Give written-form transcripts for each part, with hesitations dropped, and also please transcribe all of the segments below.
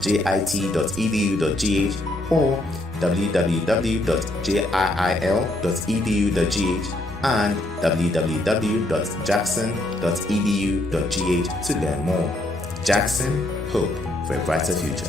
jit.edu.gh or www.jiil.edu.gh and www.jackson.edu.gh to learn more. Jackson, hope for a brighter future.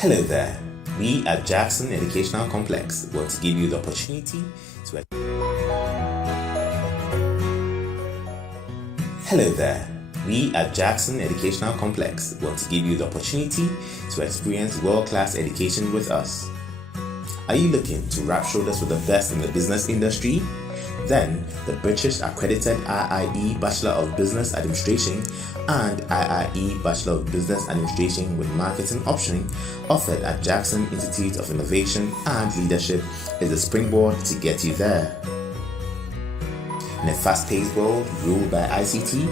Hello there. We at Jackson Educational Complex want to give you the opportunity to Hello there. We at Jackson Educational Complex want to give you the opportunity to experience world-class education with us. Are you looking to rub shoulders with the best in the business industry? Then, the British accredited IIE Bachelor of Business Administration and IIE Bachelor of Business Administration with marketing option offered at Jackson Institute of Innovation and Leadership is the springboard to get you there. In a fast-paced world ruled by ICT,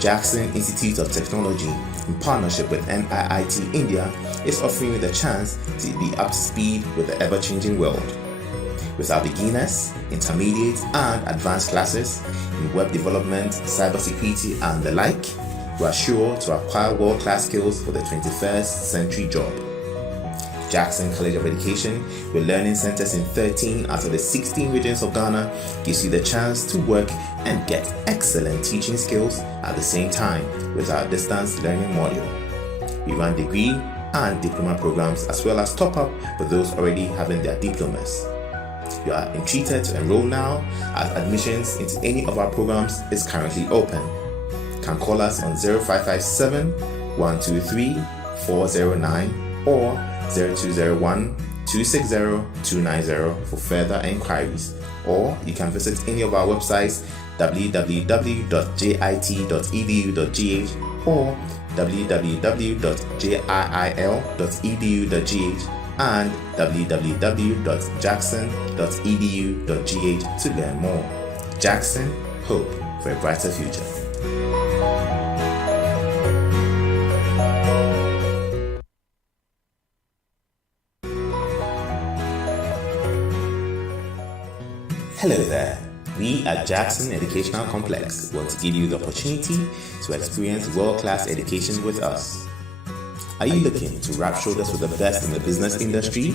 Jackson Institute of Technology, in partnership with NIIT India, is offering you the chance to be up to speed with the ever-changing world. With our beginners, intermediate, and advanced classes in web development, cybersecurity, and the like, you are sure to acquire world-class skills for the 21st century job. Jackson College of Education, with learning centers in 13 out of the 16 regions of Ghana, gives you the chance to work and get excellent teaching skills at the same time with our distance learning module. We run degree and diploma programs as well as top-up for those already having their diplomas. You are entreated to enroll now as admissions into any of our programs is currently open. You can call us on 0557 123 409 or 0201 260 290 for further inquiries, or you can visit any of our websites www.jit.edu.gh or www.jiil.edu.gh and www.jackson.edu.gh to learn more. Jackson, hope for a brighter future. Hello there. We at Jackson Educational Complex want to give you the opportunity to experience world-class education with us. Are you looking to rub shoulders with the best in the business industry?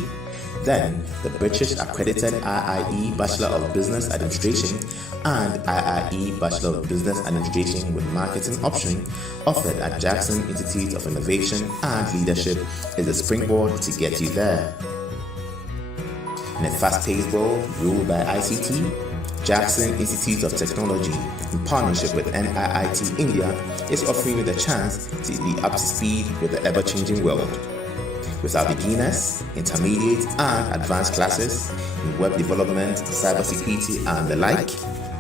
Then, the British accredited IIE Bachelor of Business Administration and IIE Bachelor of Business Administration with marketing option offered at Jackson Institute of Innovation and Leadership is the springboard to get you there. In a fast-paced world ruled by ICT, Jackson Institute of Technology, in partnership with NIIT India, is offering you the chance to be up to speed with the ever-changing world. With our beginners, intermediate, and advanced classes in web development, cybersecurity, and the like,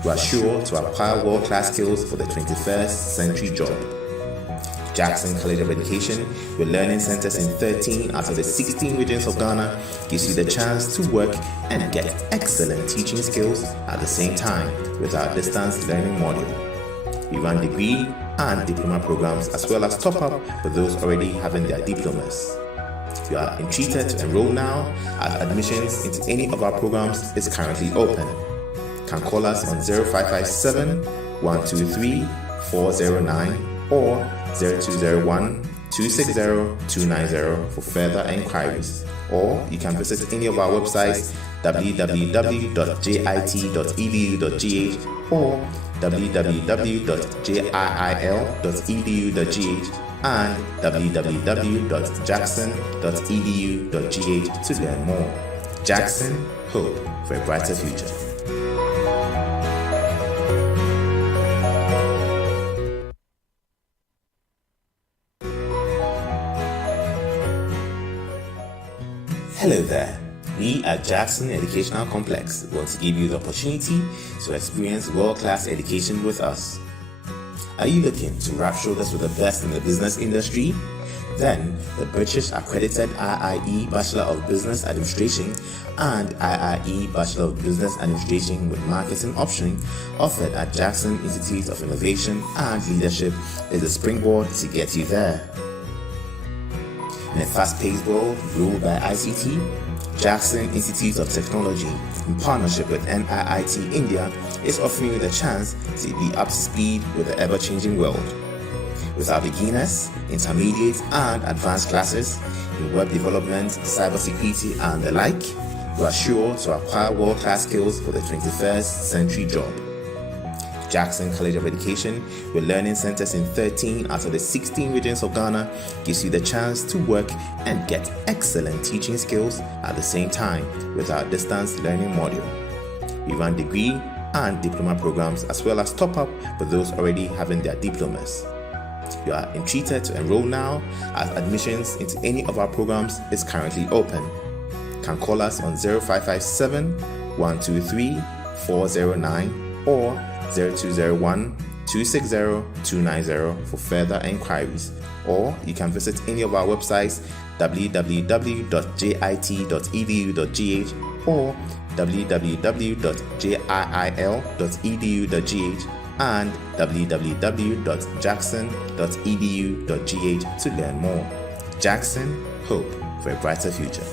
you are sure to acquire world-class skills for the 21st century job. Jackson College of Education, with learning centers in 13 out of the 16 regions of Ghana, gives you the chance to work and get excellent teaching skills at the same time with our distance learning module. We run degree and diploma programs as well as top-up for those already having their diplomas. You are entreated to enroll now as admissions into any of our programs is currently open. You can call us on 0557 123 409 or 0201 260 290 for further inquiries, or you can visit any of our websites www.jit.edu.gh or www.jiil.edu.gh and www.jackson.edu.gh to learn more. Jackson, hope for a brighter future. Hello there. We at Jackson Educational Complex want to give you the opportunity to experience world-class education with us. Are you looking to rub shoulders with the best in the business industry? Then, the British accredited IIE Bachelor of Business Administration and IIE Bachelor of Business Administration with marketing option offered at Jackson Institute of Innovation and Leadership is a springboard to get you there. In a fast-paced world ruled by ICT, Jackson Institute of Technology, in partnership with NIIT India, is offering you the chance to be up to speed with the ever-changing world. With our beginners, intermediate, and advanced classes in web development, cybersecurity, and the like, you are sure to acquire world-class skills for the 21st century job. Jackson College of Education, with learning centers in 13 out of the 16 regions of Ghana, gives you the chance to work and get excellent teaching skills at the same time with our distance learning module. We run degree and diploma programs as well as top-up for those already having their diplomas. You are entreated to enroll now as admissions into any of our programs is currently open. You can call us on 0557 123 409 or 0201 260 290 for further inquiries, or you can visit any of our websites www.jit.edu.gh or www.jil.edu.gh and www.jackson.edu.gh to learn more. Jackson, hope for a brighter future.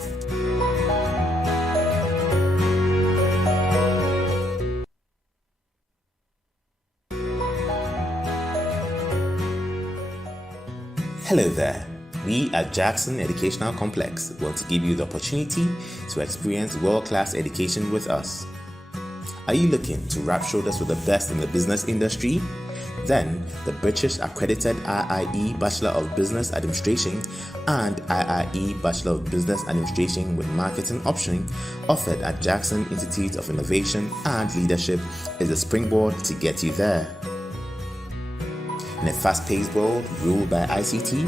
Hello there. We at Jackson Educational Complex want to give you the opportunity to experience world-class education with us. Are you looking to rub shoulders with the best in the business industry? Then, the British accredited IIE Bachelor of Business Administration and IIE Bachelor of Business Administration with marketing option offered at Jackson Institute of Innovation and Leadership is a springboard to get you there. In a fast-paced world ruled by ICT,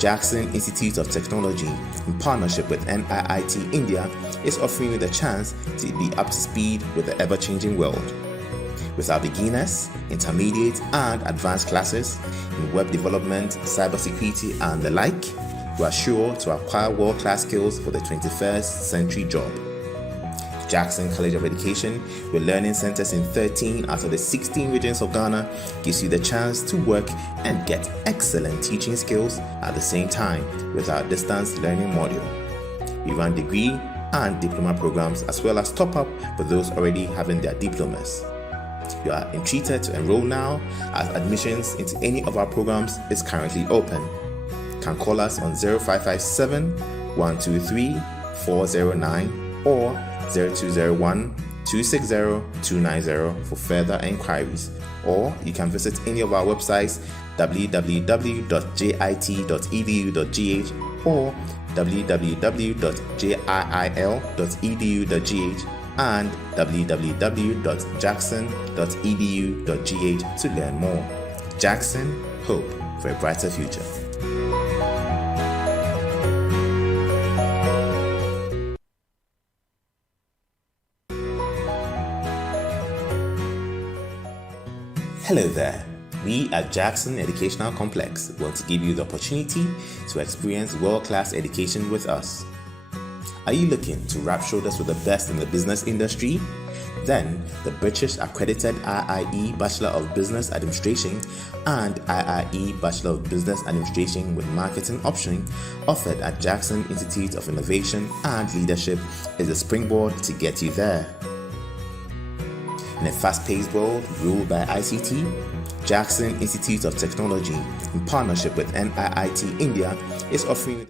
Jackson Institute of Technology, in partnership with NIIT India, is offering you the chance to be up to speed with the ever-changing world. With our beginners, intermediate, and advanced classes in web development, cybersecurity, and the like, you are sure to acquire world-class skills for the 21st century job. Jackson College of Education, with learning centers in 13 out of the 16 regions of Ghana, gives you the chance to work and get excellent teaching skills at the same time with our distance learning module. We run degree and diploma programs as well as top-up for those already having their diplomas. You are entreated to enroll now as admissions into any of our programs is currently open. You can call us on 0557 123 409 or 0201 260 290 for further inquiries, or you can visit any of our websites www.jit.edu.gh or www.jil.edu.gh and www.jackson.edu.gh to learn more. Jackson, hope for a brighter future. Hello there. We at Jackson Educational Complex want to give you the opportunity to experience world-class education with us. Are you looking to rub shoulders with the best in the business industry? Then, the British accredited IIE Bachelor of Business Administration and IIE Bachelor of Business Administration with marketing option offered at Jackson Institute of Innovation and Leadership is a springboard to get you there. In a fast-paced world ruled by ICT, Jackson Institute of Technology, in partnership with NIIT India, is offering.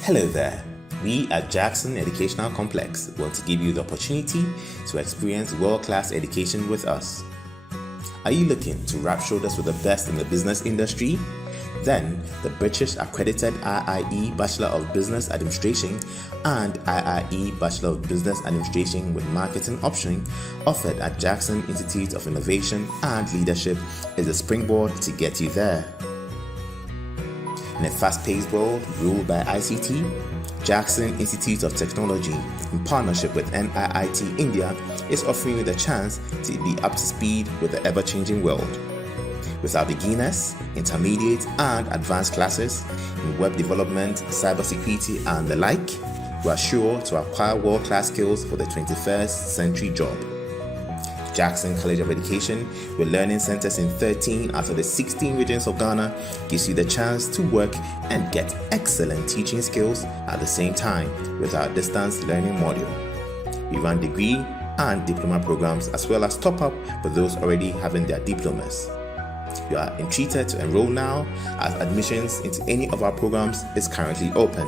Hello there. We at Jackson Educational Complex want to give you the opportunity to experience world-class education with us. Are you looking to rub shoulders with the best in the business industry? Then, the British accredited IIE Bachelor of Business Administration and IIE Bachelor of Business Administration with Marketing option offered at Jackson Institute of Innovation and Leadership is a springboard to get you there. In a fast-paced world ruled by ICT, Jackson Institute of Technology, in partnership with NIIT India, is offering you the chance to be up to speed with the ever-changing world. With our beginners, intermediate, and advanced classes in web development, cybersecurity, and the like, we are sure to acquire world-class skills for the 21st century job. Jackson College of Education, with learning centers in 13 out of the 16 regions of Ghana, gives you the chance to work and get excellent teaching skills at the same time with our distance learning module. We run degree and diploma programs as well as top up for those already having their diplomas. You are entreated to enroll now as admissions into any of our programs is currently open.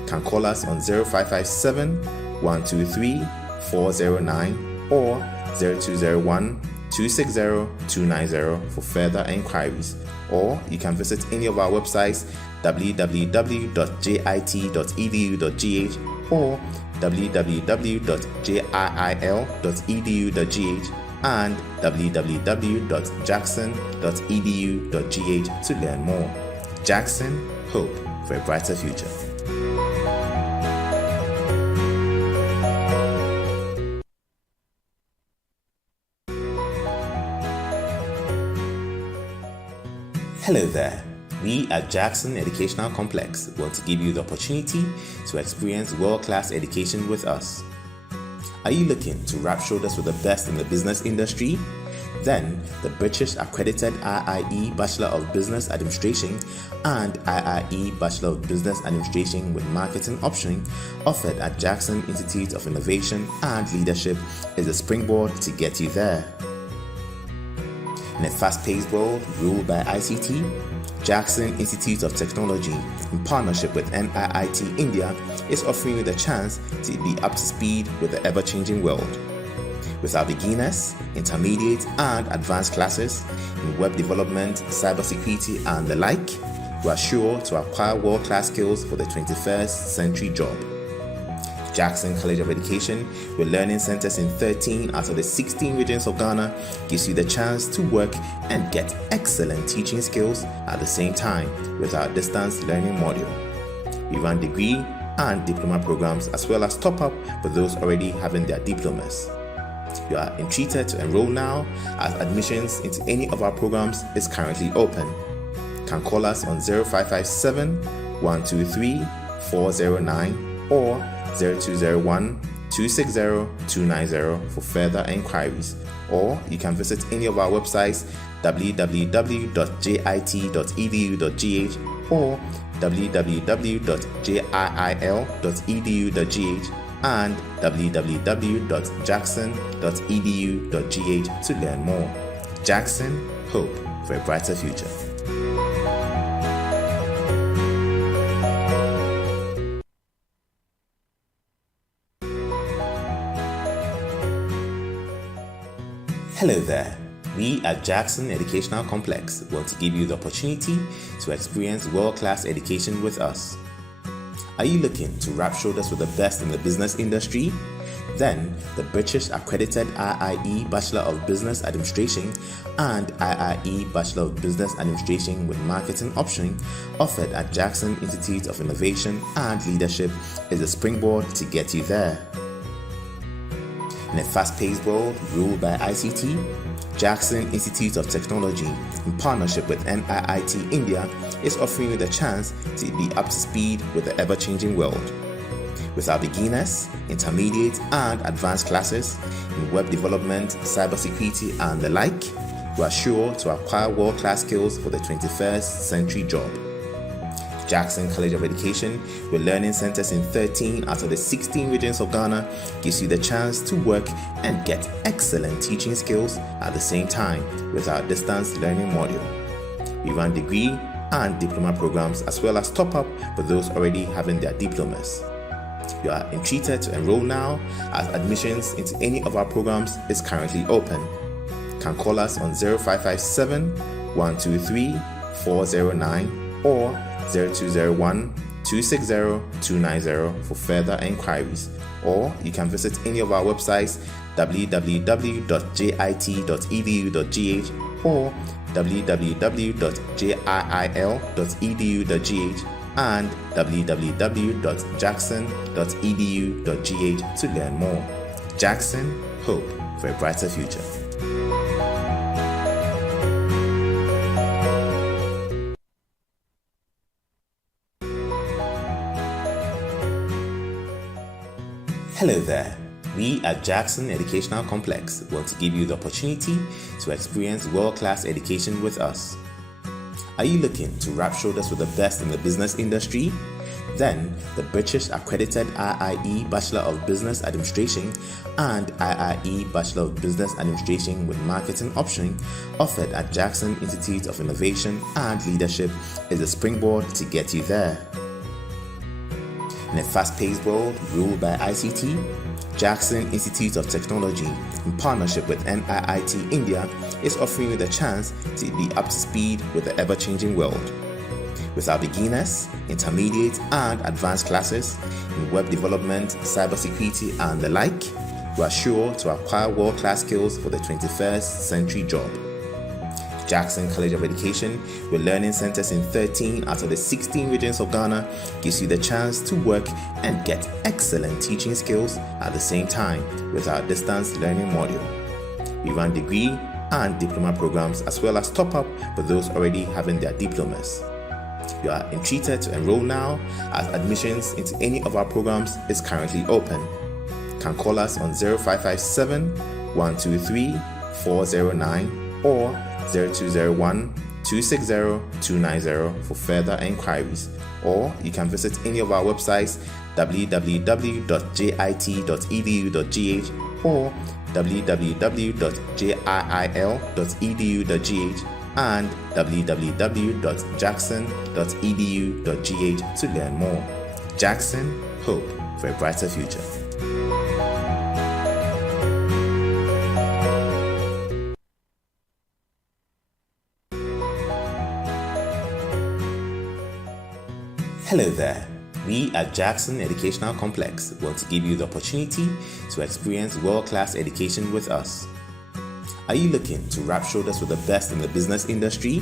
You can call us on 0557 123 409 or 0201 260 290 for further inquiries, or you can visit any of our websites www.jit.edu.gh or www.jil.edu.gh and www.jackson.edu.gh to learn more. Jackson, hope for a brighter future. Hello there. We at Jackson Educational Complex want to give you the opportunity to experience world-class education with us. Are you looking to rub shoulders with the best in the business industry? Then, the British accredited IIE Bachelor of Business Administration and IIE Bachelor of Business Administration with Marketing option offered at Jackson Institute of Innovation and Leadership is a springboard to get you there. In a fast-paced world ruled by ICT, Jackson Institute of Technology, in partnership with NIIT India, is offering you the chance to be up to speed with the ever-changing world. With our beginners, intermediate, and advanced classes in web development, cybersecurity, and the like, we are sure to acquire world-class skills for the 21st century job. Jackson College of Education, with learning centers in 13 out of the 16 regions of Ghana, gives you the chance to work and get excellent teaching skills at the same time with our distance learning module. We run degree and diploma programs as well as top up for those already having their diplomas. You are entreated to enroll now as admissions into any of our programs is currently open. You can call us on 0557 123 409 or 0201 260 290 for further inquiries, or you can visit any of our websites www.jit.edu.gh or www.jil.edu.gh and www.jackson.edu.gh to learn more. Jackson, hope for a brighter future. Hello there. We at Jackson Educational Complex want to give you the opportunity to experience world-class education with us. Are you looking to rub shoulders with the best in the business industry? Then, the British accredited IIE Bachelor of Business Administration and IIE Bachelor of Business Administration with Marketing option offered at Jackson Institute of Innovation and Leadership is a springboard to get you there. In a fast-paced world ruled by ICT, Jackson Institute of Technology, in partnership with NIIT India, is offering you the chance to be up to speed with the ever-changing world. With our beginners, intermediate, and advanced classes in web development, cybersecurity, and the like, we are sure to acquire world-class skills for the 21st century job. Jackson College of Education, with learning centers in 13 out of the 16 regions of Ghana, gives you the chance to work and get excellent teaching skills at the same time with our distance learning module. We run degree and diploma programs as well as top up for those already having their diplomas. You are entreated to enroll now as admissions into any of our programs is currently open. You can call us on 0557 123 409 or 0201 260 290 for further inquiries, or you can visit any of our websites www.jit.edu.gh or www.jil.edu.gh and www.jackson.edu.gh to learn more. Jackson, hope for a brighter future. Hello there. We at Jackson Educational Complex want to give you the opportunity to experience world-class education with us. Are you looking to rub shoulders with the best in the business industry? Then, the British accredited IIE Bachelor of Business Administration and IIE Bachelor of Business Administration with marketing option offered at Jackson Institute of Innovation and Leadership is the springboard to get you there. In a fast-paced world ruled by ICT, Jackson Institute of Technology, in partnership with NIIT India, is offering you the chance to be up to speed with the ever-changing world. With our beginners, intermediate, and advanced classes in web development, cybersecurity, and the like, we are sure to acquire world-class skills for the 21st century job. Jackson College of Education, with learning centers in 13 out of the 16 regions of Ghana, gives you the chance to work and get excellent teaching skills at the same time with our distance learning module. We run degree and diploma programs as well as top up for those already having their diplomas. You are entreated to enroll now as admissions into any of our programs is currently open. You can call us on 0557 123 409 or 0201 260 290 for further inquiries, or you can visit any of our websites www.jit.edu.gh or www.jil.edu.gh and www.jackson.edu.gh to learn more. Jackson, hope for a brighter future. Hello there. We at Jackson Educational Complex want to give you the opportunity to experience world-class education with us. Are you looking to rub shoulders with the best in the business industry?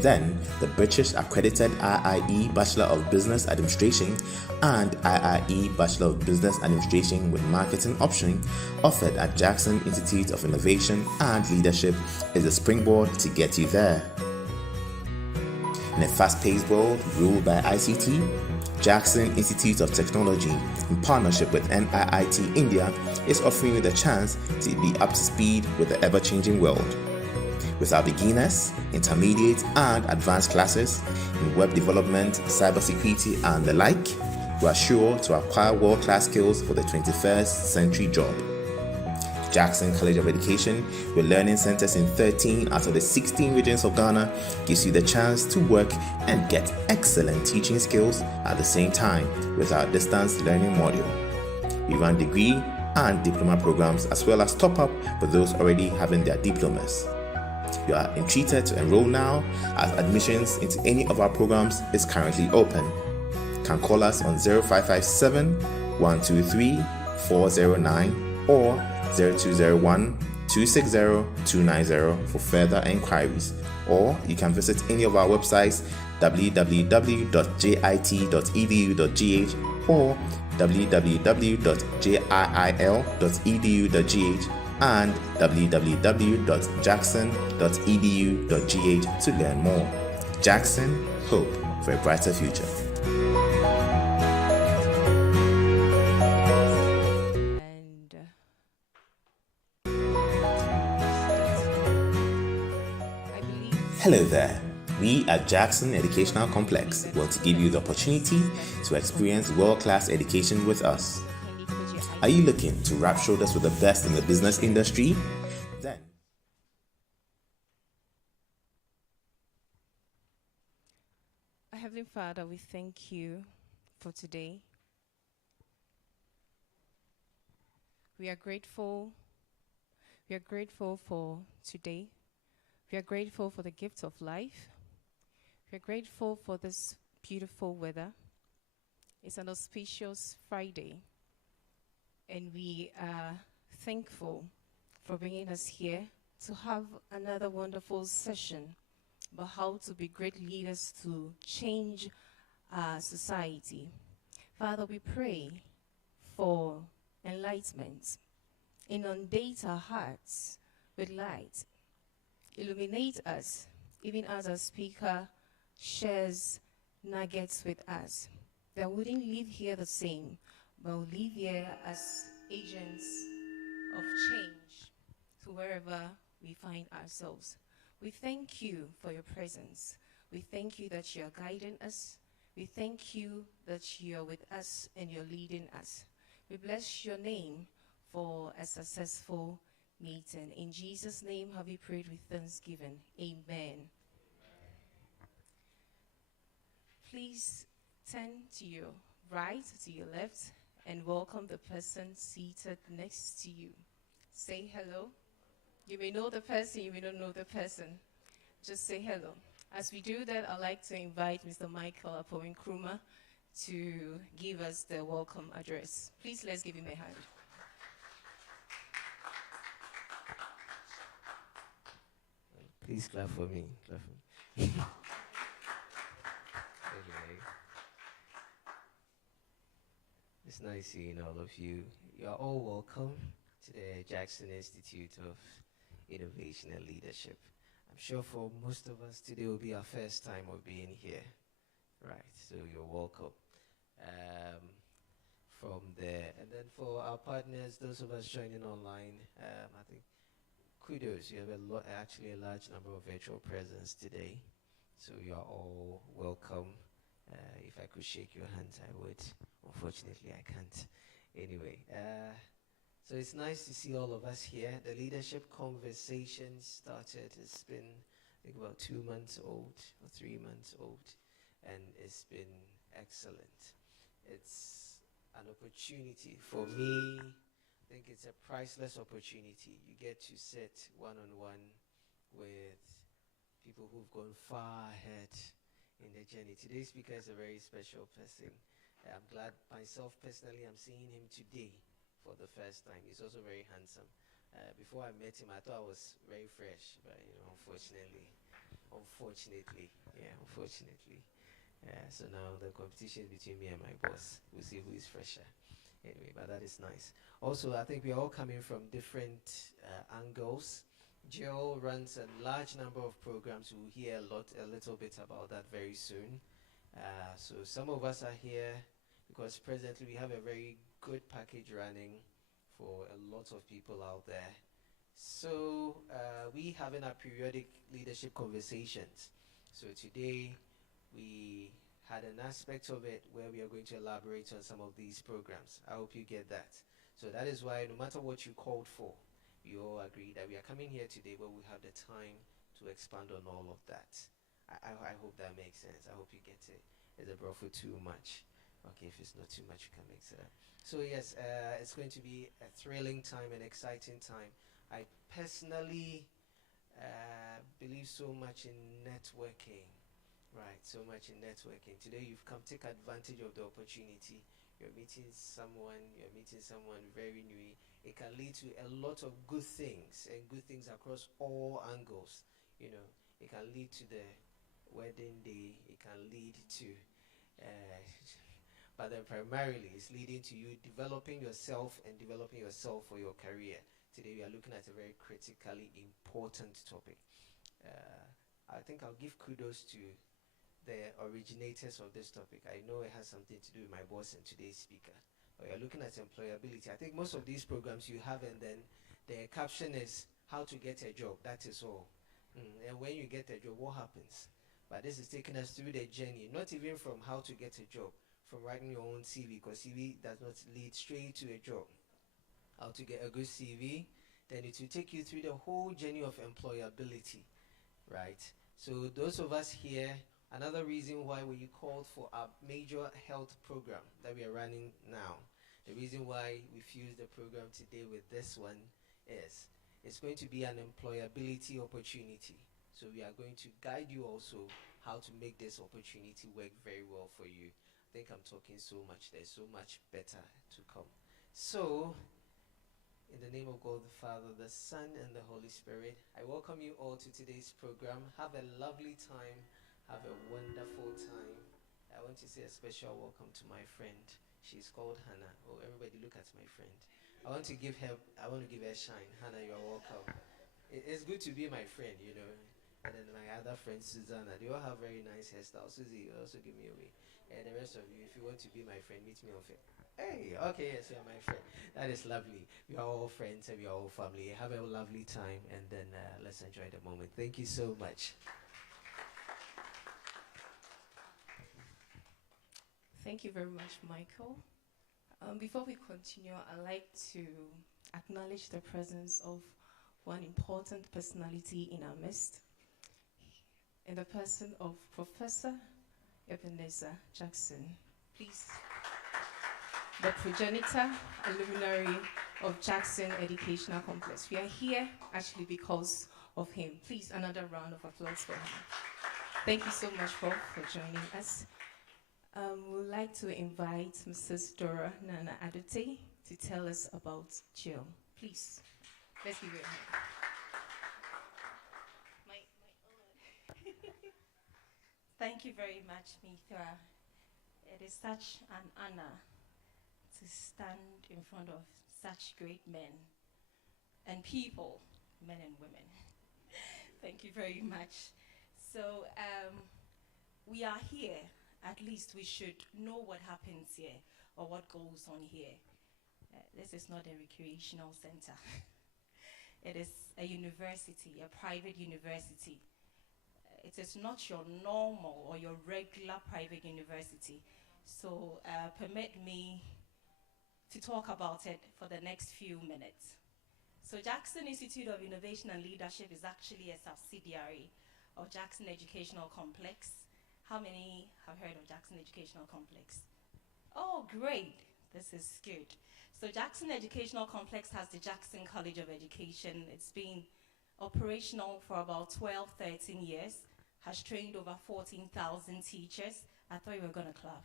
Then, the British accredited IIE Bachelor of Business Administration and IIE Bachelor of Business Administration with marketing option offered at Jackson Institute of Innovation and Leadership is the springboard to get you there. In a fast-paced world ruled by ICT, Jackson Institute of Technology, in partnership with NIIT India, is offering you the chance to be up to speed with the ever-changing world. With our beginners, intermediate, and advanced classes in web development, cybersecurity, and the like, we are sure to acquire world-class skills for the 21st century job. Jackson College of Education, with learning centers in 13 out of the 16 regions of Ghana, gives you the chance to work and get excellent teaching skills at the same time with our distance learning module. We run degree and diploma programs as well as top up for those already having their diplomas. You are entreated to enroll now as admissions into any of our programs is currently open. You can call us on 0557 123 409 or 0201 260 290 for further inquiries, or you can visit any of our websites www.jit.edu.gh or www.jil.edu.gh and www.jackson.edu.gh to learn more. Jackson, hope for a brighter future. Hello there. We at Jackson Educational Complex want to give you the opportunity to experience world-class education with us. Are you looking to rub shoulders with the best in the business industry? Then, Our Heavenly Father, we thank you for today. We are grateful. We are grateful for today. We are grateful for the gift of life. We are grateful for this beautiful weather. It's an auspicious Friday, and we are thankful for bringing us here to have another wonderful session about how to be great leaders to change our society. Father, we pray for enlightenment. Inundate our hearts with light. Illuminate us, even as our speaker shares nuggets with us. That we wouldn't leave here the same, but we'll leave here as agents of change to wherever we find ourselves. We thank you for your presence. We thank you that you are guiding us. We thank you that you are with us and you're leading us. We bless your name for a successful meeting. In Jesus' name have we prayed with thanksgiving. Amen. Please turn to your right, to your left, and welcome the person seated next to you. Say hello. You may know the person, you may not know the person. Just say hello. As we do that, I'd like to invite Mr. Michael Apowen-Nkrumah to give us the welcome address. Please, let's give him a hand. Please clap for me. Clap for me. Anyway, it's nice seeing all of you. You are all welcome to the Jackson Institute of Innovation and Leadership. I'm sure for most of us today will be our first time of being here. Right, so you're welcome. From there, and then for our partners, those of us joining online, I think kudos, you have actually a large number of virtual presence today, so you are all welcome. If I could shake your hands, I would. Unfortunately, I can't. Anyway, so it's nice to see all of us here. The leadership conversation started. It's been, I think, about 2 months old or 3 months old, and it's been excellent. It's an opportunity for me. I think it's a priceless opportunity. You get to sit one-on-one with people who've gone far ahead in their journey. Today's speaker is a very special person. I'm glad myself personally, I'm seeing him today for the first time. He's also very handsome. Before I met him, I thought I was very fresh, but unfortunately. So now the competition is between me and my boss. We'll see who is fresher. Anyway, but that is nice. Also, I think we're all coming from different angles. Jill runs a large number of programs. We'll hear a little bit about that very soon. So some of us are here because presently we have a very good package running for a lot of people out there. So we having our periodic leadership conversations. So today we had an aspect of it where we are going to elaborate on some of these programs. I hope you get that. So that is why no matter what you called for, we all agree that we are coming here today, but we have the time to expand on all of that. I hope that makes sense. I hope you get it. Is it brought for too much? Okay, if it's not too much, you can mix it up. So yes, it's going to be a thrilling time, an exciting time. I personally believe so much in networking. Right, so much in networking. Today you've come, take advantage of the opportunity. You're meeting someone very new. It can lead to a lot of good things, and good things across all angles. It can lead to the wedding day. It can lead to, but then primarily it's leading to you developing yourself and developing yourself for your career. Today we are looking at a very critically important topic. I think I'll give kudos to the originators of this topic. I know it has something to do with my boss and today's speaker. But you're looking at employability. I think most of these programs you have, and then the caption is how to get a job. That is all. And when you get a job, what happens? But this is taking us through the journey, not even from how to get a job, from writing your own CV, because CV does not lead straight to a job. How to get a good CV, then it will take you through the whole journey of employability, right? So those of us here, another reason why we called for our major health program that we are running now, the reason why we fused the program today with this one is It's going to be an employability opportunity. So we are going to guide you also how to make this opportunity work very well for you. I think I'm talking so much. There's so much better to come. So, in the name of God the Father, the Son, and the Holy Spirit, I welcome you all to today's program. Have a lovely time. Have a wonderful time. I want to say a special welcome to my friend. She's called Hannah. Oh, everybody look at my friend. I want to give her a shine. Hannah, you are welcome. It's good to be my friend, you know. And then my other friend, Susanna, they all have very nice hairstyles. Susie, also give me away. And the rest of you, if you want to be my friend, meet me off it. Hey, okay, yes, you're my friend. That is lovely. We are all friends and we are all family. Have a lovely time, and then let's enjoy the moment. Thank you so much. Thank you very much, Michael. Before we continue, I'd like to acknowledge the presence of one important personality in our midst, in the person of Professor Ebenezer Jackson. Please. The progenitor and luminary of Jackson Educational Complex. We are here actually because of him. Please, another round of applause for him. Thank you so much, Prof, for joining us. We'd like to invite Mrs. Dora Nana Adote to tell us about Jill. Please, let's give it a hand. Thank you very much, Mithra. It is such an honor to stand in front of such great men and people, men and women. Thank you very much. So we are here. At least we should know what happens here or what goes on here. This is not a recreational center. It is a university, a private university. It is not your normal or your regular private university. So permit me to talk about it for the next few minutes. So Jackson Institute of Innovation and Leadership is actually a subsidiary of Jackson Educational Complex. How many have heard of Jackson Educational Complex? Oh, great. This is good. So Jackson Educational Complex has the Jackson College of Education. It's been operational for about 12, 13 years, has trained over 14,000 teachers. I thought you were going to clap.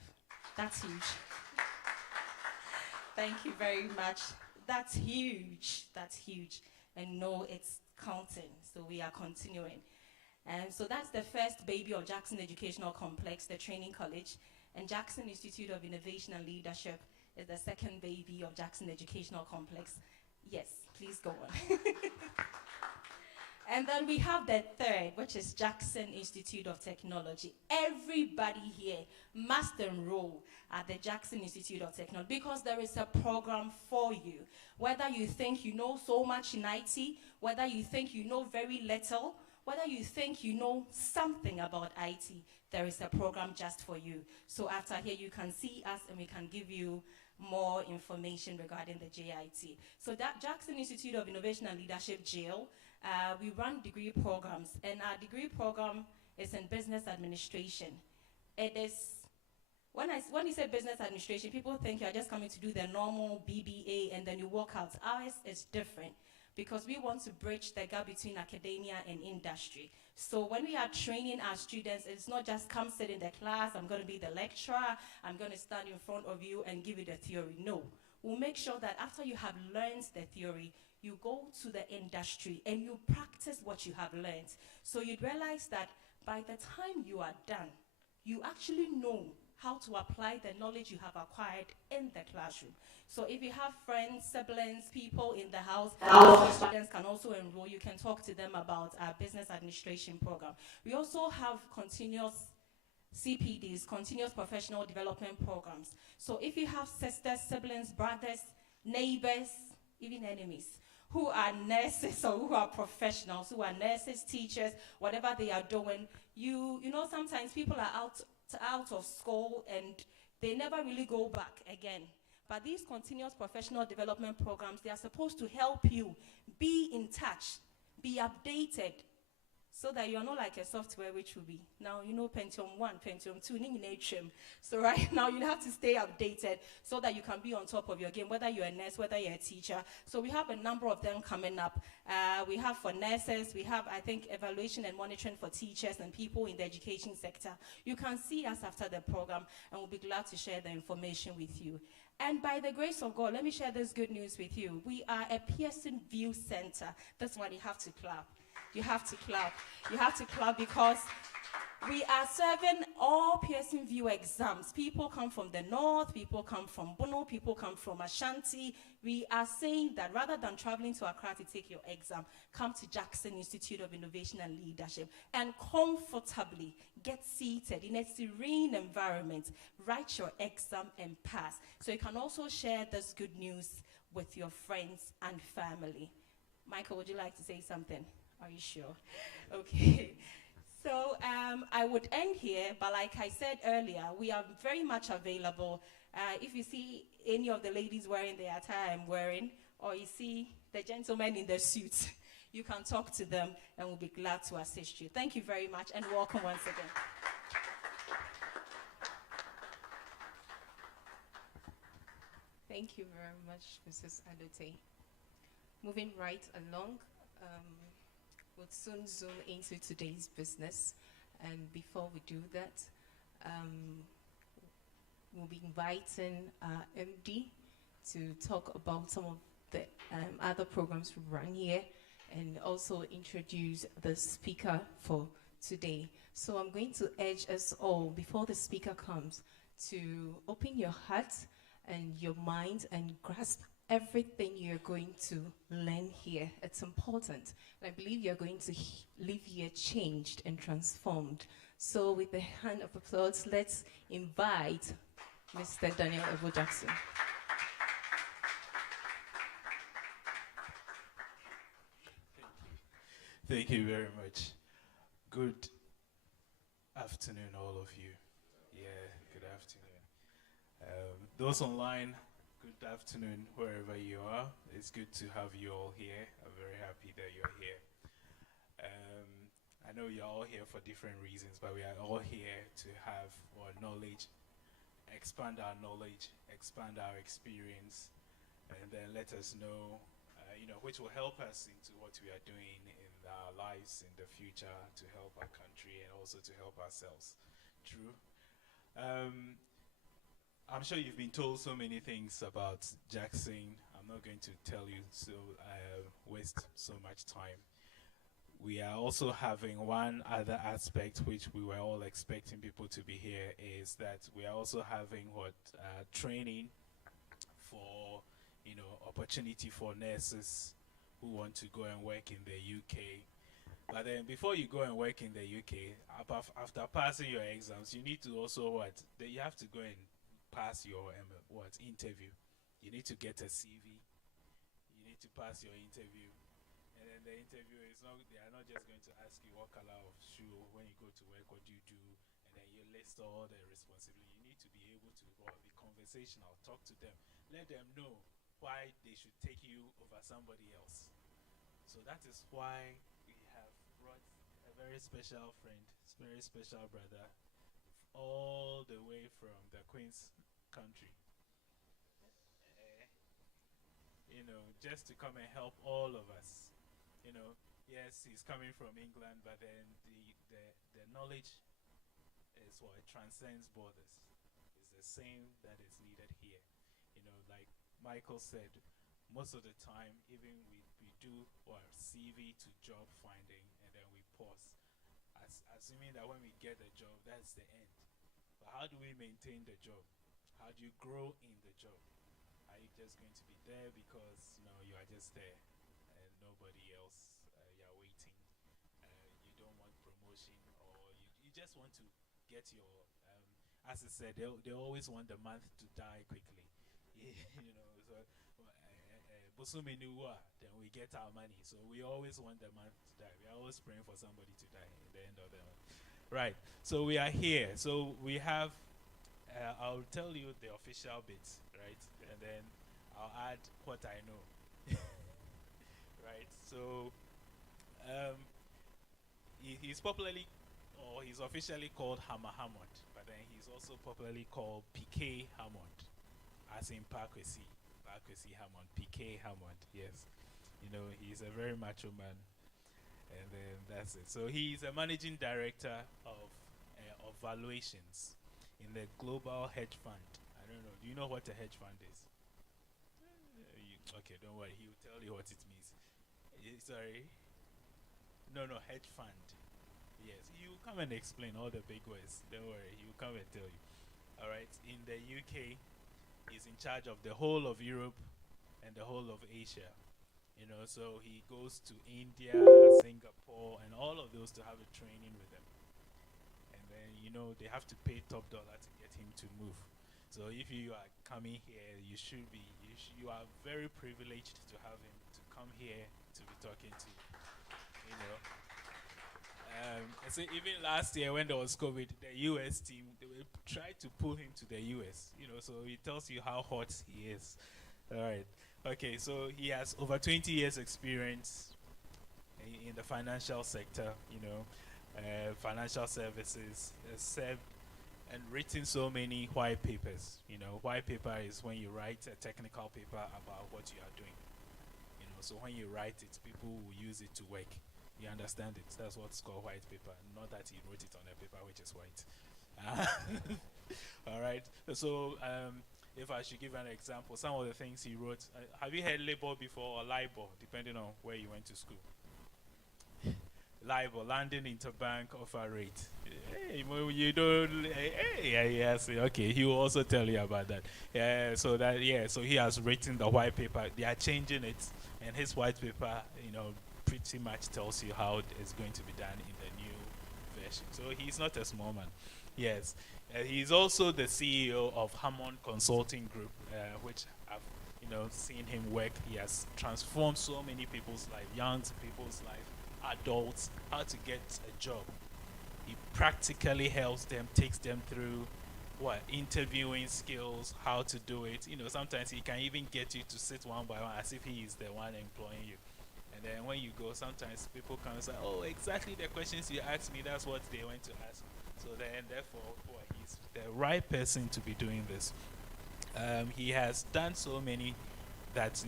That's huge. Thank you very much. That's huge. That's huge. And no, it's counting. So we are continuing. And so that's the first baby of Jackson Educational Complex, the training college. And Jackson Institute of Innovation and Leadership is the second baby of Jackson Educational Complex. Yes, please go on. And then we have the third, which is Jackson Institute of Technology. Everybody here must enroll at the Jackson Institute of Technology because there is a program for you. Whether you think you know so much in IT, whether you think you know very little, whether you think you know something about IT, there is a program just for you. So after here, you can see us and we can give you more information regarding the JIT. So that Jackson Institute of Innovation and Leadership, JIL, we run degree programs, and our degree program is in business administration. It is, when you say business administration, people think you're just coming to do the normal BBA and then you walk out. Ours is different, because we want to bridge the gap between academia and industry. So when we are training our students, it's not just come sit in the class, I'm going to be the lecturer, I'm going to stand in front of you and give you the theory. No. We'll make sure that after you have learned the theory, you go to the industry and you practice what you have learned. So you'd realize that by the time you are done, you actually know how to apply the knowledge you have acquired in the classroom. So if you have friends, siblings, people in the house, students can also enroll. You can talk to them about our business administration program. We also have continuous CPDs, continuous professional development programs. So if you have sisters, siblings, brothers, neighbors, even enemies, who are nurses or who are professionals, who are nurses, teachers, whatever they are doing, you know, sometimes people are out of school and they never really go back again. But these continuous professional development programs, they are supposed to help you be in touch, be updated, so that you're not like a software which will be now, Pentium 1, Pentium 2, so right now you have to stay updated so that you can be on top of your game, whether you're a nurse, whether you're a teacher. So we have a number of them coming up. We have for nurses, we have, I think, evaluation and monitoring for teachers and people in the education sector. You can see us after the program, and we'll be glad to share the information with you. And by the grace of God, let me share this good news with you. We are a Pearson View Center. That's why you have to clap. You have to clap. You have to clap because we are serving all Pearson View exams. People come from the north, people come from Bono, people come from Ashanti. We are saying that rather than traveling to Accra to take your exam, come to Jackson Institute of Innovation and Leadership and comfortably get seated in a serene environment, write your exam and pass. So you can also share this good news with your friends and family. Michael, would you like to say something? Are you sure? Okay. So I would end here, but like I said earlier, we are very much available. If you see any of the ladies wearing the attire I'm wearing, or you see the gentlemen in the suits, you can talk to them and we'll be glad to assist you. Thank you very much and welcome once again. Thank you very much, Mrs. Adote. Moving right along, we'll soon zoom into today's business. And before we do that, we'll be inviting our MD to talk about some of the other programs we run here and also introduce the speaker for today. So I'm going to urge us all, before the speaker comes, to open your heart and your mind and grasp everything you're going to learn here. It's important. I believe you're going to leave here changed and transformed. So with a hand of applause, let's invite Mr. Daniel Evo Jackson. Thank you very much. Good afternoon, all of you. Yeah, good afternoon. Those online, good afternoon, wherever you are. It's good to have you all here. I'm very happy that you're here. I know you're all here for different reasons, but we are all here to have our knowledge, expand our knowledge, expand our experience, and then let us know, which will help us into what we are doing in our lives in the future to help our country and also to help ourselves. True. I'm sure you've been told so many things about Jackson. I'm not going to tell you, so I waste so much time. We are also having one other aspect which we were all expecting people to be here, is that we are also having training for, opportunity for nurses who want to go and work in the UK. But then before you go and work in the UK, after passing your exams, you need to also you have to go and pass your interview. You need to get a CV. You need to pass your interview. And then the interview they are not just going to ask you what color of shoe, when you go to work, what do you do, and then you list all the responsibility. You need to be able to be conversational, talk to them, let them know why they should take you over somebody else. So that is why we have brought a very special friend, very special brother, all the way from the Queen's country. Just to come and help all of us. Yes, he's coming from England, but then the knowledge is what transcends borders. It's the same that is needed here. Like Michael said, most of the time, even we do our CV to job finding, and then we pause, assuming that when we get the job, that's the end. But how do we maintain the job? How do you grow in the job? Are you just going to be there because you are just there and nobody else, you're waiting, you don't want promotion, or you just want to get your, as I said, they always want the month to die quickly. So then we get our money. So we always want the month to die. We are always praying for somebody to die at the end of the month. Right. So we are here. So we have, I'll tell you the official bits, right? And then I'll add what I know. Right. So he's popularly, or he's officially called Hammond, but then he's also popularly called PK Hammond, as in Parkwesi Hammond, PK Hammond. Yes, he's a very macho man, and then that's it. So he's a managing director of valuations in the global hedge fund. I don't know. Do you know what a hedge fund is? Okay, don't worry. He will tell you what it means. Sorry. No, hedge fund. Yes, he will come and explain all the big words. Don't worry, he will come and tell you. All right. In the UK, he's in charge of the whole of Europe and the whole of Asia. So he goes to India, Singapore, and all of those to have a training with them. And then they have to pay top dollar to get him to move. So if you are coming here, you are very privileged to have him to come here to be talking to you. I say even last year when there was COVID, the US team, they will try to pull him to the US. So it tells you how hot he is. All right. Okay, so he has over 20 years experience in the financial sector, financial services, served and written so many white papers. White paper is when you write a technical paper about what you are doing. So when you write it, people will use it to work. You understand it? That's what's called white paper. Not that he wrote it on a paper which is white. All right. So if I should give an example, some of the things he wrote. Have you heard LIBOR before, or LIBOR, depending on where you went to school? LIBOR, London Interbank Offer Rate. Hey, you don't. Yes. Okay, he will also tell you about that. So he has written the white paper. They are changing it, and his white paper, pretty much tells you how it's going to be done in the new version. So he's not a small man. Yes. He's also the CEO of Hammond Consulting Group, which I've seen him work. He has transformed so many people's life, young people's life, adults, how to get a job. He practically helps them, takes them through interviewing skills, how to do it. Sometimes he can even get you to sit one by one as if he is the one employing you. And then when you go, sometimes people come and say, oh, exactly the questions you asked me, that's what they went to ask. So then, therefore, he's the right person to be doing this. He has done so many that,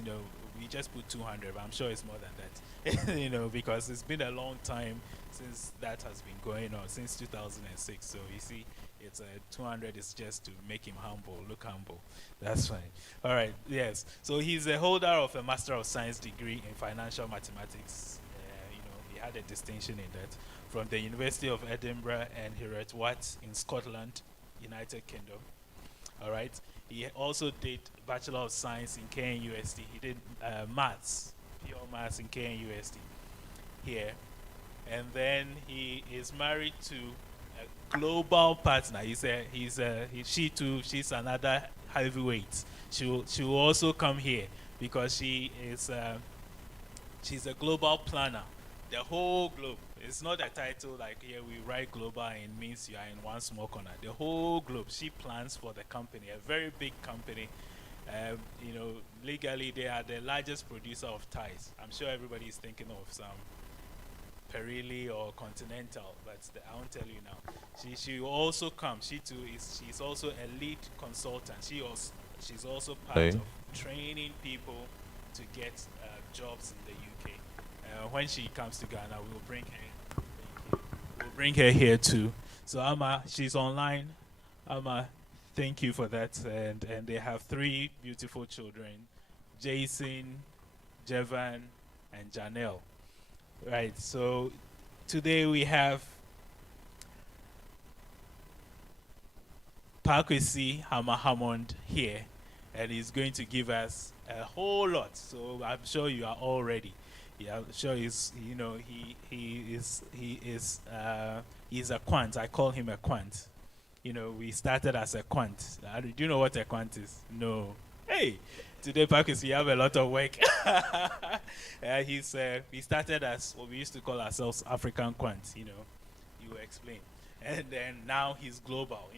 we just put 200, but I'm sure it's more than that. Because it's been a long time since that has been going on, since 2006. So you see, it's 200 is just to make him humble, look humble. That's fine. All right, yes. So he's a holder of a Master of Science degree in financial mathematics. He had a distinction in that from the University of Edinburgh and Hereford in Scotland, United Kingdom. All right. He also did Bachelor of Science in KNUST. He did maths, pure maths in KNUST here. And then he is married to a global partner. She's another heavyweight. She will also come here because she's a global planner. The whole globe. It's not a title like here we write global and means you are in one small corner. The whole globe. She plans for the company, a very big company. Legally they are the largest producer of ties. I'm sure everybody is thinking of some Pirelli or Continental, but I won't tell you now. She will also come. She's also a lead consultant. She's also part of training people to get jobs in the UK. When she comes to Ghana, we will bring her. We'll bring her here too. So Hama, she's online. Hama, thank you for that. And they have 3 beautiful children, Jason, Jevan, and Janelle. Right. So today we have Parkwesi Hammond here, and he's going to give us a whole lot. So I'm sure you are all ready. Yeah, I'm sure he's he's a quant. I call him a quant. We started as a quant. Do you know what a quant is? No. Hey, today Parkwesi, we have a lot of work. He started as what we used to call ourselves African quant. You will explain. And then now he's global.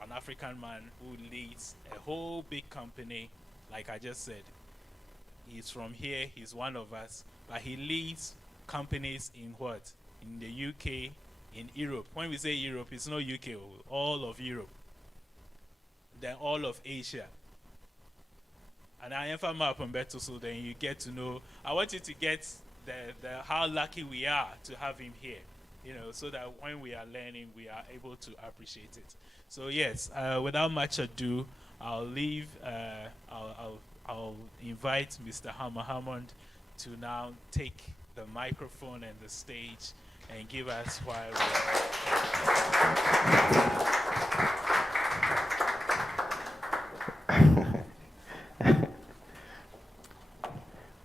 An African man who leads a whole big company. Like I just said, he's from here. He's one of us. But he leads companies in what? in the UK, in Europe. When we say Europe, it's not UK, all of Europe, then all of Asia. And I am from Beto, so then you get to know. I want you to get the how lucky we are to have him here, so that when we are learning, we are able to appreciate it. So yes, without much ado, I'll leave. I'll invite Mr. Hammond to now take the microphone and the stage and give us why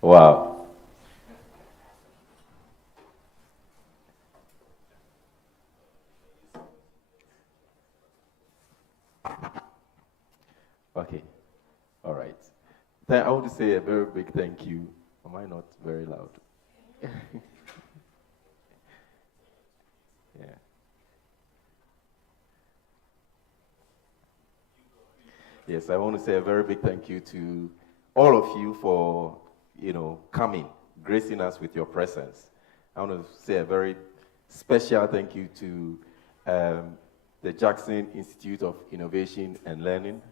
Wow. Okay. All right. I want to say a very big thank you. Am I not very loud? Yeah. Yes, I want to say a very big thank you to all of you for, coming, gracing us with your presence. I want to say a very special thank you to the Jackson Institute of Innovation and Learning.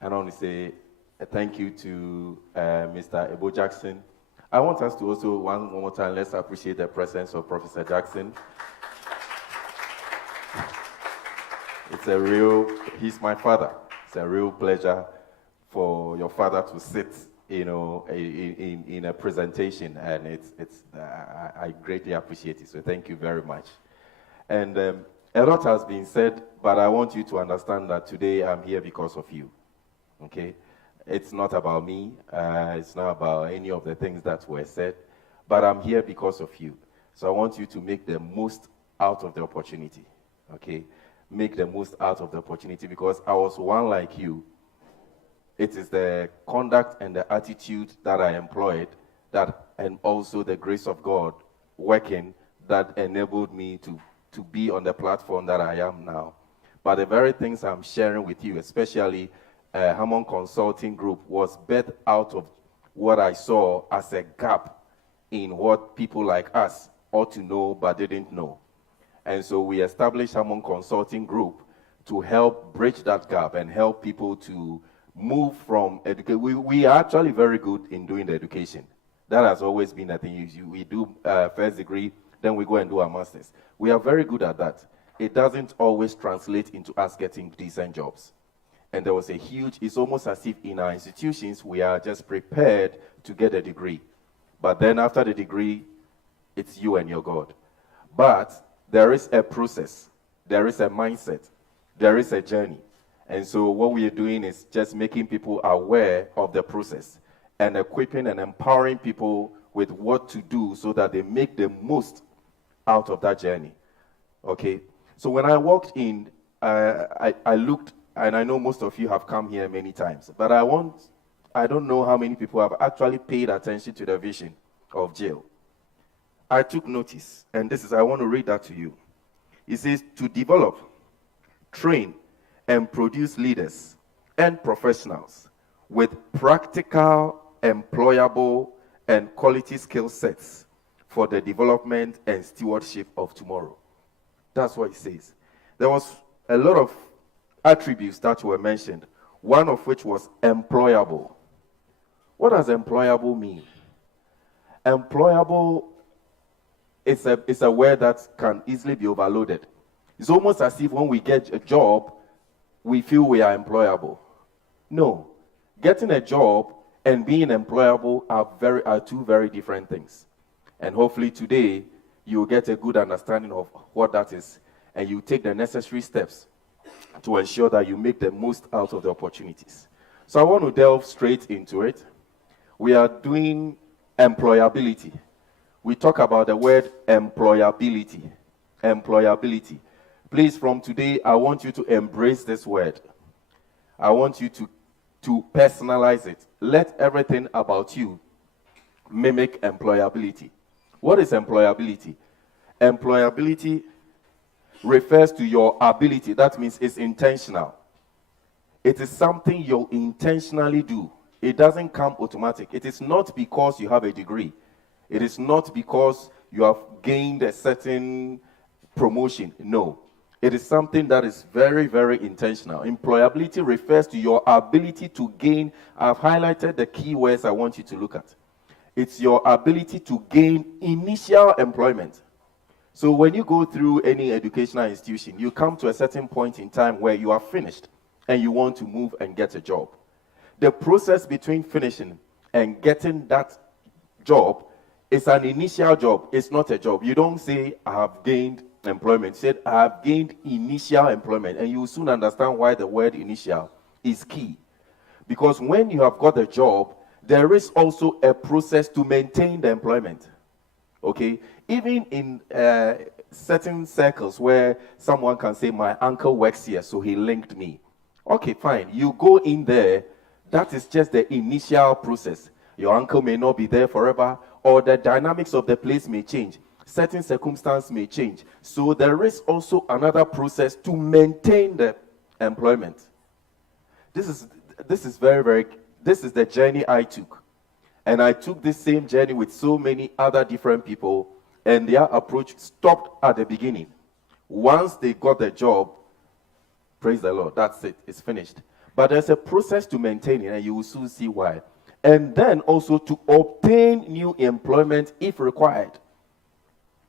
And I want to say a thank you to Mr. Ebo Jackson. I want us to also, one more time, let's appreciate the presence of Professor Jackson. He's my father. It's a real pleasure for your father to sit, in a presentation, and I greatly appreciate it. So thank you very much. And a lot has been said, but I want you to understand that today I'm here because of you. Okay, it's not about me. It's not about any of the things that were said, but I'm here because of you. So I want you to make the most out of the opportunity. Okay. Make the most out of the opportunity, because I was one like you. It is the conduct and the attitude that I employed, and also the grace of God working, that enabled me to be on the platform that I am now. But the very things I'm sharing with you, especially Hammond Consulting Group, was birthed out of what I saw as a gap in what people like us ought to know but didn't know. And so we established Hammond Consulting Group to help bridge that gap and help people to move from education. We are actually very good in doing the education. That has always been a thing. We do first degree, then we go and do our master's. We are very good at that. It doesn't always translate into us getting decent jobs. And there was it's almost as if in our institutions, we are just prepared to get a degree. But then after the degree, it's you and your God. But there is a process, there is a mindset, there is a journey. And so what we are doing is just making people aware of the process and equipping and empowering people with what to do so that they make the most out of that journey. Okay? So when I walked in, I looked, and I know most of you have come here many times, but I don't know how many people have actually paid attention to the vision of jail. I took notice, and I want to read that to you. It says, to develop, train, and produce leaders and professionals with practical, employable, and quality skill sets for the development and stewardship of tomorrow. That's what it says. There was a lot of attributes that were mentioned, one of which was employable. What does employable mean? Employable is a word that can easily be overloaded. It's almost as if when we get a job, we feel we are employable. No. Getting a job and being employable are two very different things. And hopefully today, you'll get a good understanding of what that is, and you take the necessary steps to ensure that you make the most out of the opportunities. So I want to delve straight into it. We are doing employability. We talk about the word employability. Employability. Please, from today, I want you to embrace this word. I want you to personalize it. Let everything about you mimic employability. What is employability? Employability refers to your ability. That means it's intentional. It is something you intentionally do. It doesn't come automatic. It is not because you have a degree. It is not because you have gained a certain promotion. No. It is something that is very, very intentional. Employability refers to your ability to gain. I've highlighted the key words I want you to look at. It's your ability to gain initial employment. So when you go through any educational institution, you come to a certain point in time where you are finished and you want to move and get a job. The process between finishing and getting that job is an initial job. It's not a job. You don't say, I have gained employment. Said, I have gained initial employment. And you will soon understand why the word initial is key. Because when you have got a job, there is also a process to maintain the employment. Okay? Even in certain circles where someone can say, my uncle works here, so he linked me. Okay, fine. You go in there, that is just the initial process. Your uncle may not be there forever, or the dynamics of the place may change. Certain circumstances may change. So there is also another process to maintain the employment. This is the journey I took. And I took this same journey with so many other different people, and their approach stopped at the beginning. Once they got the job, praise the Lord, that's it, it's finished. But there's a process to maintain it, and you will soon see why. And then also to obtain new employment if required.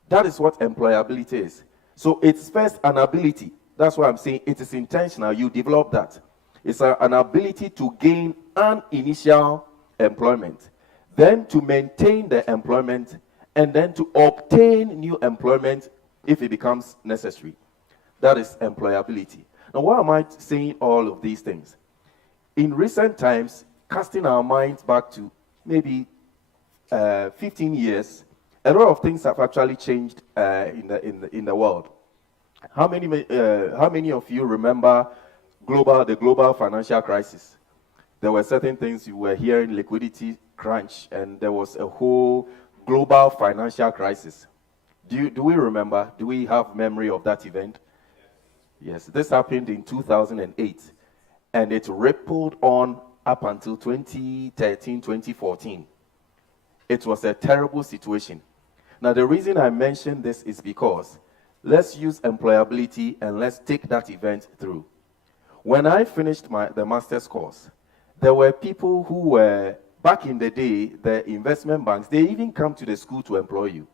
That is what employability is. So it's first an ability. That's why I'm saying it is intentional. You develop that. It's an ability to gain an initial employment, then to maintain the employment, and then to obtain new employment if it becomes necessary. That is employability. Now, why am I saying all of these things? In recent times, casting our minds back to maybe 15 years, a lot of things have actually changed in the world. How many of you remember the global financial crisis? There were certain things you were hearing, liquidity crunch, and there was a whole global financial crisis. Do we remember? Do we have memory of that event? Yes, this happened in 2008, and it rippled on up until 2013, 2014. It was a terrible situation. Now, the reason I mention this is because let's use employability and let's take that event through. When I finished the master's course, there were people who were, back in the day, the investment banks, they even come to the school to employ you.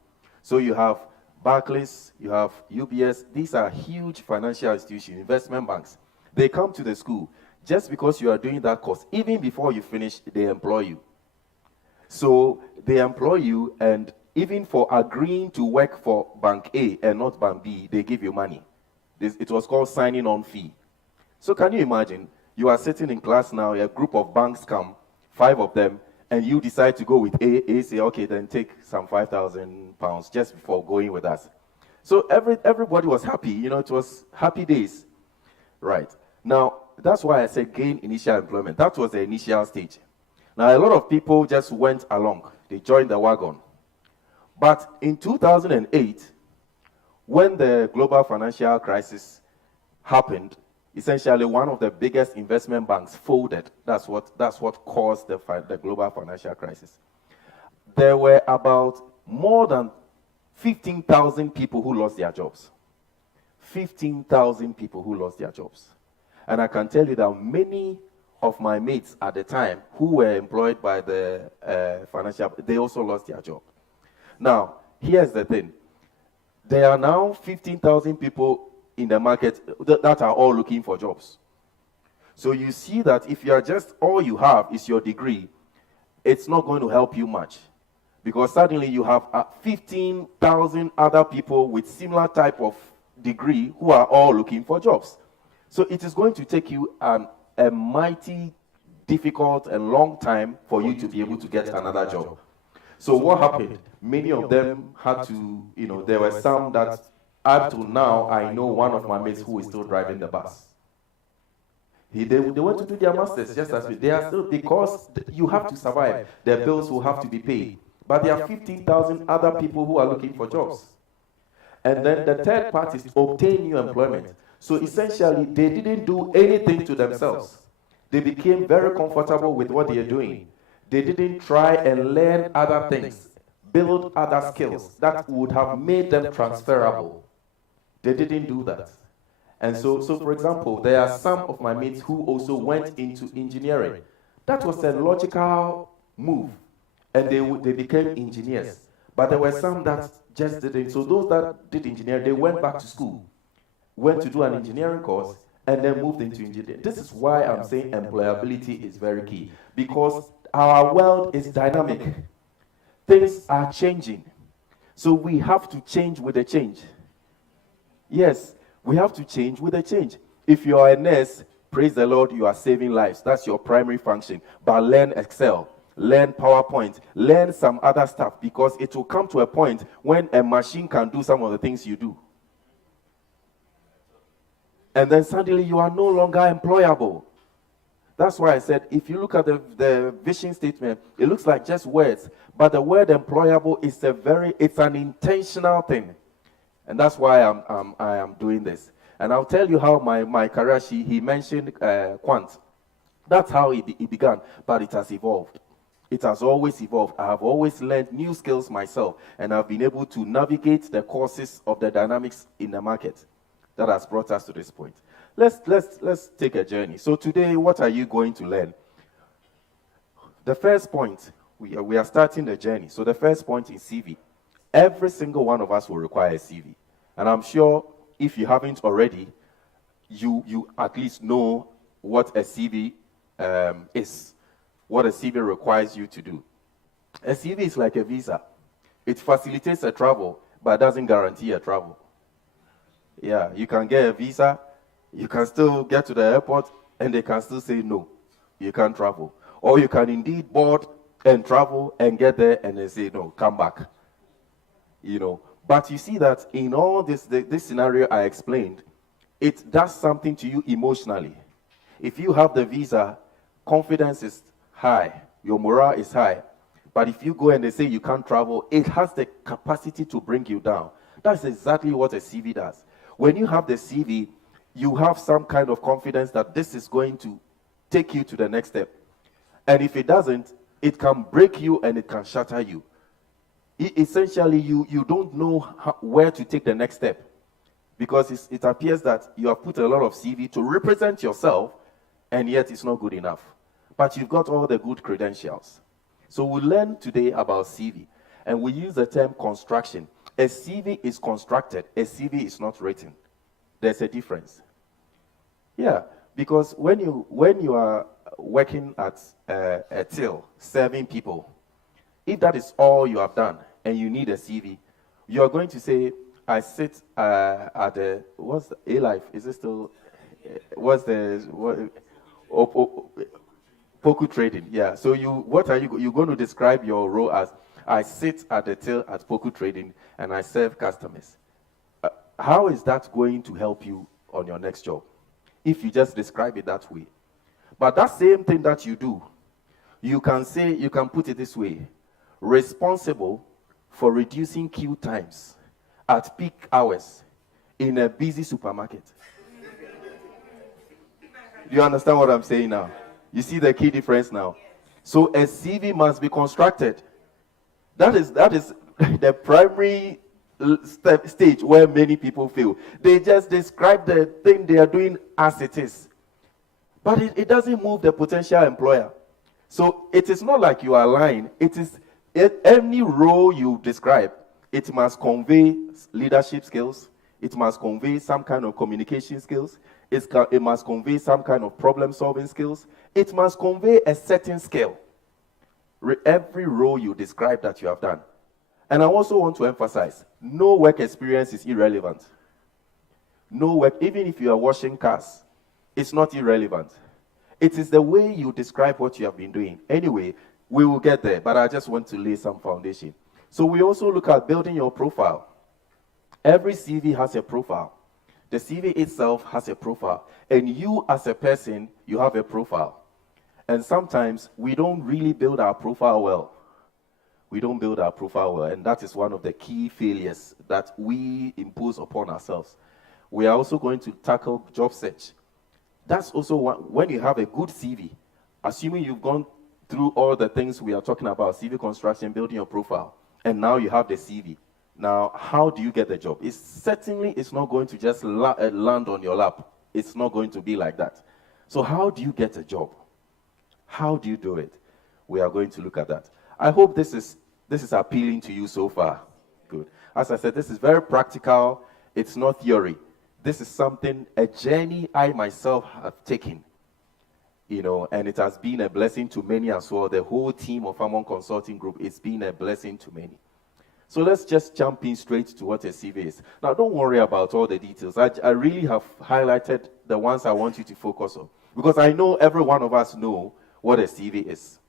So you have Barclays, you have UBS. These are huge financial institutions, investment banks. They come to the school just because you are doing that course. Even before you finish, they employ you. So they employ you, and even for agreeing to work for Bank A and not Bank B, they give you money. It was called signing on fee. So can you imagine, you are sitting in class now, a group of banks come, 5 of them, and you decide to go with A. A say, okay, then take some £5,000 just before going with us. So everybody was happy. It was happy days. Right. Now, that's why I said gain initial employment. That was the initial stage. Now, a lot of people just went along. They joined the wagon. But in 2008, when the global financial crisis happened, essentially one of the biggest investment banks folded. That's what caused the global financial crisis. There were about more than 15,000 people who lost their jobs. 15,000 people who lost their jobs. And I can tell you that many of my mates at the time who were employed by the financial, they also lost their job. Now, here's the thing. There are now 15,000 people in the market that are all looking for jobs. So you see that if you are just, all you have is your degree, it's not going to help you much. Because suddenly you have 15,000 other people with similar type of degree who are all looking for jobs. So it is going to take you a mighty difficult and long time for you to be able to get another job. So what happened? Many of them had to, there were some that up to now, I know one of my mates who is still driving the bus. They went to do their masters just as we. They are still, because you have to survive. Their bills will have to be paid. But there are 15,000 other people who are looking for jobs. And then the third part is obtain new employment. So essentially, they didn't do anything to themselves. They became very comfortable with what they are doing. They didn't try and learn other things build other skills that would have made them transferable. They didn't do that. And so for example, there are some of my mates who also went into engineering. That was a logical move, and they became engineers. But there were some that just didn't. So those that did engineering, they went back to school, went to do an engineering course, and then moved into engineering. This is why I'm saying employability is very key, because our world is dynamic. Things are changing. So we have to change with the change. Yes, we have to change with the change. If you are a nurse, praise the Lord, you are saving lives. That's your primary function. But learn Excel, learn PowerPoint, learn some other stuff, because it will come to a point when a machine can do some of the things you do. And then suddenly you are no longer employable. That's why I said, if you look at the vision statement, it looks like just words. But the word employable is it's an intentional thing. And that's why I am doing this. And I'll tell you how my career, he mentioned quant. That's how it began, but it has evolved. It has always evolved. I have always learned new skills myself, and I've been able to navigate the courses of the dynamics in the market. That has brought us to this point. Let's take a journey. So today, what are you going to learn? The first point, we are starting the journey. So the first point is CV. Every single one of us will require a CV. And I'm sure if you haven't already, you at least know what a CV is, what a CV requires you to do. A CV is like a visa. It facilitates a travel, but doesn't guarantee a travel. Yeah, you can get a visa, you can still get to the airport, and they can still say no, you can't travel. Or you can indeed board and travel and get there, and they say no, come back. But you see that in all this scenario I explained, it does something to you emotionally. If you have the visa, confidence is high, your morale is high. But if you go and they say you can't travel, it has the capacity to bring you down. That's exactly what a CV does. When you have the CV, you have some kind of confidence that this is going to take you to the next step. And if it doesn't, it can break you and it can shatter you. Essentially, you don't know where to take the next step, because it appears that you have put a lot of CV to represent yourself, and yet it's not good enough. But you've got all the good credentials. So we'll learn today about CV, and we use the term construction. A CV is constructed, a CV is not written. There's a difference. Yeah, because when you are working at a till, serving people, if that is all you have done and you need a CV, you are going to say, I sit at the, what's the A-Life? Is it still, Poku trading? Yeah, so you're going to describe your role as, I sit at the till at Poku trading and I serve customers. How is that going to help you on your next job if you just describe it that way? But that same thing that you do, you can put it this way: responsible for reducing queue times at peak hours in a busy supermarket. Do you understand what I'm saying now? You see the key difference now? So a CV must be constructed. That is the primary stage where many people fail. They just describe the thing they are doing as it is. But it doesn't move the potential employer. So it is not like you are lying. It is any role you describe, it must convey leadership skills. It must convey some kind of communication skills. It must convey some kind of problem-solving skills. It must convey a certain skill. Every role you describe that you have done. And I also want to emphasize, no work experience is irrelevant. No work, even if you are washing cars, it's not irrelevant. It is the way you describe what you have been doing. Anyway, we will get there, but I just want to lay some foundation. So we also look at building your profile. Every CV has a profile. The CV itself has a profile. And you as a person, you have a profile. And sometimes we don't really build our profile well. We don't build our profile well, and that is one of the key failures that we impose upon ourselves. We are also going to tackle job search. That's also when you have a good CV, assuming you've gone through all the things we are talking about, CV construction, building your profile, and now you have the CV. Now, how do you get the job? It's not going to just land on your lap. It's not going to be like that. So how do you get a job? How do you do it? We are going to look at that. I hope this is appealing to you so far. Good. As I said, this is very practical. It's not theory. This is something, a journey I myself have taken, and it has been a blessing to many as well. The whole team of Hammond Consulting Group, it's been a blessing to many. So let's just jump in straight to what a CV is. Now, don't worry about all the details. I really have highlighted the ones I want you to focus on, because I know every one of us know what a CV is,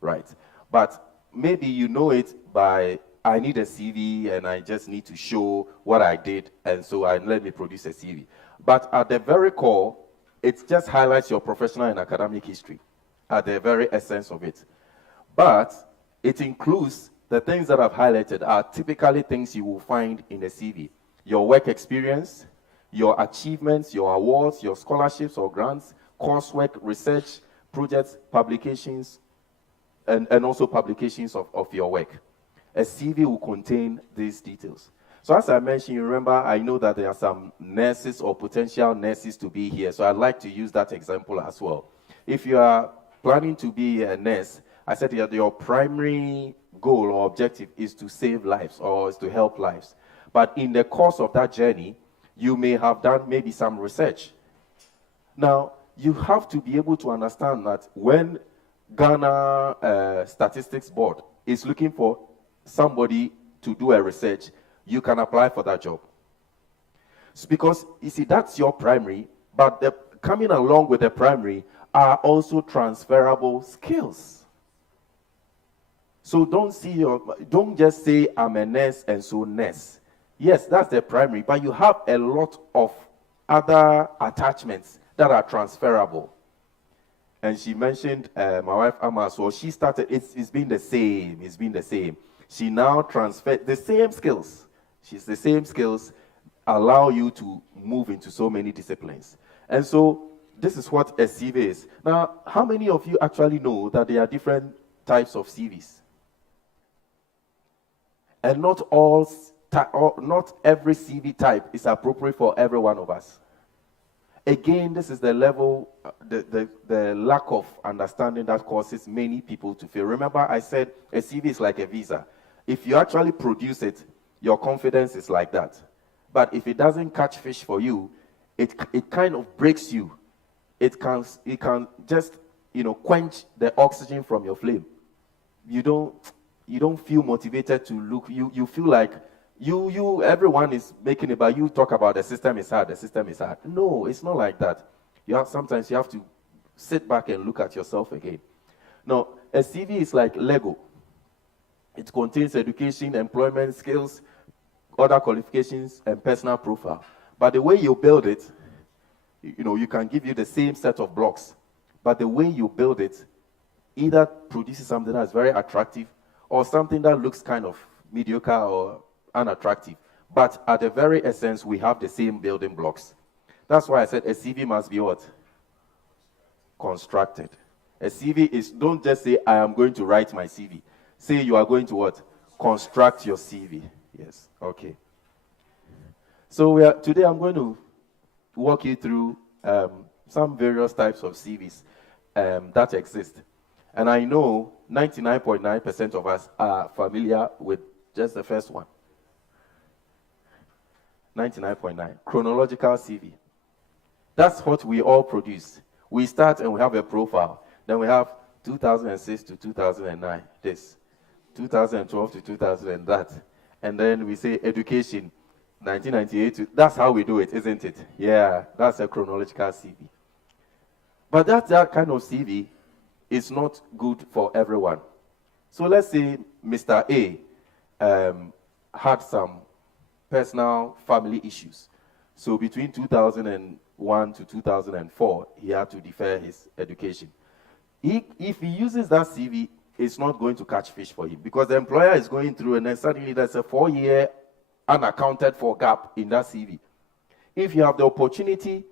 right? But maybe you know it by, I need a CV and I just need to show what I did, and so let me produce a CV. But at the very core, it just highlights your professional and academic history at the very essence of it. But it includes the things that I've highlighted are typically things you will find in a CV. Your work experience, your achievements, your awards, your scholarships or grants, coursework, research, projects, publications, and also publications of your work. A CV will contain these details. So as I mentioned, you remember, I know that there are some nurses or potential nurses to be here, so I'd like to use that example as well. If you are planning to be a nurse, I said that your primary goal or objective is to save lives or is to help lives. But in the course of that journey, you may have done maybe some research. Now, you have to be able to understand that when Ghana Statistics Board is looking for somebody to do a research, you can apply for that job. It's because, you see, that's your primary, but coming along with the primary are also transferable skills. So don't just say I'm a nurse and so nurse. Yes, that's the primary, but you have a lot of other attachments that are transferable. And she mentioned my wife Hama, so she started, it's been the same. She now transferred the same skills. The same skills allow you to move into so many disciplines. And so this is what a CV is. Now, how many of you actually know that there are different types of CVs? And not every CV type is appropriate for every one of us. Again, this is the level, the lack of understanding that causes many people to fail. Remember, I said a CV is like a visa. If you actually produce it, your confidence is like that. But if it doesn't catch fish for you, it kind of breaks you. It can just quench the oxygen from your flame. You don't feel motivated to look. You feel like everyone is making it, but you talk about the system is hard. No, it's not like that. Sometimes you have to sit back and look at yourself again. Now, a CV is like Lego. It contains education, employment, skills, other qualifications, and personal profile. But the way you build it, you can give you the same set of blocks, but the way you build it either produces something that's very attractive or something that looks kind of mediocre or unattractive. But at the very essence, we have the same building blocks. That's why I said a CV must be what? Constructed. A CV is, don't just say, I am going to write my CV. Say you are going to what? Construct your CV. Yes, okay. So today I'm going to walk you through some various types of CVs that exist. And I know 99.9% of us are familiar with just the first one. 99.9. Chronological CV. That's what we all produce. We start and we have a profile. Then we have 2006 to 2009, this. 2012 to 2000 that. And then we say education, 1998 to, that's how we do it, isn't it? Yeah, that's a chronological CV. But that kind of CV is not good for everyone. So let's say Mr. A had some personal family issues. So between 2001 to 2004, he had to defer his education. If he uses that CV, it's not going to catch fish for him because the employer is going through and then suddenly there's a 4-year unaccounted for gap in that CV. If you have the opportunity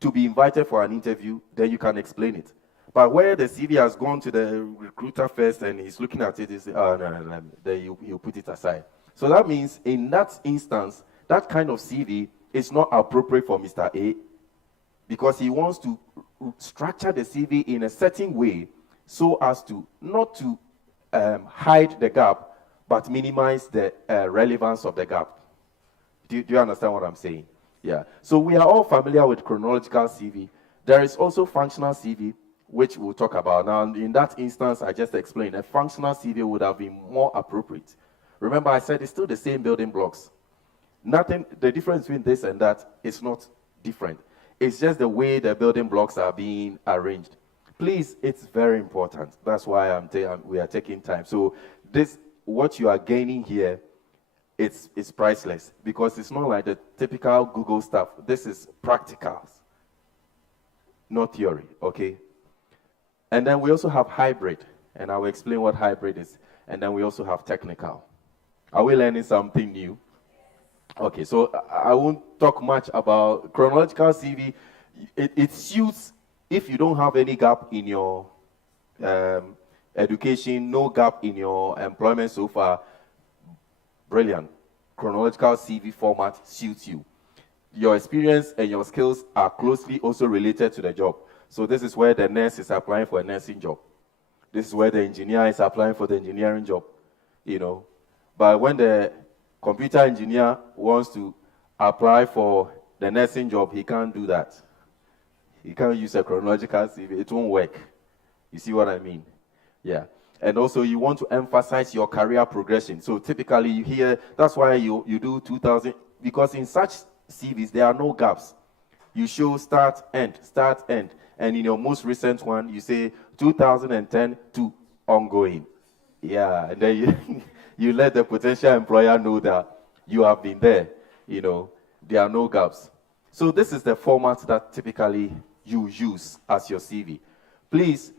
to be invited for an interview, then you can explain it. But where the CV has gone to the recruiter first and he's looking at it, he's oh no, then you put it aside. So that means in that instance, that kind of CV is not appropriate for Mr. A, because he wants to structure the CV in a certain way so as to not to hide the gap, but minimize the relevance of the gap. Do you understand what I'm saying? Yeah. So we are all familiar with chronological CV. There is also functional CV, which we'll talk about. Now, in that instance, I just explained, a functional CV would have been more appropriate. Remember, I said it's still the same building blocks. Nothing, the difference between this and that is not different. It's just the way the building blocks are being arranged. Please, it's very important. That's why we are taking time. So this, what you are gaining here, it's priceless, because it's not like the typical Google stuff. This is practicals, not theory, okay? And then we also have hybrid, and I will explain what hybrid is. And then we also have technical. Are we learning something new? Okay, so I won't talk much about chronological CV. It suits if you don't have any gap in your education, no gap in your employment so far. Brilliant. Chronological CV format suits you. Your experience and your skills are closely also related to the job. So this is where the nurse is applying for a nursing job. This is where the engineer is applying for the engineering job, you know. But when the computer engineer wants to apply for the nursing job, he can't do that. He can't use a chronological CV. It won't work. You see what I mean? Yeah. And also, you want to emphasize your career progression. So typically, you hear, that's why you do 2000, because in such CVs, there are no gaps. You show start, end. And in your most recent one, you say 2010 to ongoing. Yeah, and then you let the potential employer know that you have been there. You know, there are no gaps. So this is the format that typically you use as your CV. Please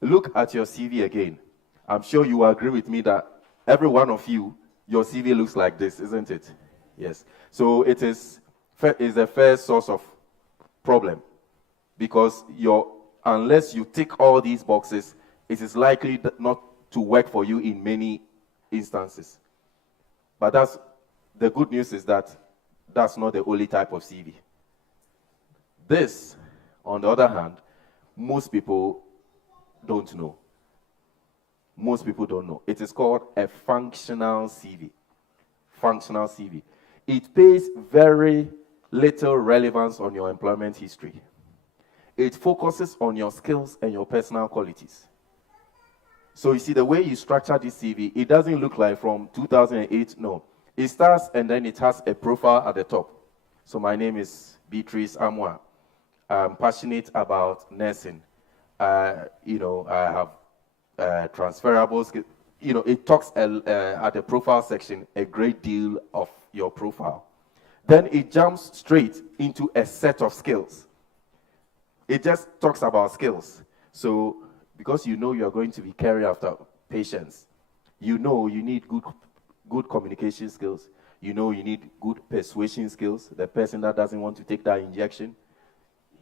look at your CV again. I'm sure you agree with me that every one of you, your CV looks like this, isn't it? Yes. So it is a fair source of problem, because unless you tick all these boxes, it is likely not to work for you in many instances. But the good news is that that's not the only type of CV. This, on the other hand, most people don't know. Most people don't know. It is called a functional CV. Functional CV. It pays very little relevance on your employment history. It focuses on your skills and your personal qualities. So you see, the way you structure this CV, it doesn't look like from 2008, no. It starts and then it has a profile at the top. So my name is Beatrice Amwa. I'm passionate about nursing. I have transferable skills. You know, it talks at the profile section a great deal of your profile. Then it jumps straight into a set of skills. It just talks about skills. So, because you know you're going to be caring after patients, you know you need good communication skills. You know you need good persuasion skills. The person that doesn't want to take that injection,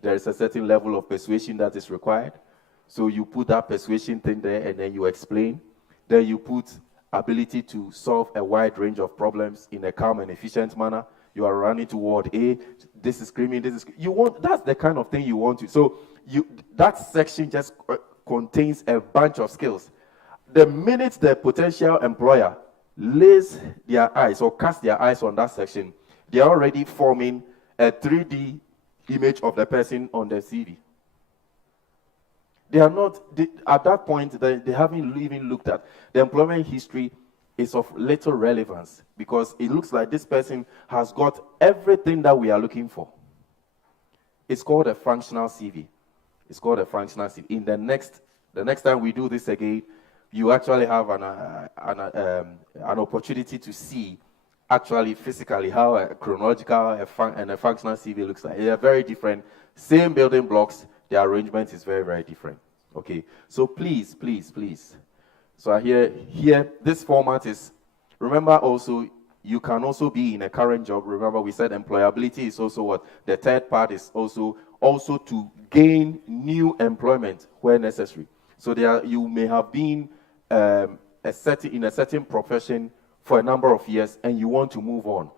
there is a certain level of persuasion that is required. So you put that persuasion thing there and then you explain. Then you put ability to solve a wide range of problems in a calm and efficient manner. You are running toward A, this is screaming, that's the kind of thing you want to. So that section just contains a bunch of skills. The minute the potential employer lays their eyes or casts their eyes on that section, they are already forming a 3D image of the person on their CV. They are not, at that point, they haven't even looked at. The employment history is of little relevance, because it looks like this person has got everything that we are looking for. It's called a functional CV. It's called a functional CV. In the next time we do this again, you actually have an opportunity to see actually physically how a chronological and a functional CV looks like. They are very different. Same building blocks, the arrangement is very, very different. Okay, so please. So here, this format is, remember also, you can also be in a current job. Remember we said employability is also what? The third part is also to gain new employment where necessary. So you may have been in a certain profession for a number of years and you want to move on.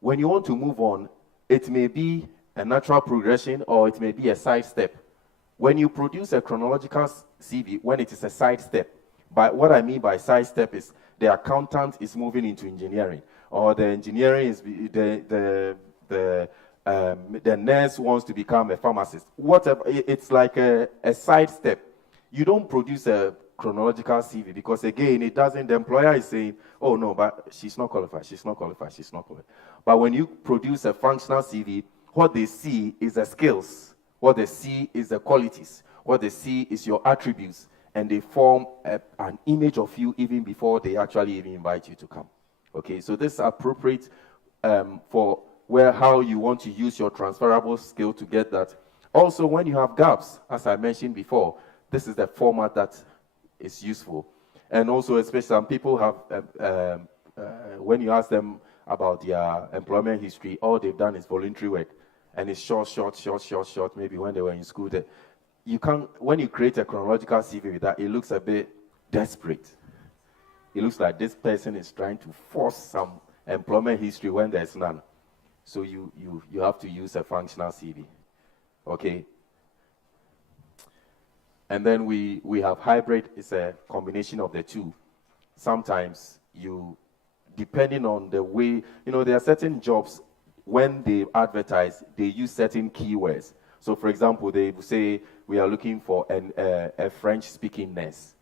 When you want to move on, it may be a natural progression or it may be a side step. When you produce a chronological CV, when it is a side step, but what I mean by side step is the accountant is moving into engineering, or the engineering is the nurse wants to become a pharmacist. Whatever, it's like a side step. You don't produce a chronological CV because, again, it doesn't. The employer is saying, "Oh no, but she's not qualified. She's not qualified. She's not qualified." But when you produce a functional CV, what they see is the skills. What they see is the qualities. What they see is your attributes, and they form an image of you even before they actually even invite you to come. Okay, so this is appropriate for how you want to use your transferable skill to get that. Also, when you have gaps, as I mentioned before, this is the format that is useful. And also, especially some people have, when you ask them about their employment history, all they've done is voluntary work. And it's short, maybe when they were in school. When you create a chronological CV with that, it looks a bit desperate. It looks like this person is trying to force some employment history when there's none. So you have to use a functional CV. Okay? And then we have hybrid. It's a combination of the two. Sometimes depending on the way, there are certain jobs, when they advertise, they use certain keywords. So, for example, they say, we are looking for a French-speaking nurse.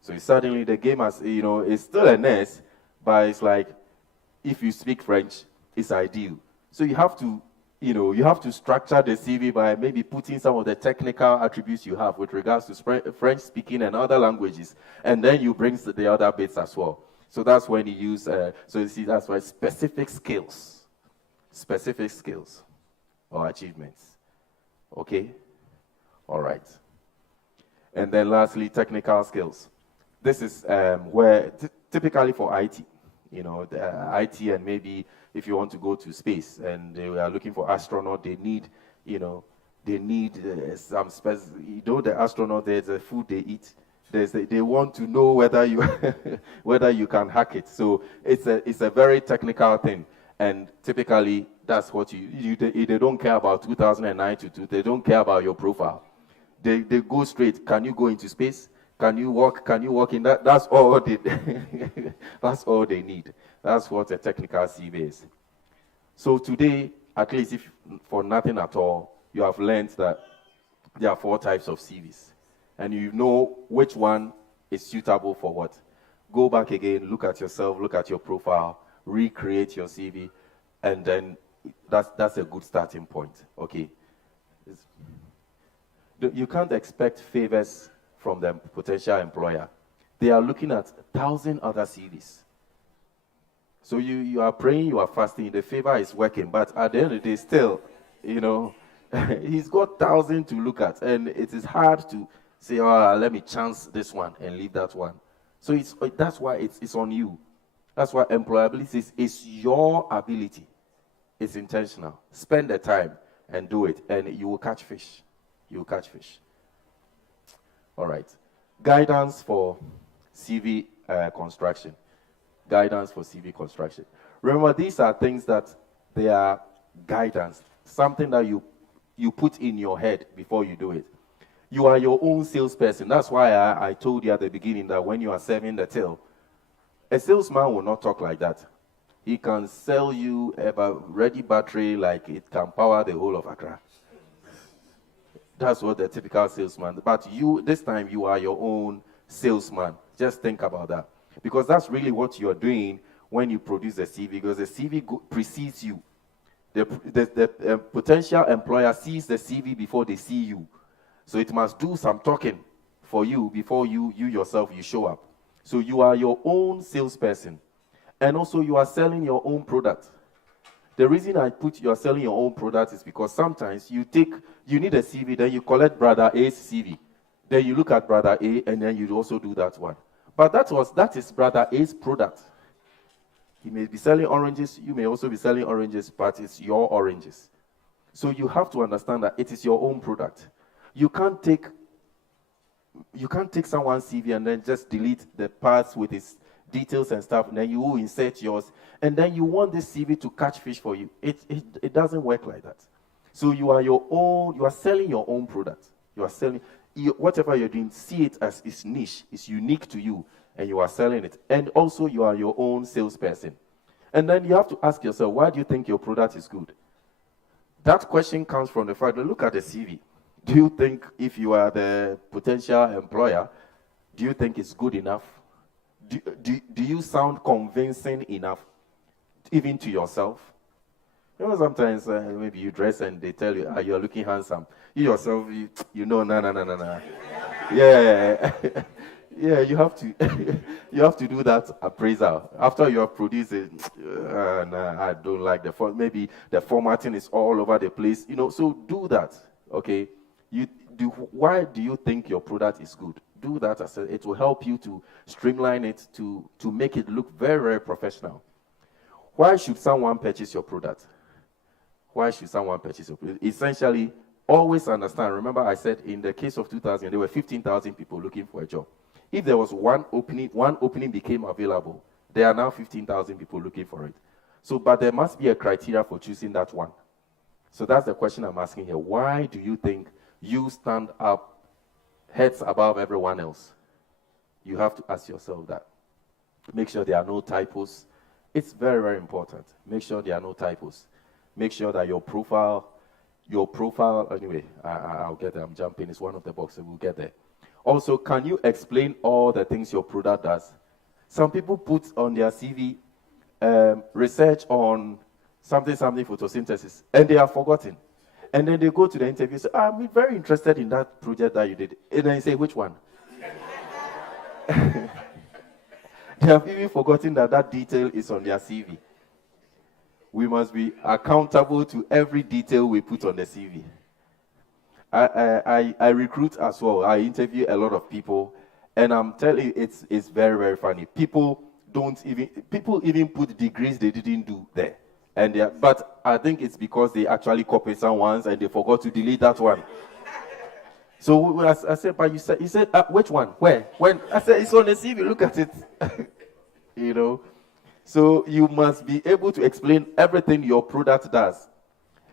So suddenly the game has, it's still a nurse, but it's like, if you speak French, it's ideal. So you have to structure the CV by maybe putting some of the technical attributes you have with regards to French-speaking and other languages, and then you bring the other bits as well. So that's when you use, so you see, that's why specific skills or achievements. Okay? All right. And then lastly, technical skills. This is where, typically for IT, the IT, and maybe if you want to go to space and they are looking for astronaut, they need some the astronaut, there's a food they eat. They want to know whether you can hack it. So it's a very technical thing. And typically, that's what they don't care about 2009 to they don't care about your profile. They go straight. Can you go into space? Can you walk in that? That's all that's all they need. That's what a technical CV is. So today, at least if for nothing at all, you have learned that there are 4 types of CVs. And you know which one is suitable for what. Go back again, look at yourself, look at your profile, recreate your CV, and then that's a good starting point, okay? You can't expect favors from the potential employer. They are looking at 1,000 other CVs. So you are praying, you are fasting, the favor is working, but at the end of the day, still, he's got 1,000 to look at, and it is hard to say, let me chance this one and leave that one. So that's why it's on you. That's why employability is your ability. It's intentional. Spend the time and do it, and you will catch fish. You will catch fish. All right. Guidance for CV construction. Guidance for CV construction. Remember, these are things that they are guidance, something that you put in your head before you do it. You are your own salesperson. That's why I told you at the beginning that when you are serving the till, a salesman will not talk like that. He can sell you a ready battery like it can power the whole of Accra. That's what the typical salesman. But this time, you are your own salesman. Just think about that. Because that's really what you're doing when you produce a CV, because the CV precedes you. The potential employer sees the CV before they see you. So it must do some talking for you before you yourself show up. So you are your own salesperson. And also you are selling your own product. The reason I put you are selling your own product is because sometimes you need a CV, then you collect brother A's CV. Then you look at brother A, and then you also do that one. But that is brother A's product. He may be selling oranges, you may also be selling oranges, but it's your oranges. So you have to understand that it is your own product. You can't take someone's CV and then just delete the parts with its details and stuff, and then you will insert yours, and then you want this CV to catch fish for you. It doesn't work like that. So you are selling your own product. You are selling, whatever you're doing, see it as it's niche, it's unique to you, and you are selling it. And also you are your own salesperson. And then you have to ask yourself, why do you think your product is good? That question comes from the fact that look at the CV. Do you think if you are the potential employer, do you think it's good enough? Do you sound convincing enough, even to yourself? You know, sometimes maybe you dress and they tell you, you're looking handsome. You yourself, you know, no. Yeah, yeah, you have to, you have to do that appraisal. After you have produced it, I don't like the format. Maybe the formatting is all over the place. You know, so do that, okay? Why do you think your product is good? Do that. It will help you to streamline it, to make it look very, very professional. Why should someone purchase your product? Why should someone purchase your product? Essentially, always understand. Remember I said in the case of 2000, there were 15,000 people looking for a job. If there was one opening became available, there are now 15,000 people looking for it. So, but there must be a criteria for choosing that one. So that's the question I'm asking here. Why do you think you stand up heads above everyone else? You have to ask yourself that. Make sure there are no typos. It's very, very important. Make sure there are no typos. Make sure that your profile, anyway, I'll get there. I'm jumping. It's one of the boxes. We'll get there. Also, can you explain all the things your product does? Some people put on their CV research on something photosynthesis, and they are forgotten. And then they go to the interview and say, I'm very interested in that project that you did. And then you say, which one? They have even forgotten that detail is on their CV. We must be accountable to every detail we put on the CV. I recruit as well. I interview a lot of people, and I'm telling you, it's very, very funny. People even put degrees they didn't do there. But I think it's because they actually copied someone's and they forgot to delete that one. So I said, but you said which one? Where? When? I said, it's on the CV, look at it. You know? So you must be able to explain everything your product does.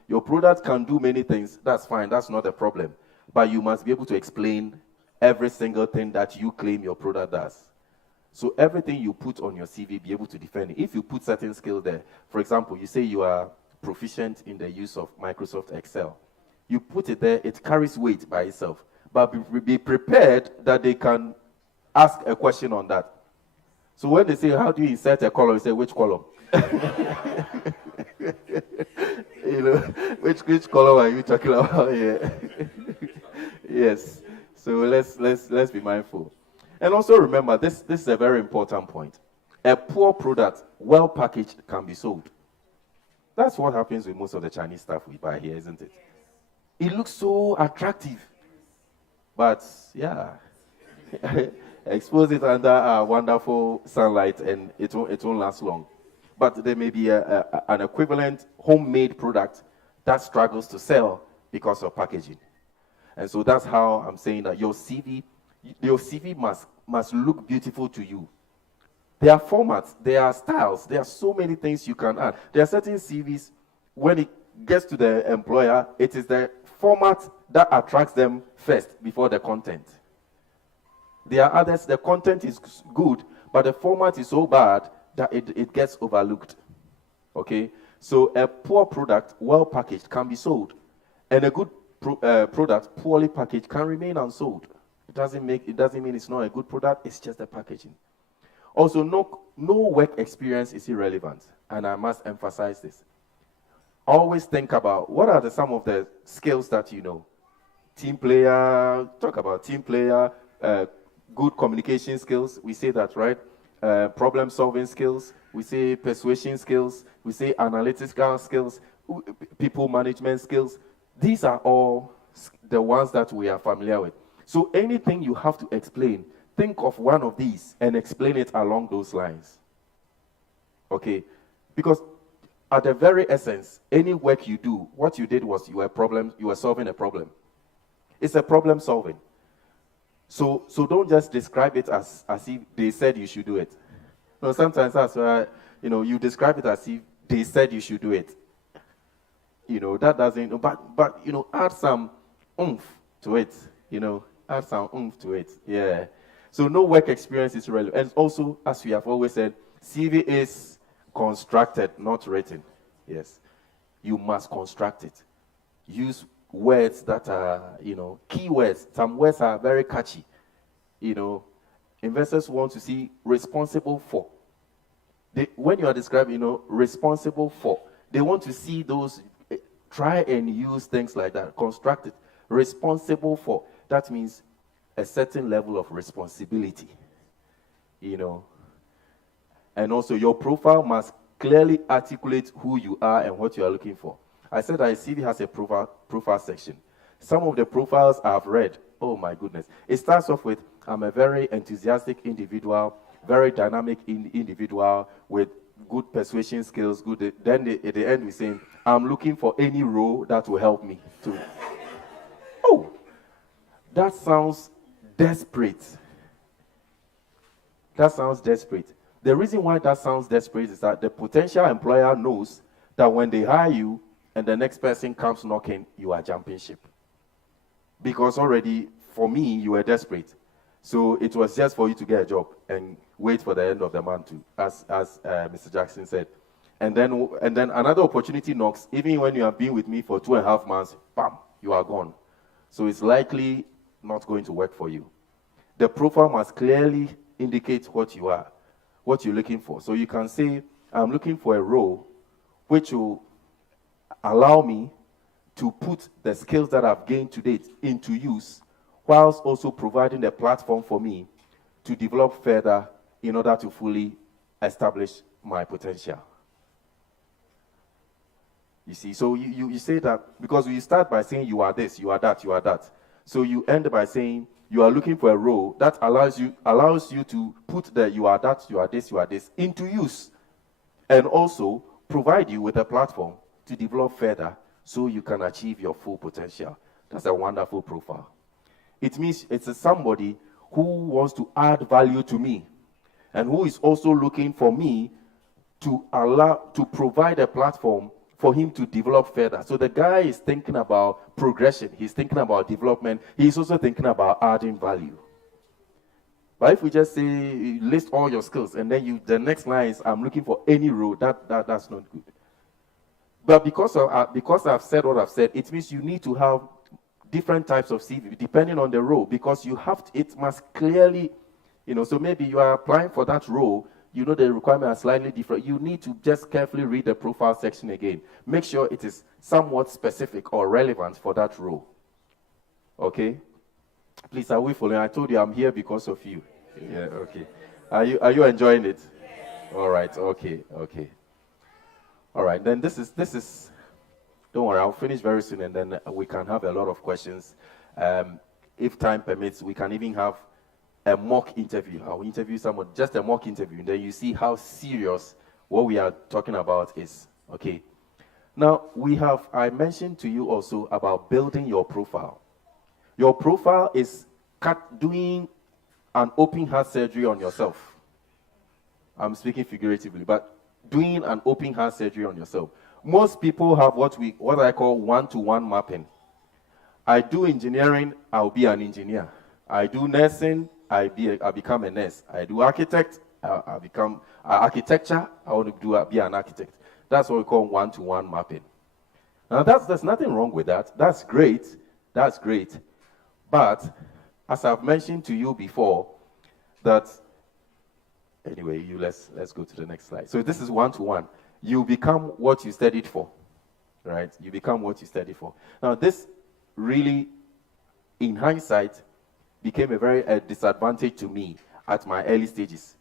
Your product can do many things, that's fine, that's not a problem. But you must be able to explain every single thing that you claim your product does. So everything you put on your CV, be able to defend it. If you put certain skills there, for example, you say you are proficient in the use of Microsoft Excel. You put it there, it carries weight by itself. But be prepared that they can ask a question on that. So when they say, how do you insert a column, you say, which column? You know, which column are you talking about here? Yes. So let's be mindful. And also remember, this is a very important point. A poor product, well packaged, can be sold. That's what happens with most of the Chinese stuff we buy here, isn't it? It looks so attractive. But, yeah, expose it under wonderful sunlight and it won't last long. But there may be an equivalent homemade product that struggles to sell because of packaging. And so that's how I'm saying that your CV must look beautiful to you. There are formats, there are styles, there are so many things you can add. There are certain CVs, when it gets to the employer, it is the format that attracts them first before the content. There are others, the content is good, but the format is so bad that it gets overlooked. Okay? So a poor product, well packaged, can be sold. And a good product, poorly packaged, can remain unsold. It doesn't mean it's not a good product, it's just the packaging. Also, no work experience is irrelevant, and I must emphasize this. Always think about what are some of the skills that you know. Team player, talk about team player, good communication skills, we say that, right? Problem solving skills, we say persuasion skills, we say analytical skills, people management skills. These are all the ones that we are familiar with. So anything you have to explain, think of one of these and explain it along those lines. Okay? Because at the very essence, any work you do, what you did was you were solving a problem. It's a problem solving. So don't just describe it as if they said you should do it. No, sometimes that's why, you describe it as if they said you should do it. That doesn't, but add some oomph to it, add some oomph to it, yeah. So no work experience is relevant. And also, as we have always said, CV is constructed, not written. Yes, you must construct it. Use words that are, keywords. Some words are very catchy. Investors want to see responsible for. When you are describing, responsible for, they want to see those. Try and use things like that. Construct it. Responsible for. That means a certain level of responsibility. And also your profile must clearly articulate who you are and what you are looking for. I said that CV has a profile section. Some of the profiles I've read, oh my goodness. It starts off with, I'm a very enthusiastic individual, very dynamic individual with good persuasion skills. Then at the end we're saying, I'm looking for any role that will help me to. Oh, that sounds desperate. That sounds desperate. The reason why that sounds desperate is that the potential employer knows that when they hire you and the next person comes knocking, you are jumping ship. Because already, for me, you were desperate. So it was just for you to get a job and wait for the end of the month too, as Mr. Jackson said. And then another opportunity knocks, even when you have been with me for 2.5 months, bam, you are gone. So it's likely not going to work for you. The profile must clearly indicate what you are, what you're looking for. So you can say, I'm looking for a role which will allow me to put the skills that I've gained to date into use, whilst also providing a platform for me to develop further in order to fully establish my potential. You see, so you say that because you start by saying you are this, you are that, you are that. So you end by saying you are looking for a role that allows you to put the you are that, you are this into use, and also provide you with a platform to develop further so you can achieve your full potential. That's a wonderful profile. It means it's somebody who wants to add value to me and who is also looking for me to provide a platform for him to develop further. So the guy is thinking about progression. He's thinking about development. He's also thinking about adding value. But if we just say, list all your skills, and then the next line is, I'm looking for any role, that's not good. But because I've said what I've said, it means you need to have different types of CV, depending on the role, because it must clearly, so maybe you are applying for that role, the requirements are slightly different. You need to just carefully read the profile section again. Make sure it is somewhat specific or relevant for that role. Okay? Please, are we following? I told you I'm here because of you. Yeah, okay. Are you enjoying it? All right, okay. All right, then this is, don't worry, I'll finish very soon and then we can have a lot of questions. If time permits, we can even have a mock interview. I'll interview someone, just a mock interview, and then you see how serious what we are talking about is. Okay. Now, I mentioned to you also about building your profile. Your profile is doing an open heart surgery on yourself. I'm speaking figuratively, but doing an open heart surgery on yourself. Most people have what I call one-to-one mapping. I do engineering, I'll be an engineer. I do nursing, I become a nurse. I do architecture, I want to be an architect. That's what we call one-to-one mapping. Now there's nothing wrong with that. That's great. But as I've mentioned to you before, anyway, let's go to the next slide. So this is one-to-one. You become what you studied for, right? You become what you studied for. Now this really, in hindsight, became a disadvantage to me at my early stages.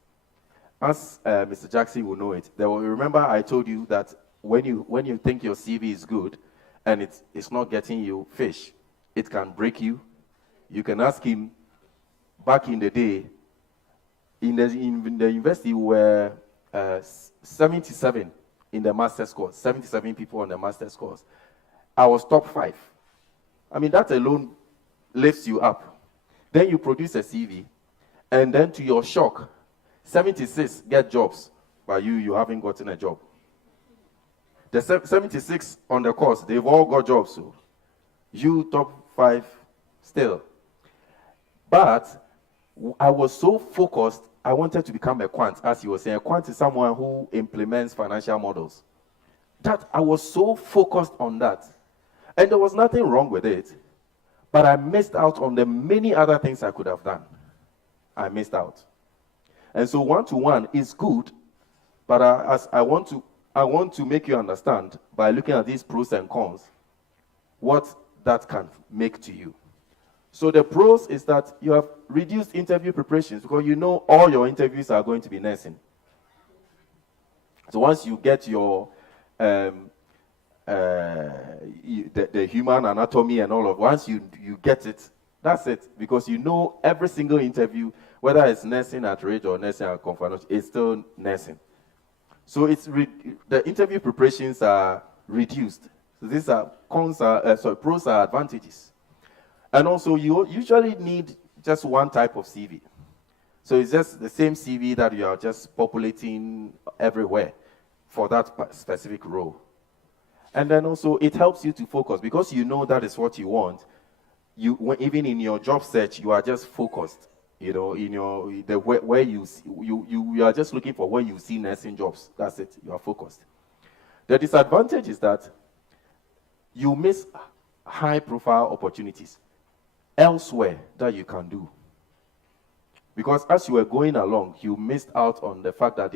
As Mr. Jackson will know it, remember I told you that when you think your CV is good and it's not getting you fish, it can break you. You can ask him, back in the day, in the university were 77 in the master's course, 77 people on the master's course. I was top 5. I mean, that alone lifts you up. Then you produce a CV, and then to your shock, 76 get jobs, but you haven't gotten a job. The 76 on the course, they've all got jobs, so you top 5 still. But I was so focused, I wanted to become a quant, as you were saying. A quant is someone who implements financial models. That I was so focused on that. And there was nothing wrong with it, but I missed out on the many other things I could have done. I missed out. And so one-to-one is good, but as I want to make you understand, by looking at these pros and cons, what that can make to you. So the pros is that you have reduced interview preparations because you know all your interviews are going to be nursing. So once you get your the human anatomy and all of, once you get it, that's it. Because you know every single interview, whether it's nursing at Ridge or nursing at Convo, it's still nursing. So the interview preparations are reduced. So these are pros are advantages. And also, you usually need just one type of CV. So it's just the same CV that you are just populating everywhere for that specific role. And then also, it helps you to focus because you know that is what you want. Even in your job search, you are just focused. You know, in where you are just looking for where you see nursing jobs. That's it. You are focused. The disadvantage is that you miss high-profile opportunities elsewhere that you can do. Because as you were going along, you missed out on the fact that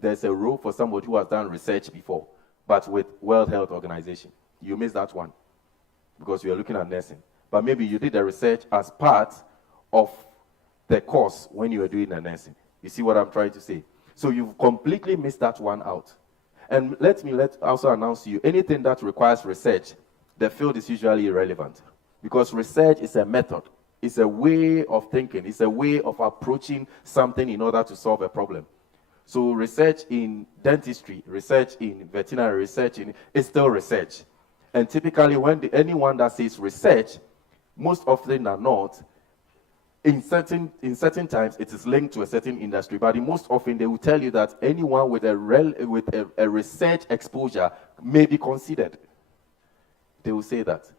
there's a role for somebody who has done research before, but with World Health Organization. You missed that one because you were looking at nursing. But maybe you did the research as part of the course when you were doing the nursing. You see what I'm trying to say? So you've completely missed that one out. And let also announce to you, anything that requires research, the field is usually irrelevant. Because research is a method. It's a way of thinking. It's a way of approaching something in order to solve a problem. So research in dentistry, research in veterinary, research is still research. And typically anyone that says research, most often than not, in certain times, it is linked to a certain industry. But most often, they will tell you that anyone with a research exposure may be considered. They will say that.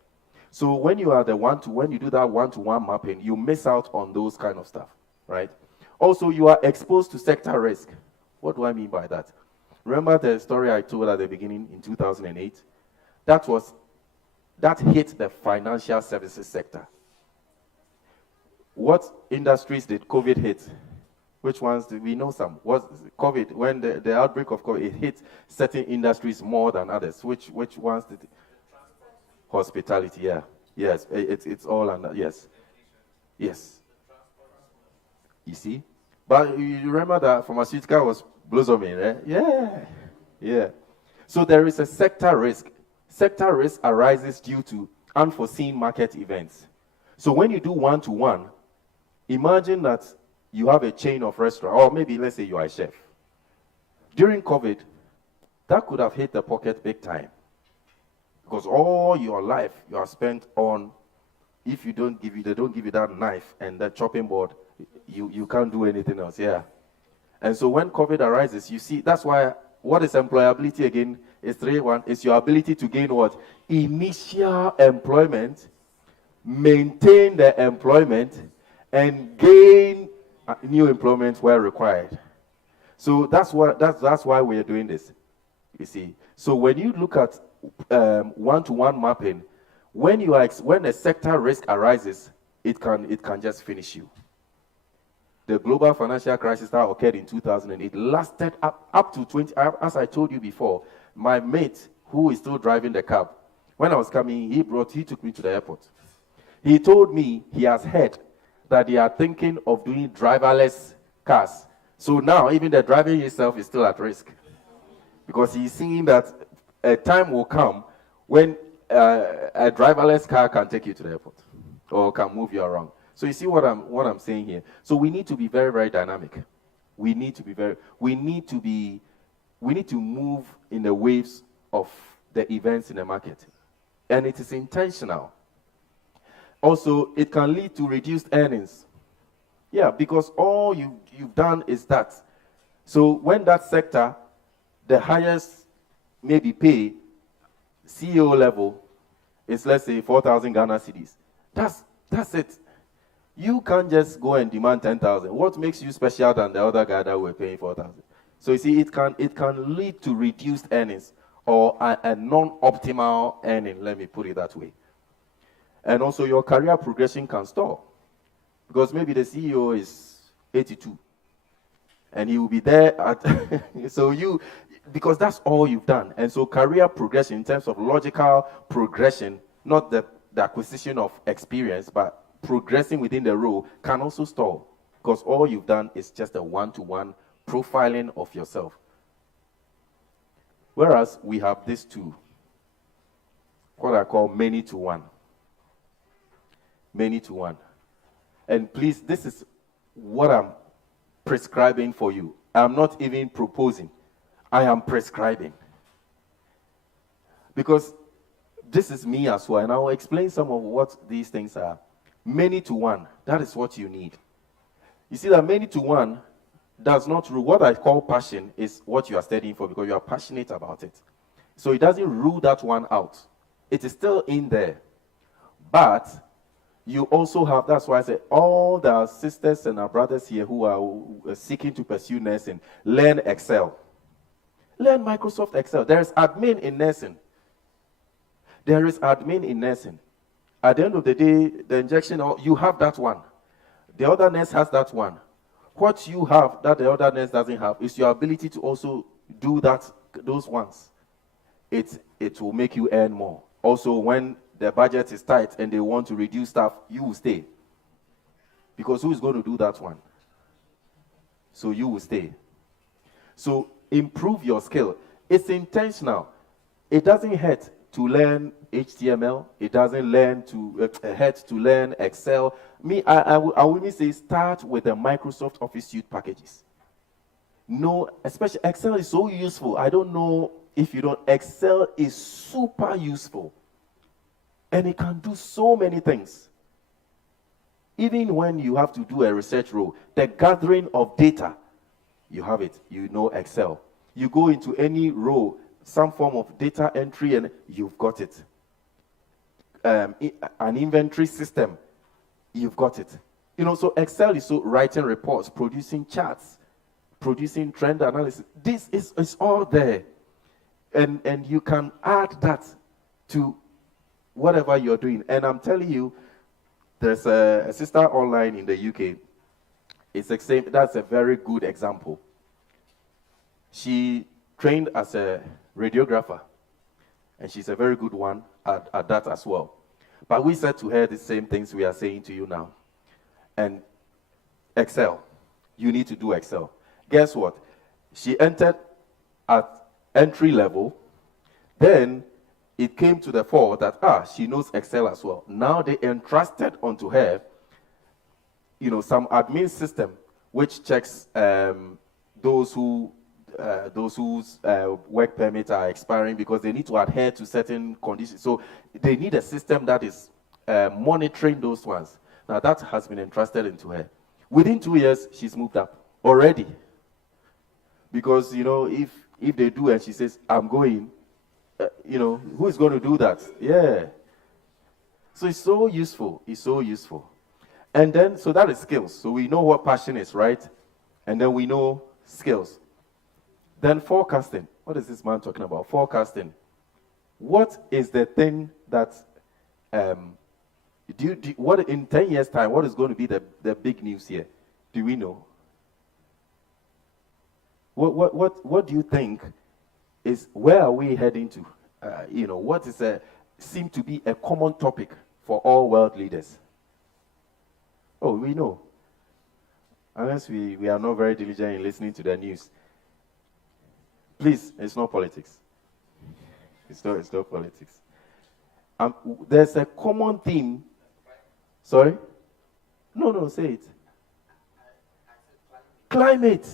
So when you are when you do that one-to-one mapping, you miss out on those kind of stuff, right? Also, you are exposed to sector risk. What do I mean by that? Remember the story I told at the beginning in 2008? That hit the financial services sector. What industries did COVID hit? Which ones did we know some? COVID, when the outbreak of COVID, it hit certain industries more than others. Which ones did it? Hospitality, yeah. Yes, it's all under, yes. Yes. You see? But you remember that pharmaceutical was blossoming, eh? Yeah. Yeah. So there is a sector risk. Sector risk arises due to unforeseen market events. So when you do one-to-one, imagine that you have a chain of restaurants, or maybe let's say you are a chef. During COVID, that could have hit the pocket big time. Because all your life you are spent on, if they don't give you that knife and that chopping board, you can't do anything else, yeah. And so when COVID arises, you see, that's why, what is employability again? It's 3-1. It's your ability to gain what? Initial employment, maintain the employment, and gain new employment where required. So that's why we are doing this, you see. So when you look at one-to-one mapping, when a sector risk arises, it can just finish you. The global financial crisis that occurred in 2008 lasted up to 20. As I told you before, my mate, who is still driving the cab, when I was coming, he took me to the airport. He told me he has heard that they are thinking of doing driverless cars. So now even the driving itself is still at risk, because he's seeing that a time will come when a driverless car can take you to the airport or can move you around. So you see what I'm saying here. So we need to be very, very dynamic. We need to move in the waves of the events in the market, and it is intentional. Also, it can lead to reduced earnings. Yeah, because all you've done is that. So when that sector, the highest maybe pay, CEO level, is let's say 4,000 Ghana cedis. That's it. You can't just go and demand 10,000. What makes you special than the other guy that we're paying 4,000? So you see, it can lead to reduced earnings or a non-optimal earning, let me put it that way. And also your career progression can stall. Because maybe the CEO is 82 and he will be there at because that's all you've done. And so career progression in terms of logical progression, not the acquisition of experience, but progressing within the role can also stall because all you've done is just a one-to-one profiling of yourself. Whereas we have these two, what I call many to one. Many to one. And please, this is what I'm prescribing for you. I'm not even proposing. I am prescribing. Because this is me as well, and I'll explain some of what these things are. Many to one, that is what you need. You see that many to one does not rule. What I call passion is what you are studying for because you are passionate about it. So it doesn't rule that one out. It is still in there. But you also have, that's why I say, all the sisters and our brothers here who are seeking to pursue nursing, learn Excel. Learn Microsoft Excel. There is admin in nursing. There is admin in nursing. At the end of the day, the injection, you have that one. The other nurse has that one. What you have that the other nurse doesn't have is your ability to also do those ones. It will make you earn more. Also, when the budget is tight and they want to reduce staff, you will stay. Because who is going to do that one? So you will stay. So improve your skill. It's intentional. It doesn't hurt to learn HTML. It doesn't hurt to learn Excel. I will even say start with the Microsoft Office Suite packages. No, especially Excel is so useful. I don't know if you don't. Excel is super useful. And it can do so many things. Even when you have to do a research role, the gathering of data, you have it. You know Excel. You go into any role, some form of data entry, and you've got it. An inventory system, you've got it. So Excel is so writing reports, producing charts, producing trend analysis. This is all there. And you can add that to whatever you're doing. And I'm telling you, there's a sister online in the UK. That's a very good example. She trained as a radiographer, and she's a very good one at that as well. But we said to her the same things we are saying to you now. And Excel, you need to do Excel. Guess what? She entered at entry level, then it came to the fore that, she knows Excel as well. Now they entrusted onto her, some admin system which checks those whose work permits are expiring because they need to adhere to certain conditions. So they need a system that is monitoring those ones. Now that has been entrusted into her. Within 2 years, she's moved up already. Because, if they do and she says, I'm going, who is going to do that? Yeah. So it's so useful. It's so useful. And then, so that is skills. So we know what passion is, right? And then we know skills. Then forecasting. What is this man talking about? Forecasting. What is the thing that, what in 10 years' time, what is going to be the big news here? Do we know? What do you think is, where are we heading to? What is seem to be a common topic for all world leaders? Oh, we know. Unless we are not very diligent in listening to the news. Please, it's not politics. It's not politics. There's a common theme. Sorry? No, say it. Climate.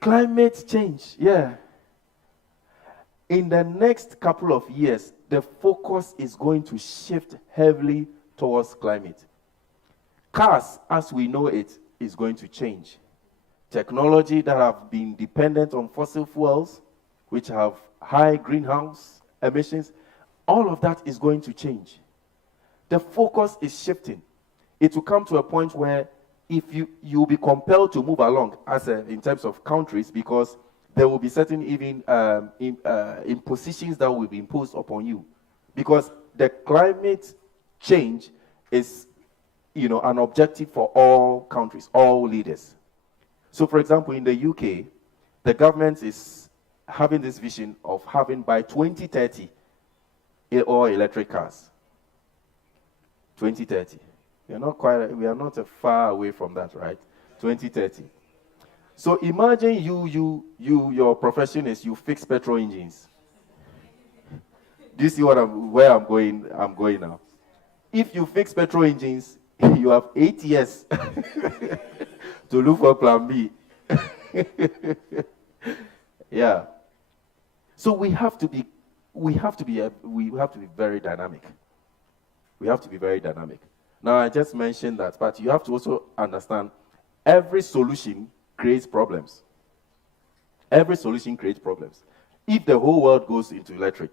Climate change, yeah. In the next couple of years, the focus is going to shift heavily towards climate. Cars, as we know it, is going to change. Technology that have been dependent on fossil fuels, which have high greenhouse emissions, all of that is going to change. The focus is shifting. It will come to a point where if you'll be compelled to move along in terms of countries, because there will be certain even impositions that will be imposed upon you, because the climate change is, an objective for all countries, all leaders. So, for example, in the UK, the government is having this vision of having by 2030 all electric cars. 2030. We are not far away from that, right? 2030. So imagine your profession is you fix petrol engines. Do you see where I'm going now? If you fix petrol engines, you have 8 years to look for plan B. Yeah. So we have to be very dynamic. We have to be very dynamic. Now, I just mentioned that, but you have to also understand every solution creates problems. Every solution creates problems. If the whole world goes into electric,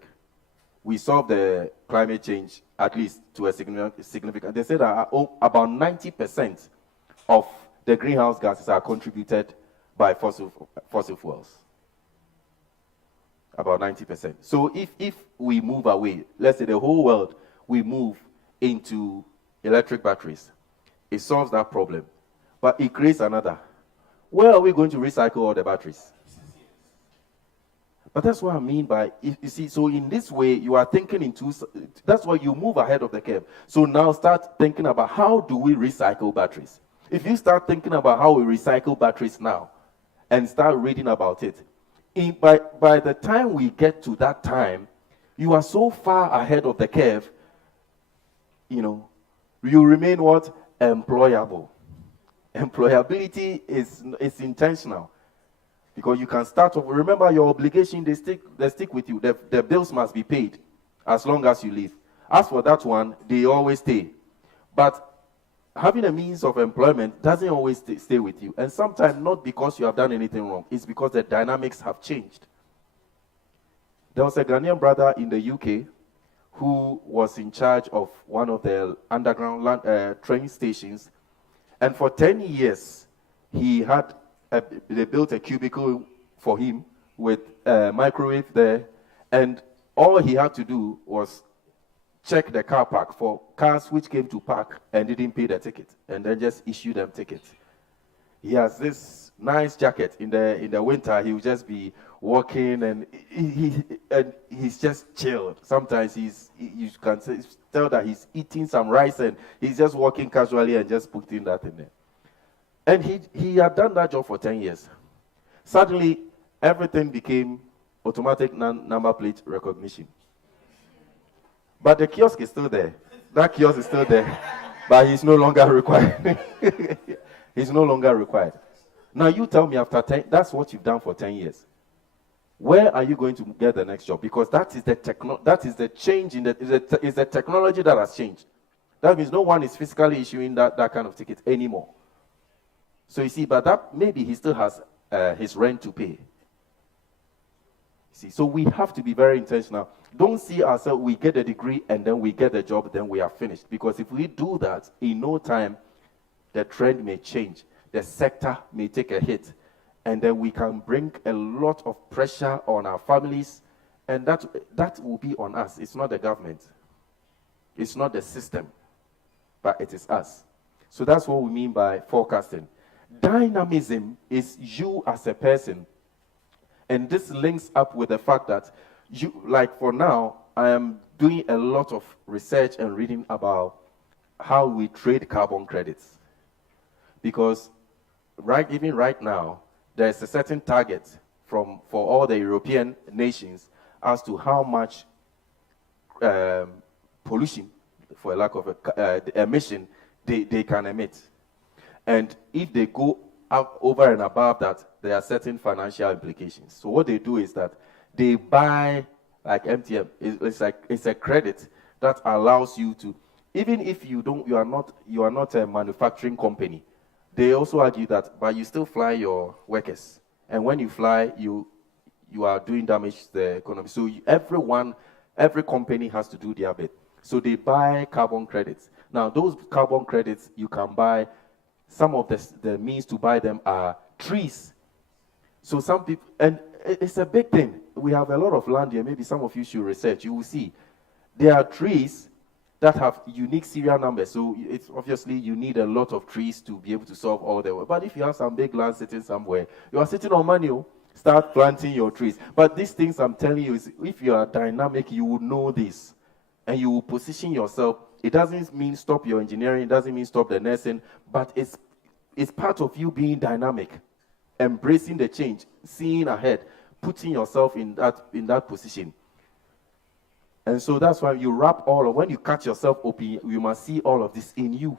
we solve the climate change at least to a significant. They say that about 90% of the greenhouse gases are contributed by fossil fuels. About 90%. So if we move away, let's say the whole world, we move into electric batteries, it solves that problem. But it creates another. Where are we going to recycle all the batteries? But that's what I mean by, you see, so in this way, you are thinking that's why you move ahead of the curve. So now start thinking about how do we recycle batteries? If you start thinking about how we recycle batteries now and start reading about it, by the time we get to that time, you are so far ahead of the curve, you remain what? Employable. Employability is intentional. Because you can start off, remember your obligation, they stick with you. The bills must be paid as long as you live. As for that one, they always stay. But having a means of employment doesn't always stay with you. And sometimes not because you have done anything wrong, it's because the dynamics have changed. There was a Ghanaian brother in the UK who was in charge of one of the underground train stations. And for 10 years, they built a cubicle for him with a microwave there, and all he had to do was check the car park for cars which came to park and didn't pay the ticket, and then just issue them tickets. He has this nice jacket. In the winter, he will just be walking, and he's just chilled. Sometimes you can tell that he's eating some rice, and he's just walking casually and just putting that in there. And he had done that job for 10 years. Suddenly, everything became automatic number plate recognition. But the kiosk is still there. That kiosk is still there. But he's no longer required. He's no longer required. Now you tell me after 10, that's what you've done for 10 years. Where are you going to get the next job? Because that is the change is the technology that has changed. That means no one is physically issuing that kind of ticket anymore. So you see, but that maybe he still has his rent to pay. See, so we have to be very intentional. Don't see ourselves, we get a degree and then we get a job, then we are finished. Because if we do that, in no time, the trend may change. The sector may take a hit. And then we can bring a lot of pressure on our families. And that will be on us. It's not the government. It's not the system. But it is us. So that's what we mean by forecasting. Dynamism is you as a person. And this links up with the fact that for now, I am doing a lot of research and reading about how we trade carbon credits. Because even right now, there's a certain target for all the European nations as to how much pollution, for lack of emission, they can emit. And if they go up over and above that, there are certain financial implications. So what they do is that they buy, like MTM, it's a credit that allows you to, even if you are not a manufacturing company, they also argue that, but you still fly your workers. And when you fly, you are doing damage to the economy. So every company has to do their bit. So they buy carbon credits. Now, those carbon credits, you can buy, some of the means to buy them are trees. So some people, and it's a big thing. We have a lot of land here. Maybe some of you should research. You will see there are trees that have unique serial numbers. So it's obviously you need a lot of trees to be able to solve all the work. But if you have some big land sitting somewhere, you are sitting on money. Start planting your trees. But these things I'm telling you is, if you are dynamic, you will know this. And you will position yourself. It doesn't mean stop your engineering. It doesn't mean stop the nursing. But it's part of you being dynamic, embracing the change, seeing ahead, putting yourself in that position. And so that's why you wrap when you cut yourself open, you must see all of this in you.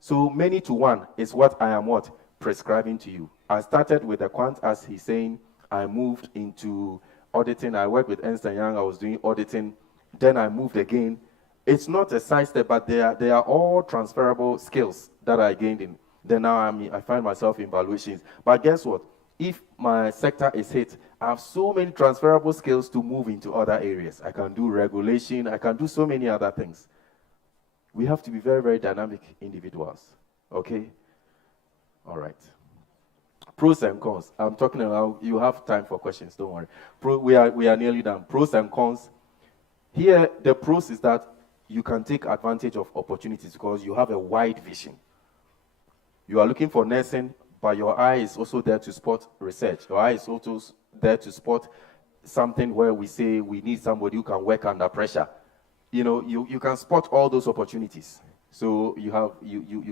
So many to one is what I am prescribing to you. I started with the quant, as he's saying. I moved into auditing. I worked with Ernst & Young. I was doing auditing. Then I moved again. It's not a sidestep, but they are all transferable skills that I gained in. Then now I find myself in valuations. But guess what? If my sector is hit, I have so many transferable skills to move into other areas. I can do regulation. I can do so many other things. We have to be very, very dynamic individuals. Okay? All right. Pros and cons. I'm talking about, you have time for questions, don't worry. We are nearly done. Pros and cons. Here, the pros is that you can take advantage of opportunities because you have a wide vision. You are looking for nursing, but your eye is also there to spot research. Your eye is also there to spot something where we say we need somebody who can work under pressure. You can spot all those opportunities. So you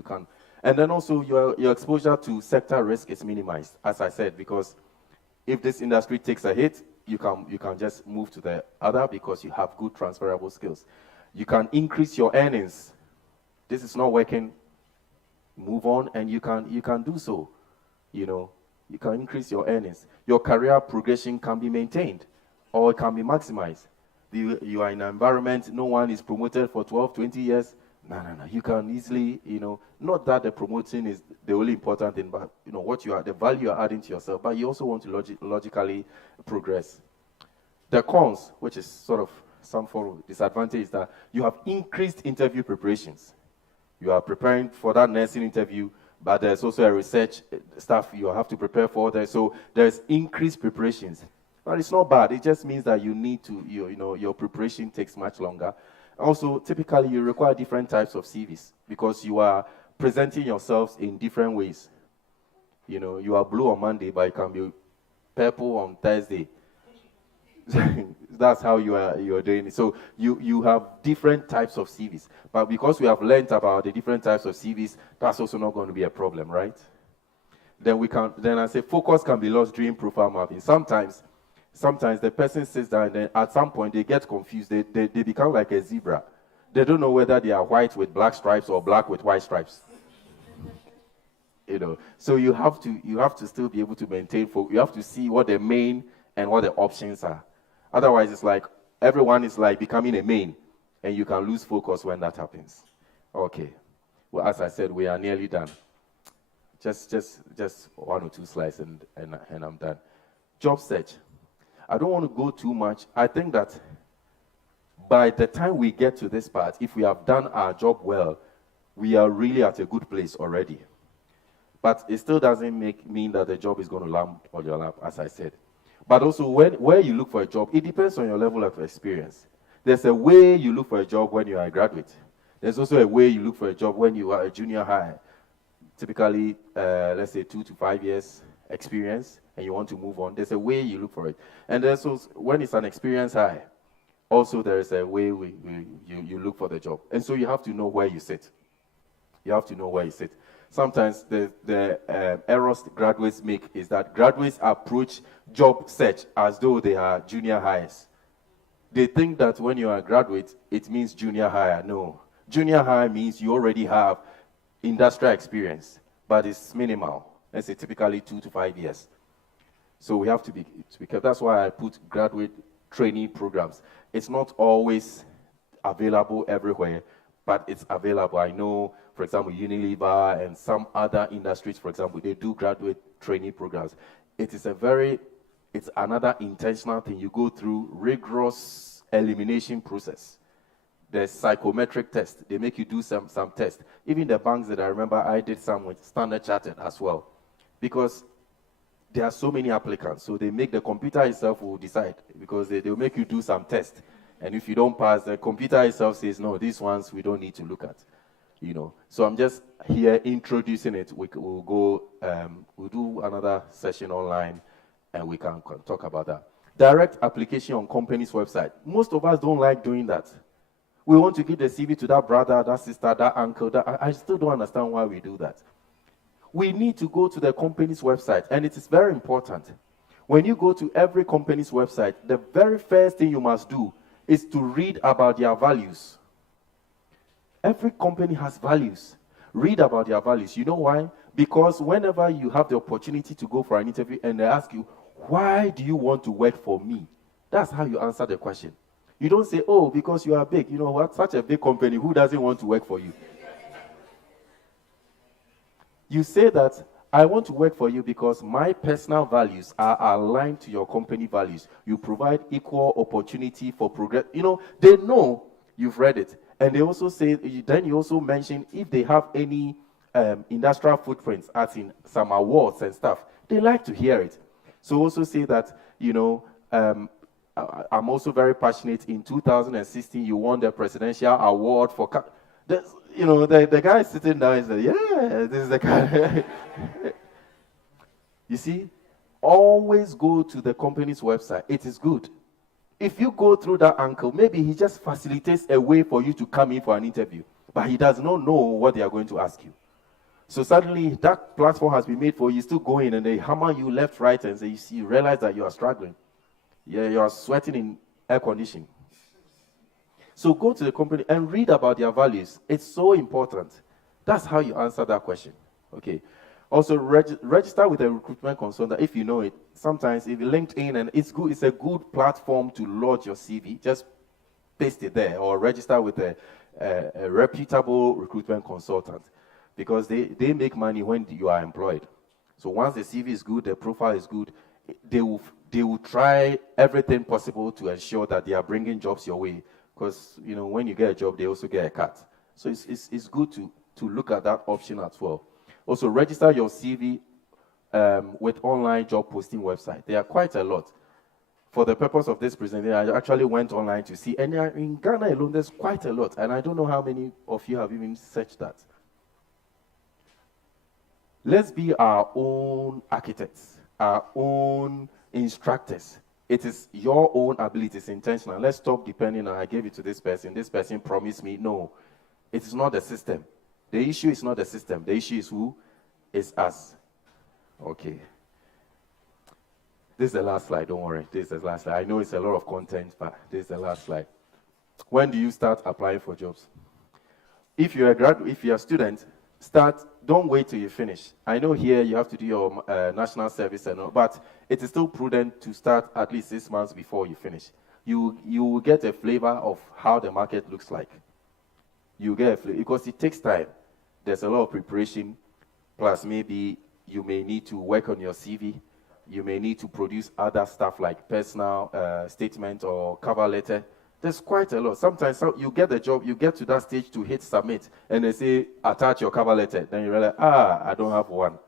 can. And then also your exposure to sector risk is minimized, as I said, because if this industry takes a hit, you can just move to the other because you have good transferable skills. You can increase your earnings. This is not working, move on, and you can do so. You can increase your earnings. Your career progression can be maintained or it can be maximized. You are in an environment, no one is promoted for 12, 20 years. No. You can easily, not that the promoting is the only important thing, but the value you're adding to yourself, but you also want to logically progress. The cons, which is sort of some form of disadvantage, is that you have increased interview preparations. You are preparing for that nursing interview, but there's also a research stuff you have to prepare for there. So there's increased preparations. But it's not bad. It just means that you need to, your preparation takes much longer. Also, typically, you require different types of CVs because you are presenting yourselves in different ways. You are blue on Monday, but you can be purple on Thursday. That's how you are doing it. So you have different types of CVs. But because we have learned about the different types of CVs, that's also not going to be a problem, right? Then I say focus can be lost during profile mapping. Sometimes the person sits down and then at some point they get confused. They become like a zebra. They don't know whether they are white with black stripes or black with white stripes. So you have to still be able to maintain focus. You have to see what the main and what the options are. Otherwise, it's like everyone is like becoming a main, and you can lose focus when that happens. Okay. Well, as I said, we are nearly done. Just one or two slides, and I'm done. Job search. I don't want to go too much. I think that by the time we get to this part, if we have done our job well, we are really at a good place already. But it still doesn't mean that the job is going to land on your lap, as I said. But also, where you look for a job, it depends on your level of experience. There's a way you look for a job when you are a graduate. There's also a way you look for a job when you are a junior high. Typically, let's say 2 to 5 years experience, and you want to move on. There's a way you look for it. And also, when it's an experience high, also there is a way you look for the job. And so you have to know where you sit. You have to know where you sit. Sometimes the errors graduates make is that graduates approach job search as though they are junior highs. They think that when you are a graduate, it means junior higher. No. Junior high means you already have industrial experience, but it's minimal. Let's say typically 2 to 5 years. So we have to be careful. That's why I put graduate training programs. It's not always available everywhere, but it's available. I know, for example, Unilever and some other industries, for example, they do graduate trainee programs. It's another intentional thing. You go through rigorous elimination process. There's psychometric test. They make you do some tests. Even the banks that I remember, I did some with Standard Chartered as well. Because there are so many applicants. So they make the computer itself will decide. Because they'll make you do some tests. And if you don't pass, the computer itself says, no, these ones we don't need to look at. So I'm just here introducing it. We'll do another session online and we can talk about that. Direct application on company's website. Most of us don't like doing that. We want to give the CV to that brother, that sister, that uncle. I still don't understand why we do that. We need to go to the company's website, and it is very important. When you go to every company's website, the very first thing you must do is to read about their values. Every company has values. Read about their values. You know why? Because whenever you have the opportunity to go for an interview and they ask you, why do you want to work for me? That's how you answer the question. You don't say, oh, because you are big. You know what? Such a big company, who doesn't want to work for you? You say that, I want to work for you because my personal values are aligned to your company values. You provide equal opportunity for progress. They know you've read it. And they also say, then you also mention if they have any industrial footprints, as in some awards and stuff. They like to hear it. So also say that, I'm also very passionate. In 2016, you won the presidential award for... the guy sitting down is like, yeah, this is the guy. You see, always go to the company's website. It is good. If you go through that uncle, maybe he just facilitates a way for you to come in for an interview, but he does not know what they are going to ask you. So suddenly, that platform has been made for you. Still going, and they hammer you left, right, and you realize that you are struggling. Yeah, you are sweating in air conditioning. So go to the company and read about their values. It's so important. That's how you answer that question. Okay. Also, register with a recruitment consultant if you know it. Sometimes if you LinkedIn, and it's good, it's a good platform to lodge your CV. Just paste it there, or register with a reputable recruitment consultant, because they make money when you are employed. So once the CV is good, the profile is good, they will try everything possible to ensure that they are bringing jobs your way. Because, when you get a job, they also get a cut. So it's good to look at that option as well. Also, register your CV with online job posting website. There are quite a lot. For the purpose of this presentation, I actually went online to see. And in Ghana alone, there's quite a lot. And I don't know how many of you have even searched that. Let's be our own architects, our own instructors. It is your own ability. It's intentional. Let's stop depending on, I gave it to this person promised me. No, it is not the system. The issue is not the system. The issue is who? It's us. Okay. This is the last slide. Don't worry. This is the last slide. I know it's a lot of content, but this is the last slide. When do you start applying for jobs? If you're a student, don't wait till you finish. I know here you have to do your national service and all, but it is still prudent to start at least 6 months before you finish. You will get a flavor of how the market looks like. You get a flavor, because it takes time. There's a lot of preparation, plus maybe you may need to work on your CV. You may need to produce other stuff like personal statement or cover letter. There's quite a lot. Sometimes you get the job, you get to that stage to hit submit, and they say, attach your cover letter. Then you realize, I don't have one.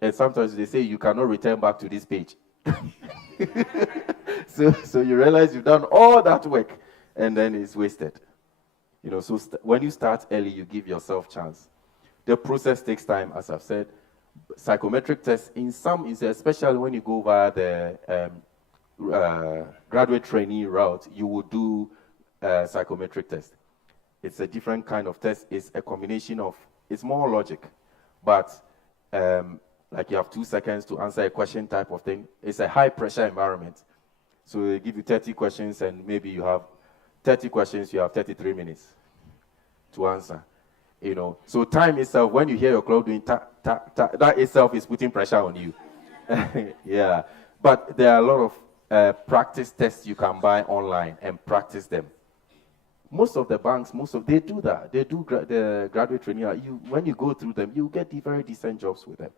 And sometimes they say, you cannot return back to this page. So you realize you've done all that work, and then it's wasted. So when you start early, you give yourself chance. The process takes time, as I've said. Psychometric tests, in some, especially when you go via the graduate trainee route, you will do psychometric test. It's a different kind of test. It's a combination of, it's more logic, but like you have 2 seconds to answer a question type of thing. It's a high pressure environment. So they give you 30 questions, and maybe you have 30 questions, you have 33 minutes to answer. So time itself, when you hear your clock doing ta, ta, ta, that itself is putting pressure on you. Yeah. But there are a lot of practice tests you can buy online and practice them. Most of the banks, they do that. They do the graduate training. When you go through them, you get the very decent jobs with them.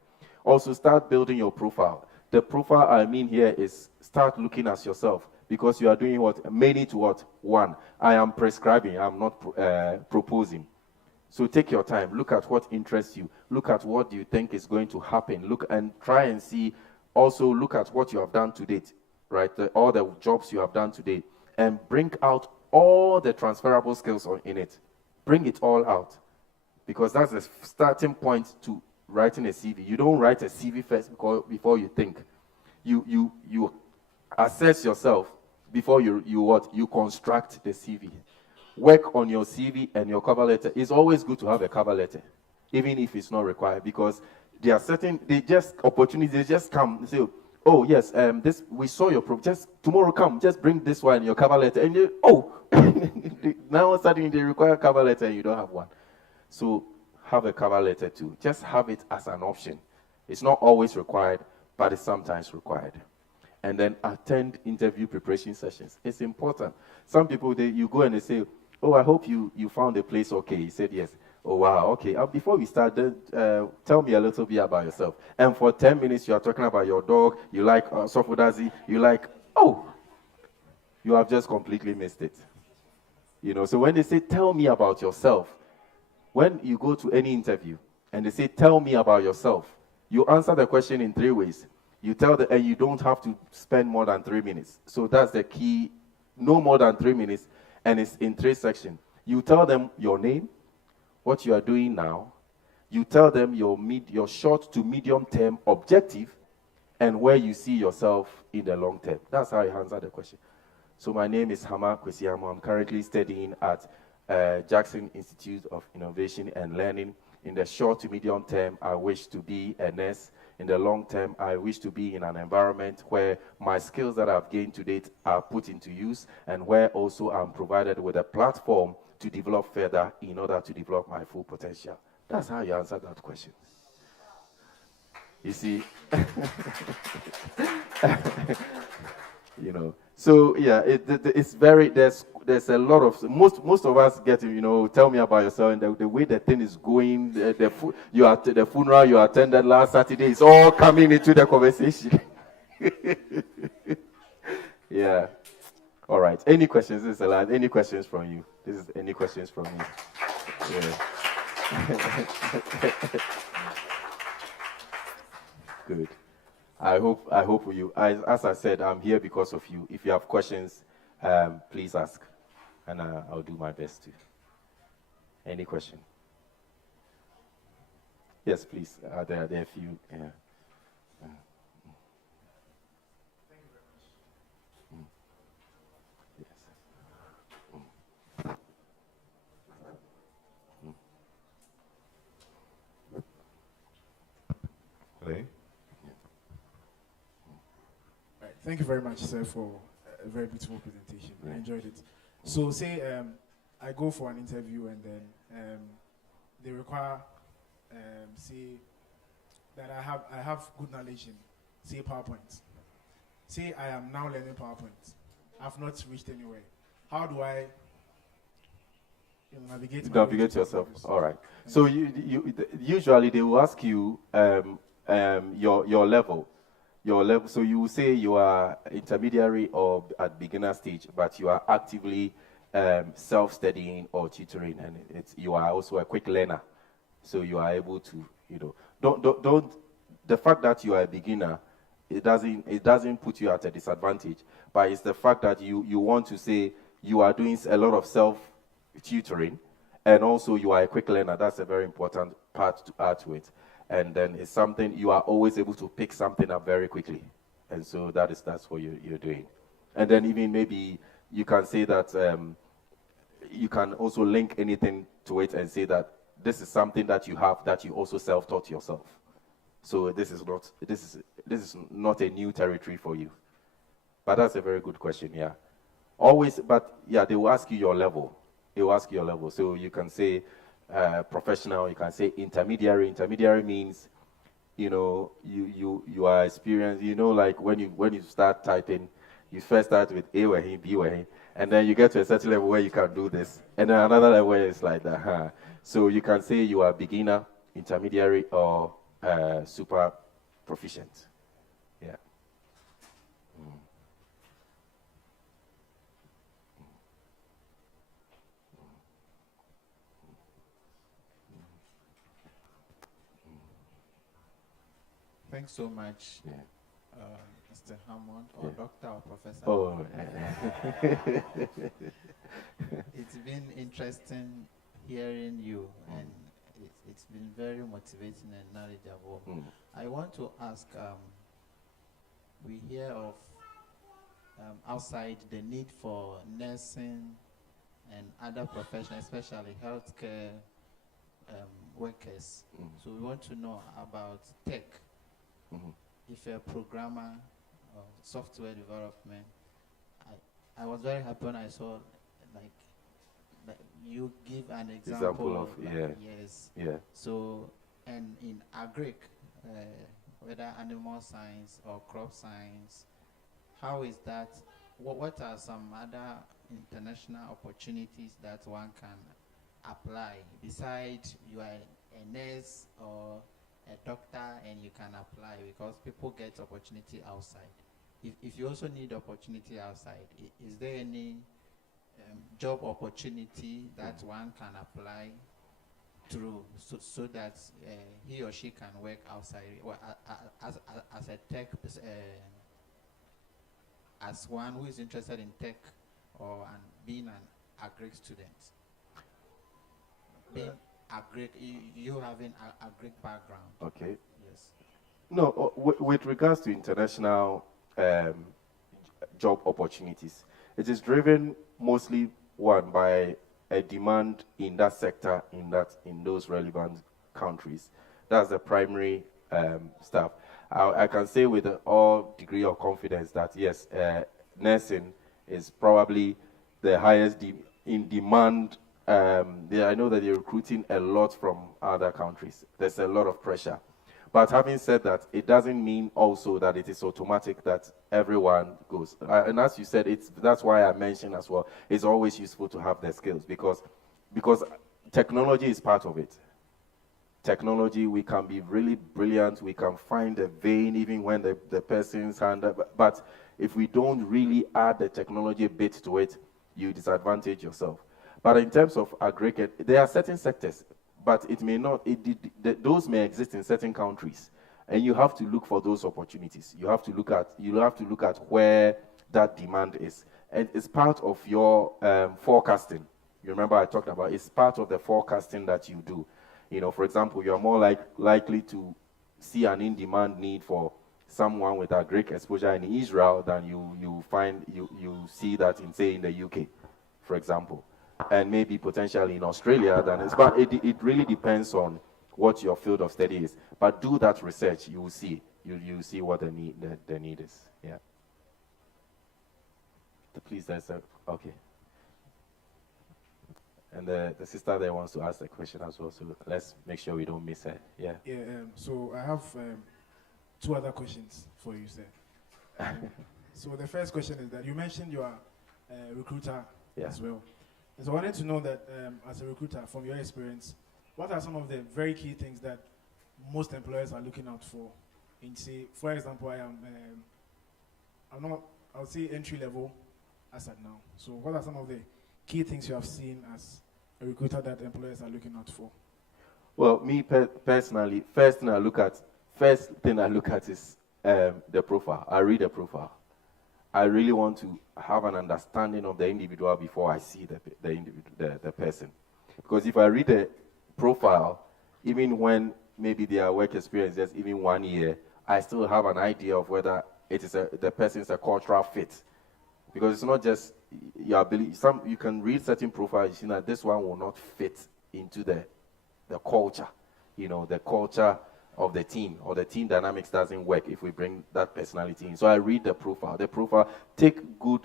Also, start building your profile. The profile I mean here is start looking at yourself, because you are doing what? Many to what? One. I am prescribing. I'm not proposing. So take your time. Look at what interests you. Look at what you think is going to happen. Look and try and see. Also, look at what you have done to date, right? All the jobs you have done today, and bring out all the transferable skills in it. Bring it all out, because that's the starting point to writing a CV. You don't write a CV first before you think. You assess yourself before you construct the CV. Work on your CV and your cover letter. It's always good to have a cover letter, even if it's not required, because there are certain opportunities. They just come and say, oh yes, this we saw your just tomorrow come, just bring this one, your cover letter, and now suddenly they require a cover letter and you don't have one. So have a cover letter too. Just have it as an option. It's not always required, but it's sometimes required. And then attend interview preparation sessions. It's important. Some people, you go and they say, oh, I hope you found a place okay. He said yes. Oh, wow, okay. Before we start, tell me a little bit about yourself. And for 10 minutes, you are talking about your dog, you like Sofudazi, you like, you have just completely missed it. So when they say, tell me about yourself, when you go to any interview and they say, tell me about yourself, you answer the question in 3 ways. You tell them, and you don't have to spend more than 3 minutes. So that's the key, no more than 3 minutes, and it's in 3 sections. You tell them your name, what you are doing now. You tell them your short to medium term objective, and where you see yourself in the long term. That's how you answer the question. So my name is Hama. I'm currently studying at Jackson Institute of Innovation and Learning. In the short to medium term, I wish to be a nurse. In the long term, I wish to be in an environment where my skills that I've gained to date are put into use, and where also I'm provided with a platform to develop further in order to develop my full potential. That's how you answer that question. You see? So yeah, it's very, there's a lot of, most of us get, tell me about yourself, and the way the thing is going, the funeral you attended last Saturday is all coming into the conversation. Yeah. All right. Any questions? This is the last. Any questions from you? Any questions from me? Yeah. Good. I hope you. As I said, I'm here because of you. If you have questions, please ask, and I'll do my best to. Any question? Yes, please. There are a few. Yeah. Thank you very much, sir, for a very beautiful presentation. I enjoyed it. So say I go for an interview and then they require, say, that I have good knowledge in, say, PowerPoint. Say I am now learning PowerPoint. I've not reached anywhere. How do I navigate yourself? All right. So usually they will ask you your level. So you will say you are intermediary or at beginner stage, but you are actively self-studying or tutoring, and you are also a quick learner. So you are able to, don't. The fact that you are a beginner, it doesn't put you at a disadvantage. But it's the fact that you want to say you are doing a lot of self-tutoring, and also you are a quick learner. That's a very important part to add to it. And then it's something you are always able to pick something up very quickly, and so that's what you're doing. And then even maybe you can say that you can also link anything to it and say that this is something that you have that you also self-taught yourself. So this is not a new territory for you. But that's a very good question. Yeah, always. But yeah, they will ask you your level. They will ask you your level. So you can say. Professional, you can say intermediary. Intermediary means, you are experienced. Like when you start typing, you first start with A wahi, B wahi, And then you get to a certain level where you can do this. And then another level where it's like that. So you can say you are beginner, intermediary, or super proficient. Yeah. Thanks so much, Yeah. Mr. Hammond, or Doctor or Professor. Oh. It's been interesting hearing you, and it's been very motivating and knowledgeable. I want to ask, we hear of outside the need for nursing and other professionals, especially healthcare workers. So we want to know about tech. If you're a programmer or software development, I was very happy when I saw like you give an example of yes. Yeah. So, and in agric, whether animal science or crop science, how is that? What are some other international opportunities that one can apply besides you are a nurse or a doctor and you can apply, because people get opportunity outside. If you also need opportunity outside, is there any job opportunity that one can apply through so that he or she can work outside, well, as a tech, as one who is interested in tech or being an agric student? Being agric, you having agric background. Okay. Yes. No, with regards to international job opportunities, it is driven mostly by a demand in that sector, in those relevant countries. That's the primary stuff. I can say with all degree of confidence that yes, nursing is probably the highest in demand. I know that they're recruiting a lot from other countries. There's a lot of pressure. But having said that, it doesn't mean also that it is automatic that everyone goes. And as you said, that's why I mentioned as well, it's always useful to have the skills because technology is part of it. Technology, we can be really brilliant, we can find a vein even when the person's hand, but if we don't really add the technology bit to it, you disadvantage yourself. But in terms of agric, there are certain sectors, but it may not. Those may exist in certain countries, and you have to look for those opportunities. You have to look at where that demand is, and it's part of your forecasting. You remember I talked about it's part of the forecasting that you do. You know, for example, you are more likely to see an in-demand need for someone with agric exposure in Israel than you see that in the UK, for example. And maybe potentially in Australia, but it really depends on what your field of study is. But do that research, you will see. You see what the need is. Yeah. Please, okay. And the sister there wants to ask a question as well, so let's make sure we don't miss her. Yeah. Yeah. So I have two other questions for you, sir. So the first question is that you mentioned you are a recruiter as well. And so I wanted to know that as a recruiter, from your experience, what are some of the very key things that most employers are looking out for? In say, for example, I'll say entry level as at now. So what are some of the key things you have seen as a recruiter that employers are looking out for? Well, me personally, first thing I look at is the profile. I read the profile. I really want to have an understanding of the individual before I see the person. Because if I read the profile, even when maybe their work experience is even 1 year, I still have an idea of whether the person is a cultural fit. Because it's not just your ability. You can read certain profiles, you see that this one will not fit into the culture, the culture of the team, or the team dynamics doesn't work if we bring that personality in. So I read the profile. Take good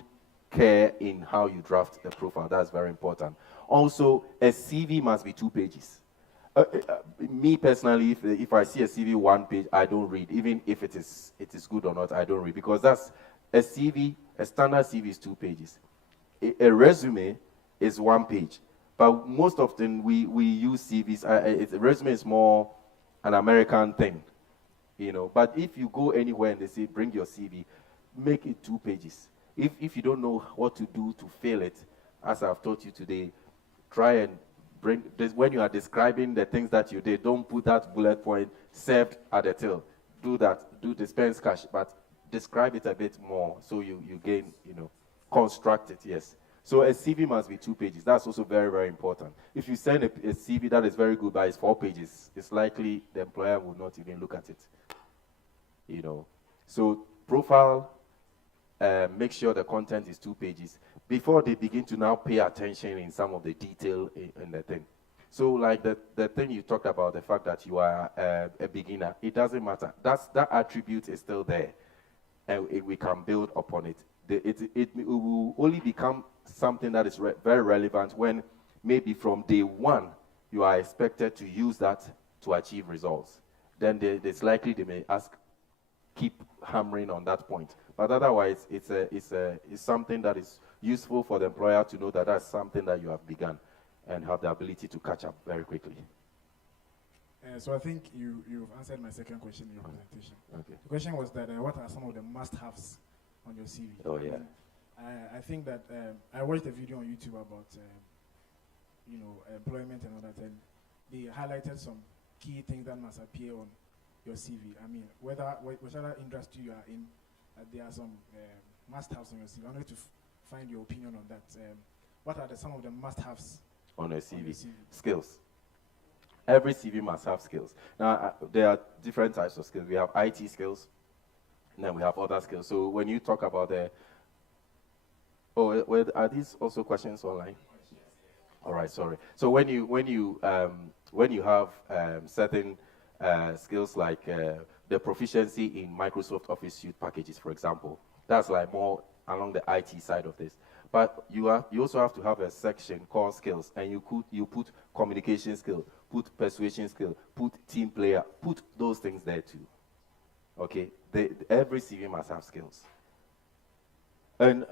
care in how you draft the profile. That's very important. Also, a CV must be 2 pages. Me personally, if I see a CV 1 page, I don't read. Even if it is good or not, I don't read, because that's a CV. A standard CV is 2 pages. a resume is 1 page. But most often we use CVs. A resume is more an American thing, you know. But if you go anywhere and they say bring your CV, make it 2 pages. If you don't know what to do to fill it, as I've taught you today, try and bring this, when you are describing the things that you did, don't put that bullet point served at the till. Do that, do dispense cash, but describe it a bit more so you gain, you know, construct it, yes. So a CV must be 2 pages. That's also very, very important. If you send a CV that is very good but it's 4 pages, it's likely the employer will not even look at it, you know. So profile, make sure the content is 2 pages before they begin to now pay attention in some of the detail in the thing. So like the thing you talked about, the fact that you are a beginner, it doesn't matter. That attribute is still there, and we can build upon it. It will only become something that is very relevant when maybe from day one you are expected to use that to achieve results. Then it's likely they may keep hammering on that point. But otherwise, it's something that is useful for the employer to know that that's something that you have begun and have the ability to catch up very quickly. So I think you've answered my second question in your presentation. Okay. The question was that what are some of the must-haves on your CV? Oh, yeah. I think that I watched a video on YouTube about employment and all that, and they highlighted some key things that must appear on your CV. I mean, whichever industry you are in, there are some must-haves on your CV. I wanted to find your opinion on that. What are some of the must-haves on a CV? Skills. Every CV must have skills. Now, there are different types of skills. We have IT skills, and then we have other skills. So when you talk about are these also questions online? All right, sorry. So when you have certain skills like the proficiency in Microsoft Office suite packages, for example, that's like more along the IT side of this. But you also have to have a section called skills, and you put communication skill, put persuasion skill, put team player, put those things there too. Okay, every CV must have skills. And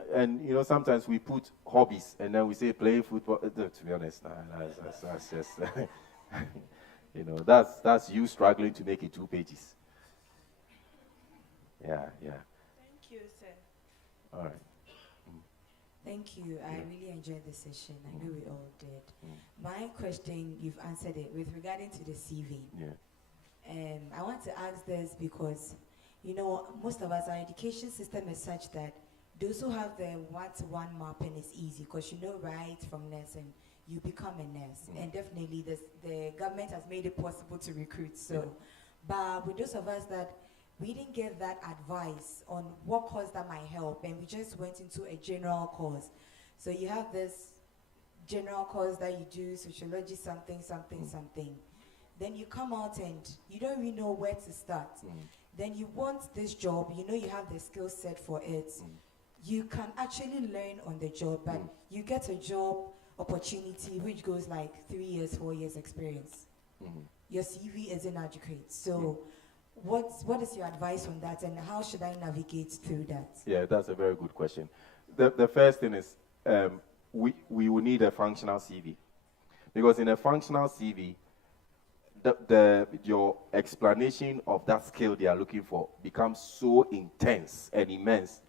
you know, sometimes we put hobbies and then we say playing football. To be honest, that's just you know, that's you struggling to make it 2 pages. Yeah. Thank you, sir. All right. Thank you. I really enjoyed the session. I know we all did. My question, you've answered it with regarding to the CV. Yeah. I want to ask this because, you know, most of us, our education system is such that those who have the one-to-one mapping is easy because you know right from nursing, you become a nurse. And definitely the government has made it possible to recruit. So, but with those of us that we didn't get that advice on what course that might help, and we just went into a general course. So you have this general course that you do, sociology, something. Then you come out and you don't really know where to start. Then you want this job, you know you have the skill set for it. You can actually learn on the job, but you get a job opportunity which goes like 3 years, 4 years experience. Your CV isn't adequate. So what is your advice on that, and how should I navigate through that? Yeah, that's a very good question. The first thing is we will need a functional CV, because in a functional CV, your explanation of that skill they are looking for becomes so intense and immense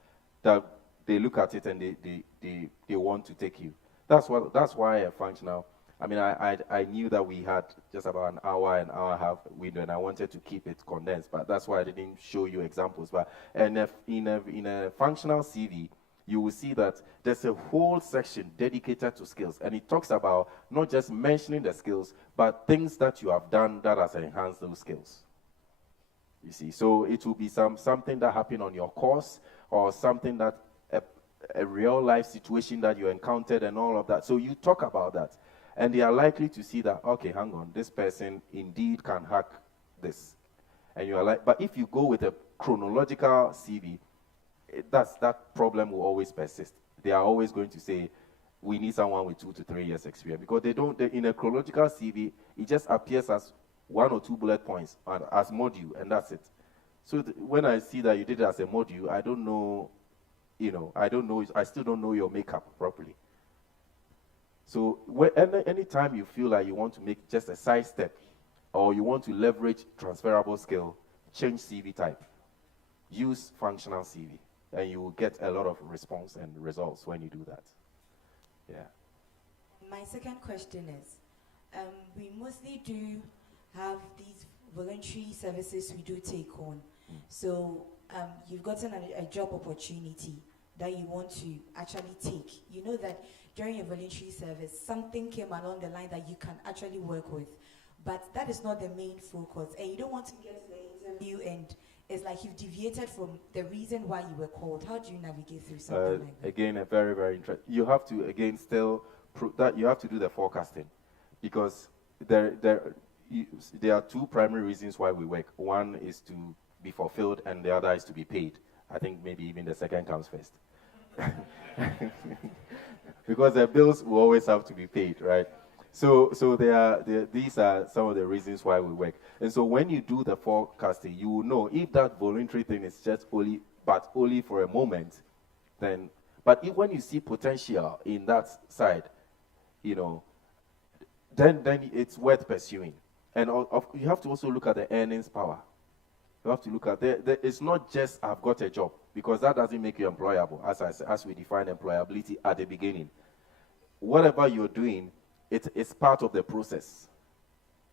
that they look at it and they want to take you. That's why a functional. I mean, I knew that we had just about an hour and a half window, and I wanted to keep it condensed, but that's why I didn't show you examples. But in a functional CV, you will see that there's a whole section dedicated to skills, and it talks about not just mentioning the skills, but things that you have done that has enhanced those skills. You see, so it will be something that happened on your course, or something that a real life situation that you encountered and all of that. So you talk about that. And they are likely to see that, okay, hang on, this person indeed can hack this. And you are like, but if you go with a chronological CV, that problem will always persist. They are always going to say, we need someone with 2 to 3 years experience. Because in a chronological CV, it just appears as 1 or 2 bullet points as module, and that's it. So when I see that you did it as a module, I don't know I still don't know your makeup properly. So anytime you feel like you want to make just a side step, or you want to leverage transferable skill, change CV type. Use functional CV, and you will get a lot of response and results when you do that. Yeah. My second question is, we mostly do have these voluntary services we do take on. So you've gotten a job opportunity that you want to actually take. You know that during your voluntary service, something came along the line that you can actually work with. But that is not the main focus. And you don't want to get to the interview and it's like you've deviated from the reason why you were called. How do you navigate through something like that? Again, a very, very interesting. You have to, again, still prove that you have to do the forecasting. Because there are two primary reasons why we work. One is to be fulfilled, and the other is to be paid. I think maybe even the second comes first. Because the bills will always have to be paid, right? So these are some of the reasons why we work. And so when you do the forecasting, you will know if that voluntary thing is just only for a moment, then, but when you see potential in that side, then it's worth pursuing. And you have to also look at the earnings power. You have to look at it's not just I've got a job, because that doesn't make you employable, as we define employability at the beginning. Whatever you're doing, it's part of the process.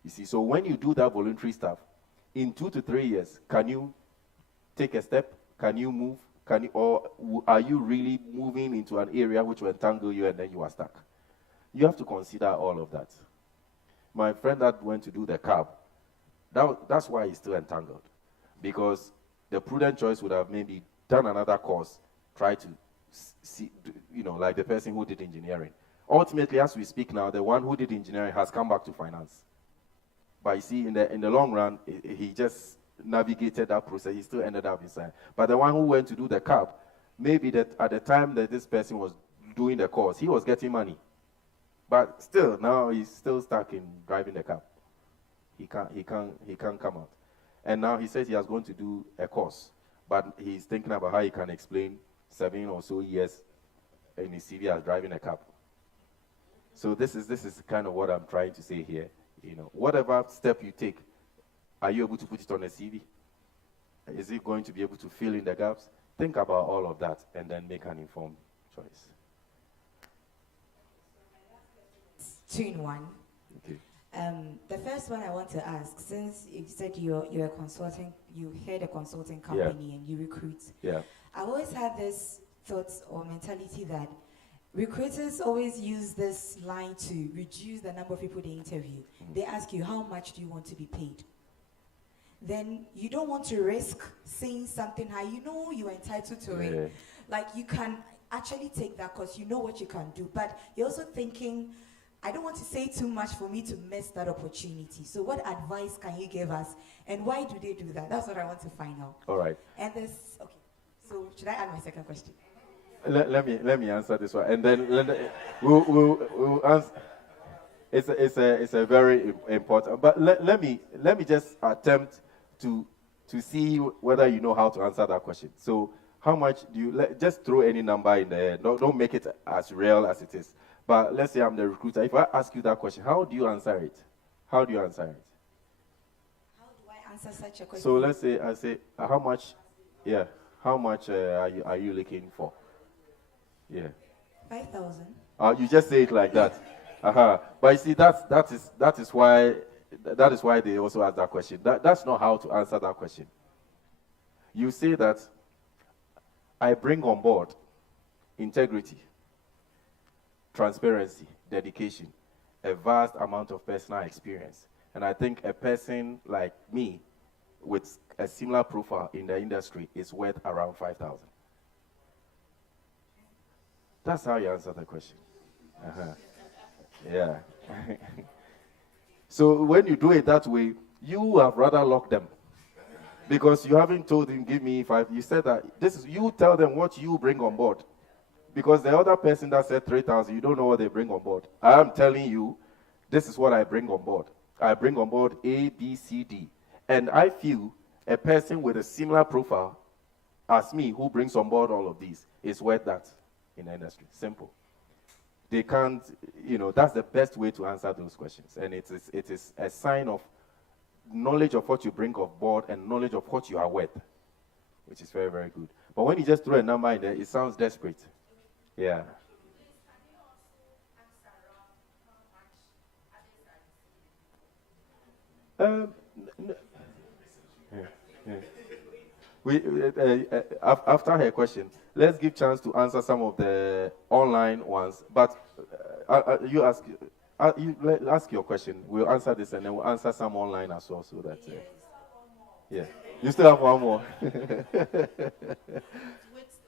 You see, so when you do that voluntary stuff, in 2 to 3 years, can you take a step? Can you move? Or are you really moving into an area which will entangle you and then you are stuck? You have to consider all of that. My friend that went to do the cab, that's why he's still entangled. Because the prudent choice would have maybe done another course, try to see, like the person who did engineering. Ultimately, as we speak now, the one who did engineering has come back to finance. But you see, in the long run, he just navigated that process. He still ended up inside. But the one who went to do the cab, maybe that at the time that this person was doing the course, he was getting money. But still, now he's still stuck in driving the cab. He can't come out. And now he says he has going to do a course, but he's thinking about how he can explain 7 or so years in his CV as driving a cab. So this is kind of what I'm trying to say here. Whatever step you take, are you able to put it on a CV? Is it going to be able to fill in the gaps? Think about all of that and then make an informed choice. 2 in 1. Okay. The first one I want to ask, since you said you're a consulting, you head a consulting company and you recruit. Yeah. I've always had this thought or mentality that recruiters always use this line to reduce the number of people they interview. They ask you, how much do you want to be paid? Then you don't want to risk saying something high. You know you're entitled to it. Like you can actually take that because you know what you can do. But you're also thinking, I don't want to say too much for me to miss that opportunity. So what advice can you give us? And why do they do that? That's what I want to find out. All right. And this, okay. So should I add my second question? Let me answer this one, and then we'll answer. It's a very important. But let me just attempt to see whether you know how to answer that question. So how much do you just throw any number in there? Don't make it as real as it is. But let's say I'm the recruiter. If I ask you that question, how do you answer it? How do you answer it? How do I answer such a question? So let's say I say how much? Yeah. How much are you looking for? Yeah. 5,000. You just say it like that. But you see, that is why they also ask that question. That's not how to answer that question. You say that I bring on board integrity, transparency, dedication, a vast amount of personal experience. And I think a person like me with a similar profile in the industry is worth around 5,000. That's how you answer the question. Yeah. So when you do it that way, you have rather locked them. Because you haven't told him, give me 5. You said that you tell them what you bring on board. Because the other person that said 3,000, you don't know what they bring on board. I am telling you, this is what I bring on board. I bring on board A, B, C, D. And I feel a person with a similar profile as me, who brings on board all of these, is worth that in the industry. Simple. They can't, that's the best way to answer those questions. And it is a sign of knowledge of what you bring on board and knowledge of what you are worth, which is very, very good. But when you just throw a number in there, it sounds desperate. Yeah. After her question, let's give chance to answer some of the online ones. But you ask your question. We'll answer this, and then we'll answer some online as well. So that yeah, you still have one more. With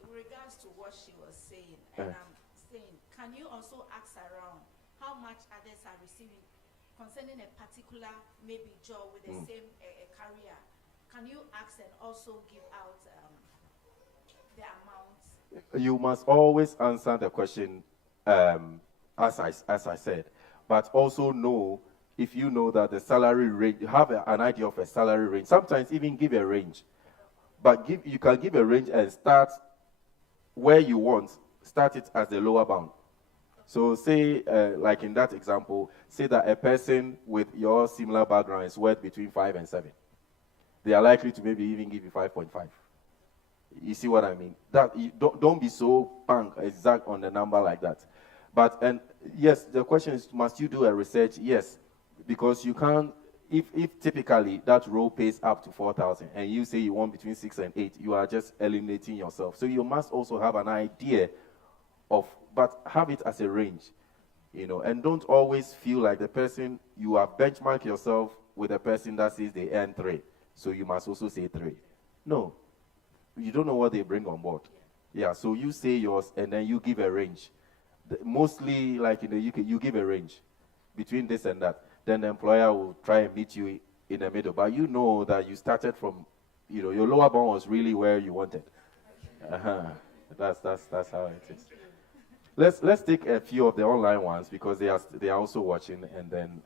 regards to what she was saying, and I'm saying, can you also ask around how much others are receiving concerning a particular maybe job with the same career? Can you ask and also give out the amount? You must always answer the question as I said, but also know, if you know that the salary range, have an idea of a salary range. Sometimes even give a range, but you can give a range and start where you want. Start it as the lower bound. So say, like in that example, say that a person with your similar background is worth between 5 and 7. They are likely to maybe even give you 5.5. You see what I mean? That don't be so exact on the number like that. But and yes, the question is, must you do a research? Yes, because you can't. If typically that role pays up to 4,000, and you say you want between 6 and 8, you are just eliminating yourself. So you must also have an idea of, but have it as a range, and don't always feel like the person you have benchmarked yourself with a person that says they earn 3. So you must also say 3. No, you don't know what they bring on board. Yeah, so you say yours and then you give a range. Mostly, like in the UK, you give a range between this and that. Then the employer will try and meet you in the middle. But you know that you started from, your lower bound was really where you wanted. That's how it is. Let's take a few of the online ones because they are also watching, and then.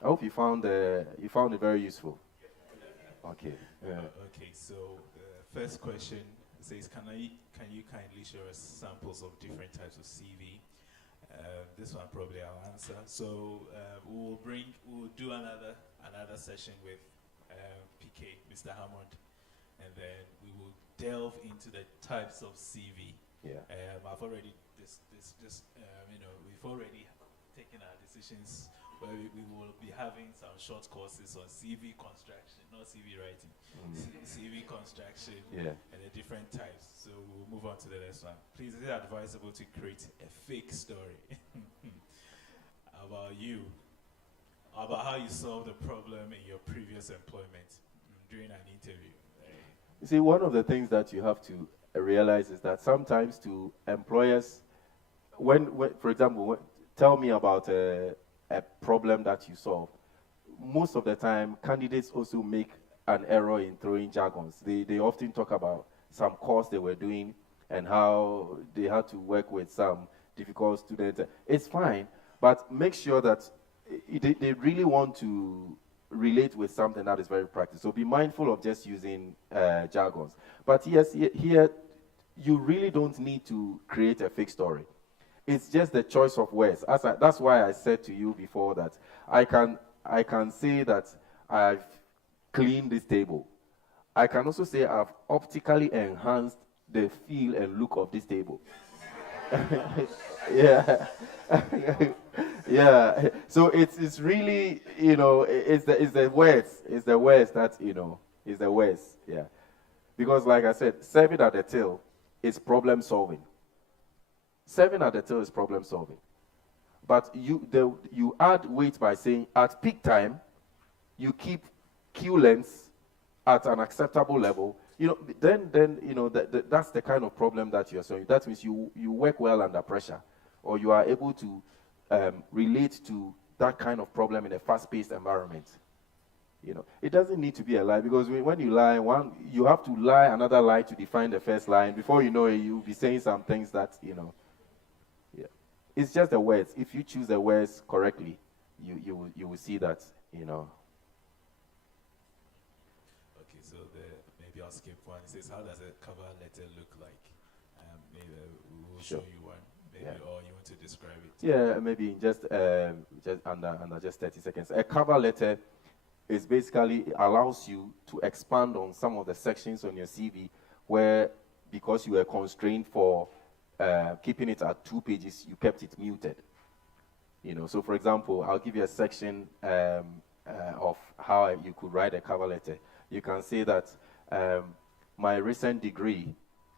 I hope you found it very useful. Okay. Yeah. Okay. So the first question says, can you kindly show us samples of different types of CV? This one probably I'll answer. So we'll do another session with PK, Mr. Hammond, and then we will delve into the types of CV. Yeah. I've already we've already taken our decisions. Where we will be having some short courses on CV construction, not CV writing, CV construction, and the different types. So we'll move on to the next one. Please, is it advisable to create a fake story about you, about how you solved the problem in your previous employment during an interview? You see, one of the things that you have to realize is that sometimes to employers, when for example, tell me about a problem that you solve. Most of the time, candidates also make an error in throwing jargons. They often talk about some course they were doing and how they had to work with some difficult students. It's fine, but make sure that they really want to relate with something that is very practical. So be mindful of just using jargons. But yes, here, you really don't need to create a fake story. It's just the choice of words. That's why I said to you before that I can say that I've cleaned this table. I can also say I've optically enhanced the feel and look of this table. Yeah. Yeah. So it's really, it's the words. It's the words that, it's the words. Yeah. Because like I said, serving at the till is problem solving. Serving at the till is problem solving. But you add weight by saying at peak time, you keep queue lengths at an acceptable level. Then that's the kind of problem that you're solving. That means you work well under pressure, or you are able to relate to that kind of problem in a fast-paced environment. It doesn't need to be a lie, because when you lie, you have to lie another lie to define the first line. Before you know it, you'll be saying some things that, Yeah. It's just the words. If you choose the words correctly, you will see that, you know. Okay, so maybe I'll skip one. It says, how does a cover letter look like? Maybe we'll Sure. show you one. Maybe, Yeah. or you want to describe it? Yeah, maybe in just under just 30 seconds. A cover letter is basically allows you to expand on some of the sections on your CV where, because you were constrained for keeping it at 2 pages, you kept it muted. You know, so for example, I'll give you a section of how you could write a cover letter. You can say that my recent degree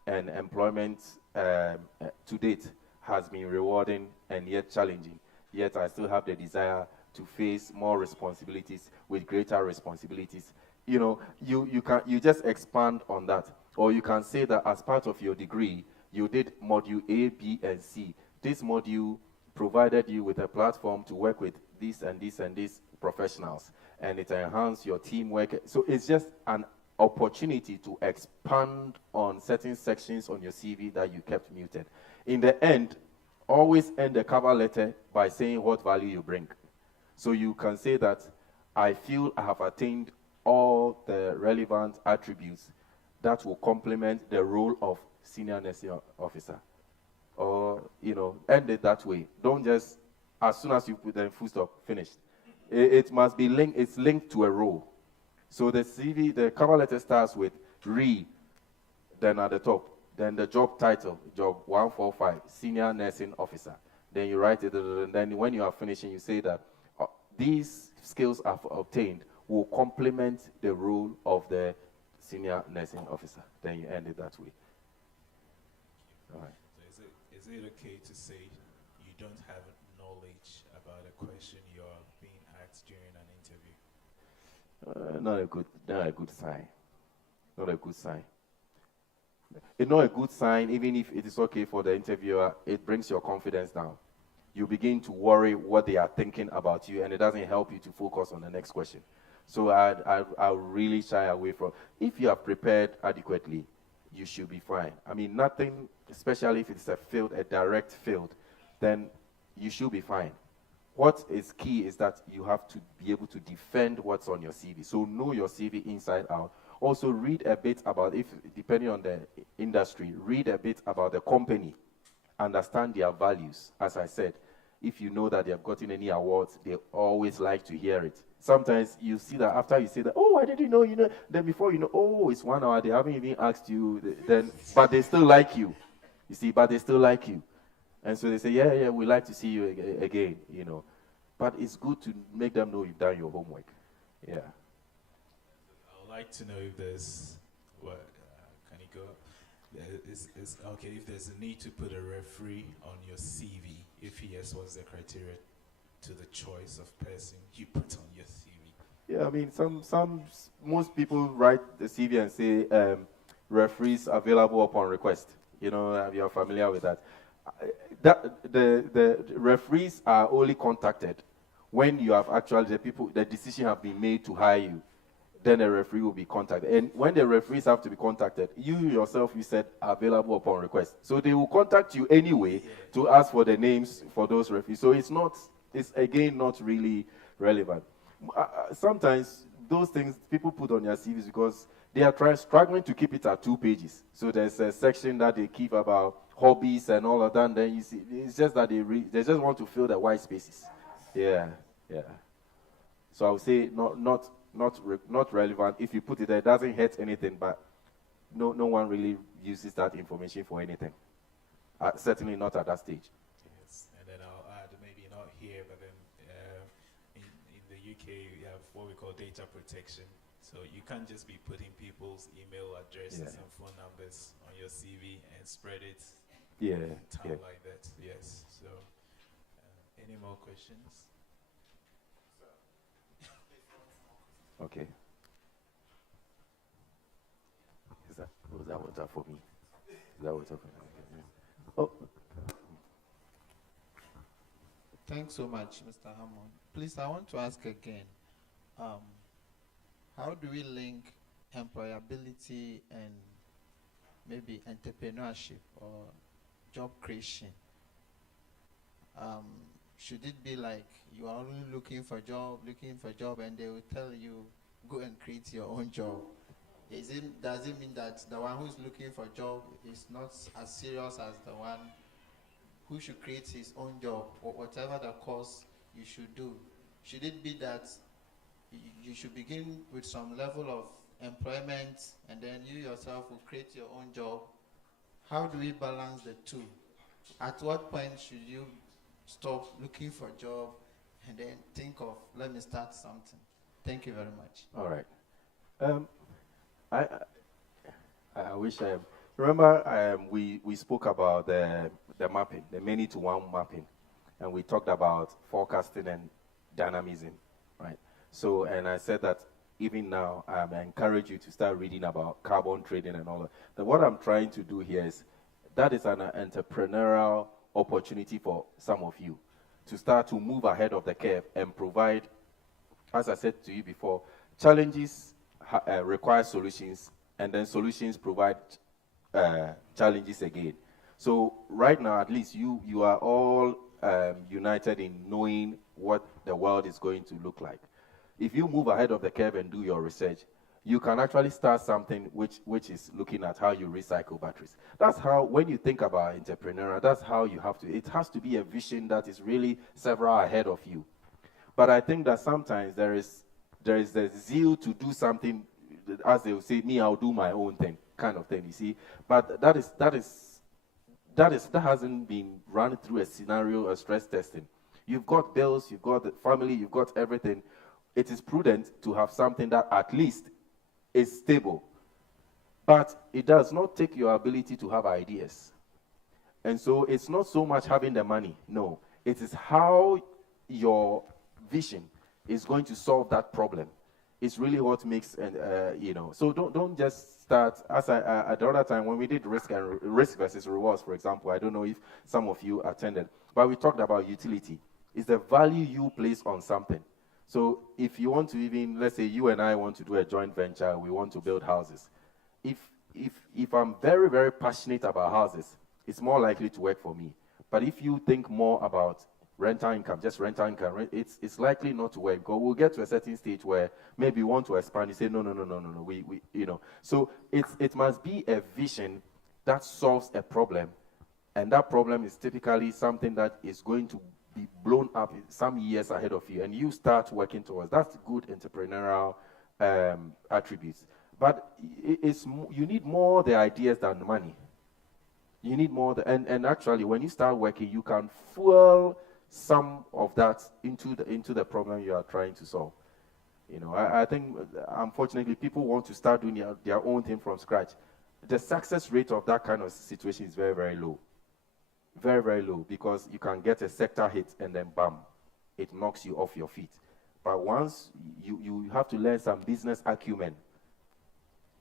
and employment to date has been rewarding and yet challenging. Yet I still have the desire to face more responsibilities with greater responsibilities. You know, you just expand on that. Or you can say that as part of your degree, you did module A, B, and C. This module provided you with a platform to work with this and this and these professionals, and it enhanced your teamwork. So it's just an opportunity to expand on certain sections on your CV that you kept muted. In the end, always end the cover letter by saying what value you bring. So you can say that I feel I have attained all the relevant attributes that will complement the role of senior nursing officer. Or, you know, end it that way. Don't just, as soon as you put the full stop, finished. It must be linked, it's linked to a role. So the CV, the cover letter starts with re, then at the top, then the job title, job 145, senior nursing officer. Then you write it, and then when you are finishing, you say that these skills I've obtained will complement the role of the senior nursing officer. Then you end it that way. All right. So is it okay to say you don't have knowledge about a question you're being asked during an interview? Not a good sign. Not a good sign. It's not a good sign, even if it is okay for the interviewer. It brings your confidence down. You begin to worry what they are thinking about you, and it doesn't help you to focus on the next question. So I really shy away from. If you are prepared adequately, you should be fine. I mean, nothing, especially if it's a direct field, then you should be fine. What is key is that you have to be able to defend what's on your CV. So know your CV inside out. Also read a bit about, depending on the industry, read a bit about the company. Understand their values. As I said, if you know that they have gotten any awards, they always like to hear it. Sometimes you see that after you say that, oh, I didn't know, then before you know, oh, it's 1 hour, they haven't even asked you, but they still like you. You see, but they still like you. And so they say, yeah, we'd like to see you again, But it's good to make them know you've done your homework. Yeah. I would like to know if there's, can you go up? Okay, if there's a need to put a referee on your CV, if yes, what's the criteria to the choice of person you put on your CV? Yeah, I mean, most people write the CV and say referees available upon request. You're familiar with that. The referees are only contacted when you have actually the decision have been made to hire you. Then a referee will be contacted. And when the referees have to be contacted, you yourself, you said, are available upon request. So they will contact you anyway to ask for the names for those referees. So it's again not really relevant. Sometimes those things people put on their CVs because they are struggling to keep it at 2 pages. So there's a section that they keep about hobbies and all of that. And then you see, it's just that they just want to fill the white spaces. Yeah. So I would say not relevant. If you put it there, it doesn't hurt anything, but no one really uses that information for anything. Certainly not at that stage. Yes, and then I'll add, maybe not here, but then in the UK, we have what we call data protection. So you can't just be putting people's email addresses and phone numbers on your CV and spread it like that. Yes. So, any more questions? Okay. Was that water for me? Is that water for me? Oh. Thanks so much, Mr. Hammond. Please, I want to ask again, how do we link employability and maybe entrepreneurship or job creation? should it be like you are only looking for job, and they will tell you, go and create your own job? Does it mean that the one who's looking for job is not as serious as the one who should create his own job, or whatever the course you should do? Should it be that you should begin with some level of employment and then you yourself will create your own job? How do we balance the two? At what point should you stop looking for a job and then think of, let me start something? Thank you very much. All right. I wish remember we spoke about the mapping, the many to one mapping, and we talked about forecasting and dynamism, right? So, and I said that even now, I encourage you to start reading about carbon trading and all that. But what I'm trying to do here is, that is an entrepreneurial opportunity for some of you to start to move ahead of the curve and provide, as I said to you before, challenges require solutions, and then solutions provide challenges again. So right now, at least you are all united in knowing what the world is going to look like. If you move ahead of the curve and do your research, you can actually start something which is looking at how you recycle batteries. That's how, when you think about entrepreneur, that's how you have to, it has to be a vision that is really several ahead of you. But I think that sometimes there is the zeal to do something, as they will say, me, I'll do my own thing, kind of thing, you see. But that hasn't been run through a scenario, a stress testing. You've got bills, you've got the family, you've got everything. It is prudent to have something that at least is stable. But it does not take your ability to have ideas. And so it's not so much having the money, no. It is how your vision is going to solve that problem. It's really what makes, so don't just start, as at the other time when we did risk versus rewards, for example, I don't know if some of you attended, but we talked about utility. It's the value you place on something. So if you want to even, let's say you and I want to do a joint venture, we want to build houses. If I'm very, very passionate about houses, it's more likely to work for me. But if you think more about rental income, just rental income, it's likely not to work, because we'll get to a certain stage where maybe we want to expand. You say, no, we So it must be a vision that solves a problem, and that problem is typically something that is going to be blown up some years ahead of you, and you start working towards. That's good entrepreneurial attributes. But you need more the ideas than the money. You need more, and actually, when you start working, you can fuel some of that into the problem you are trying to solve. I think, unfortunately, people want to start doing their own thing from scratch. The success rate of that kind of situation is very, very low. Very, very low, because you can get a sector hit and then bam, it knocks you off your feet. But once you have to learn some business acumen,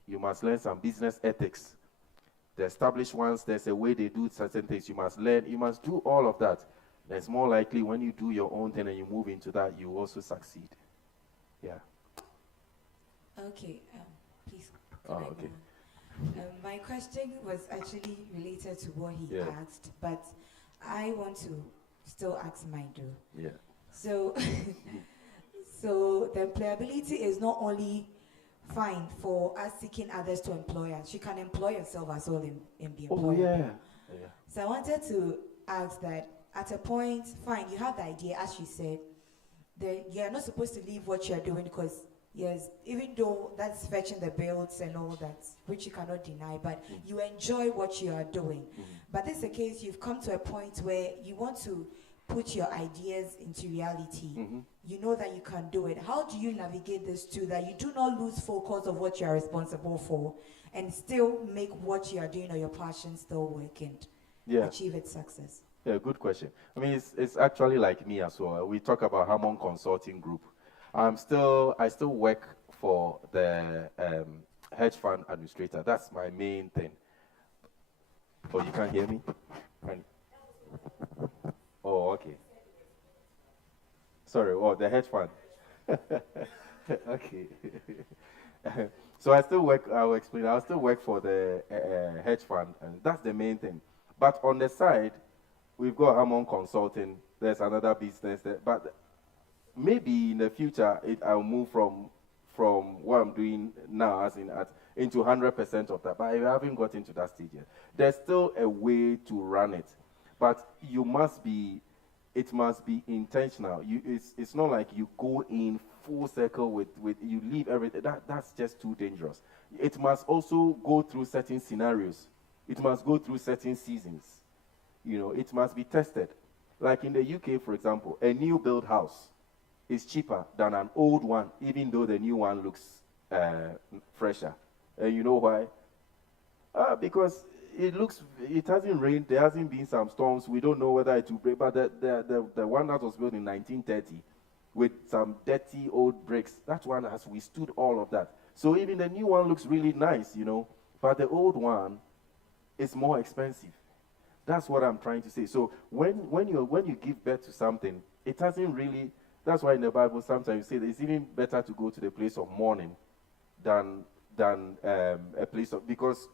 you must learn some business ethics. The established ones, there's a way they do certain things. You must learn, you must do all of that. It's more likely when you do your own thing and you move into that, you also succeed. Yeah. Okay, please. Oh, okay. My question was actually related to what he asked, but I want to still ask mine too. Yeah. So, so the employability is not only fine for us seeking others to employ us. You can employ yourself as well and be employed. Oh, yeah. So I wanted to ask that at a point, fine, you have the idea, as you said, that you're not supposed to leave what you're doing because, yes, even though that's fetching the bills and all that, which you cannot deny, but you enjoy what you are doing. But this is a case, you've come to a point where you want to put your ideas into reality. You know that you can do it. How do you navigate this too, that you do not lose focus of what you are responsible for and still make what you are doing or your passion still work and achieve its success? Yeah, good question. I mean, it's actually like me as well. We talk about Hammond Consulting Group. I still work for the hedge fund administrator. That's my main thing. Oh, you can't hear me? Oh, okay. Sorry, the hedge fund. Okay. So I still work, I'll explain. I still work for the hedge fund, and that's the main thing. But on the side, we've got Hammond Consulting. There's another business there, but maybe in the future I'll move from what I'm doing now, as in into 100% of that. But I haven't got into that stage yet. There's still a way to run it, but it must be intentional. It's not like you go in full circle with you leave everything. That's just too dangerous. It must also go through certain scenarios. It must go through certain seasons. It must be tested. Like in the UK, for example, a new build house is cheaper than an old one, even though the new one looks fresher. And you know why? Because it hasn't rained, there hasn't been some storms, we don't know whether it will break, but the one that was built in 1930 with some dirty old bricks, that one has withstood all of that. So even the new one looks really nice, but the old one is more expensive. That's what I'm trying to say. So when you give birth to something, it hasn't really. That's why in the Bible sometimes you say that it's even better to go to the place of mourning than a place of, because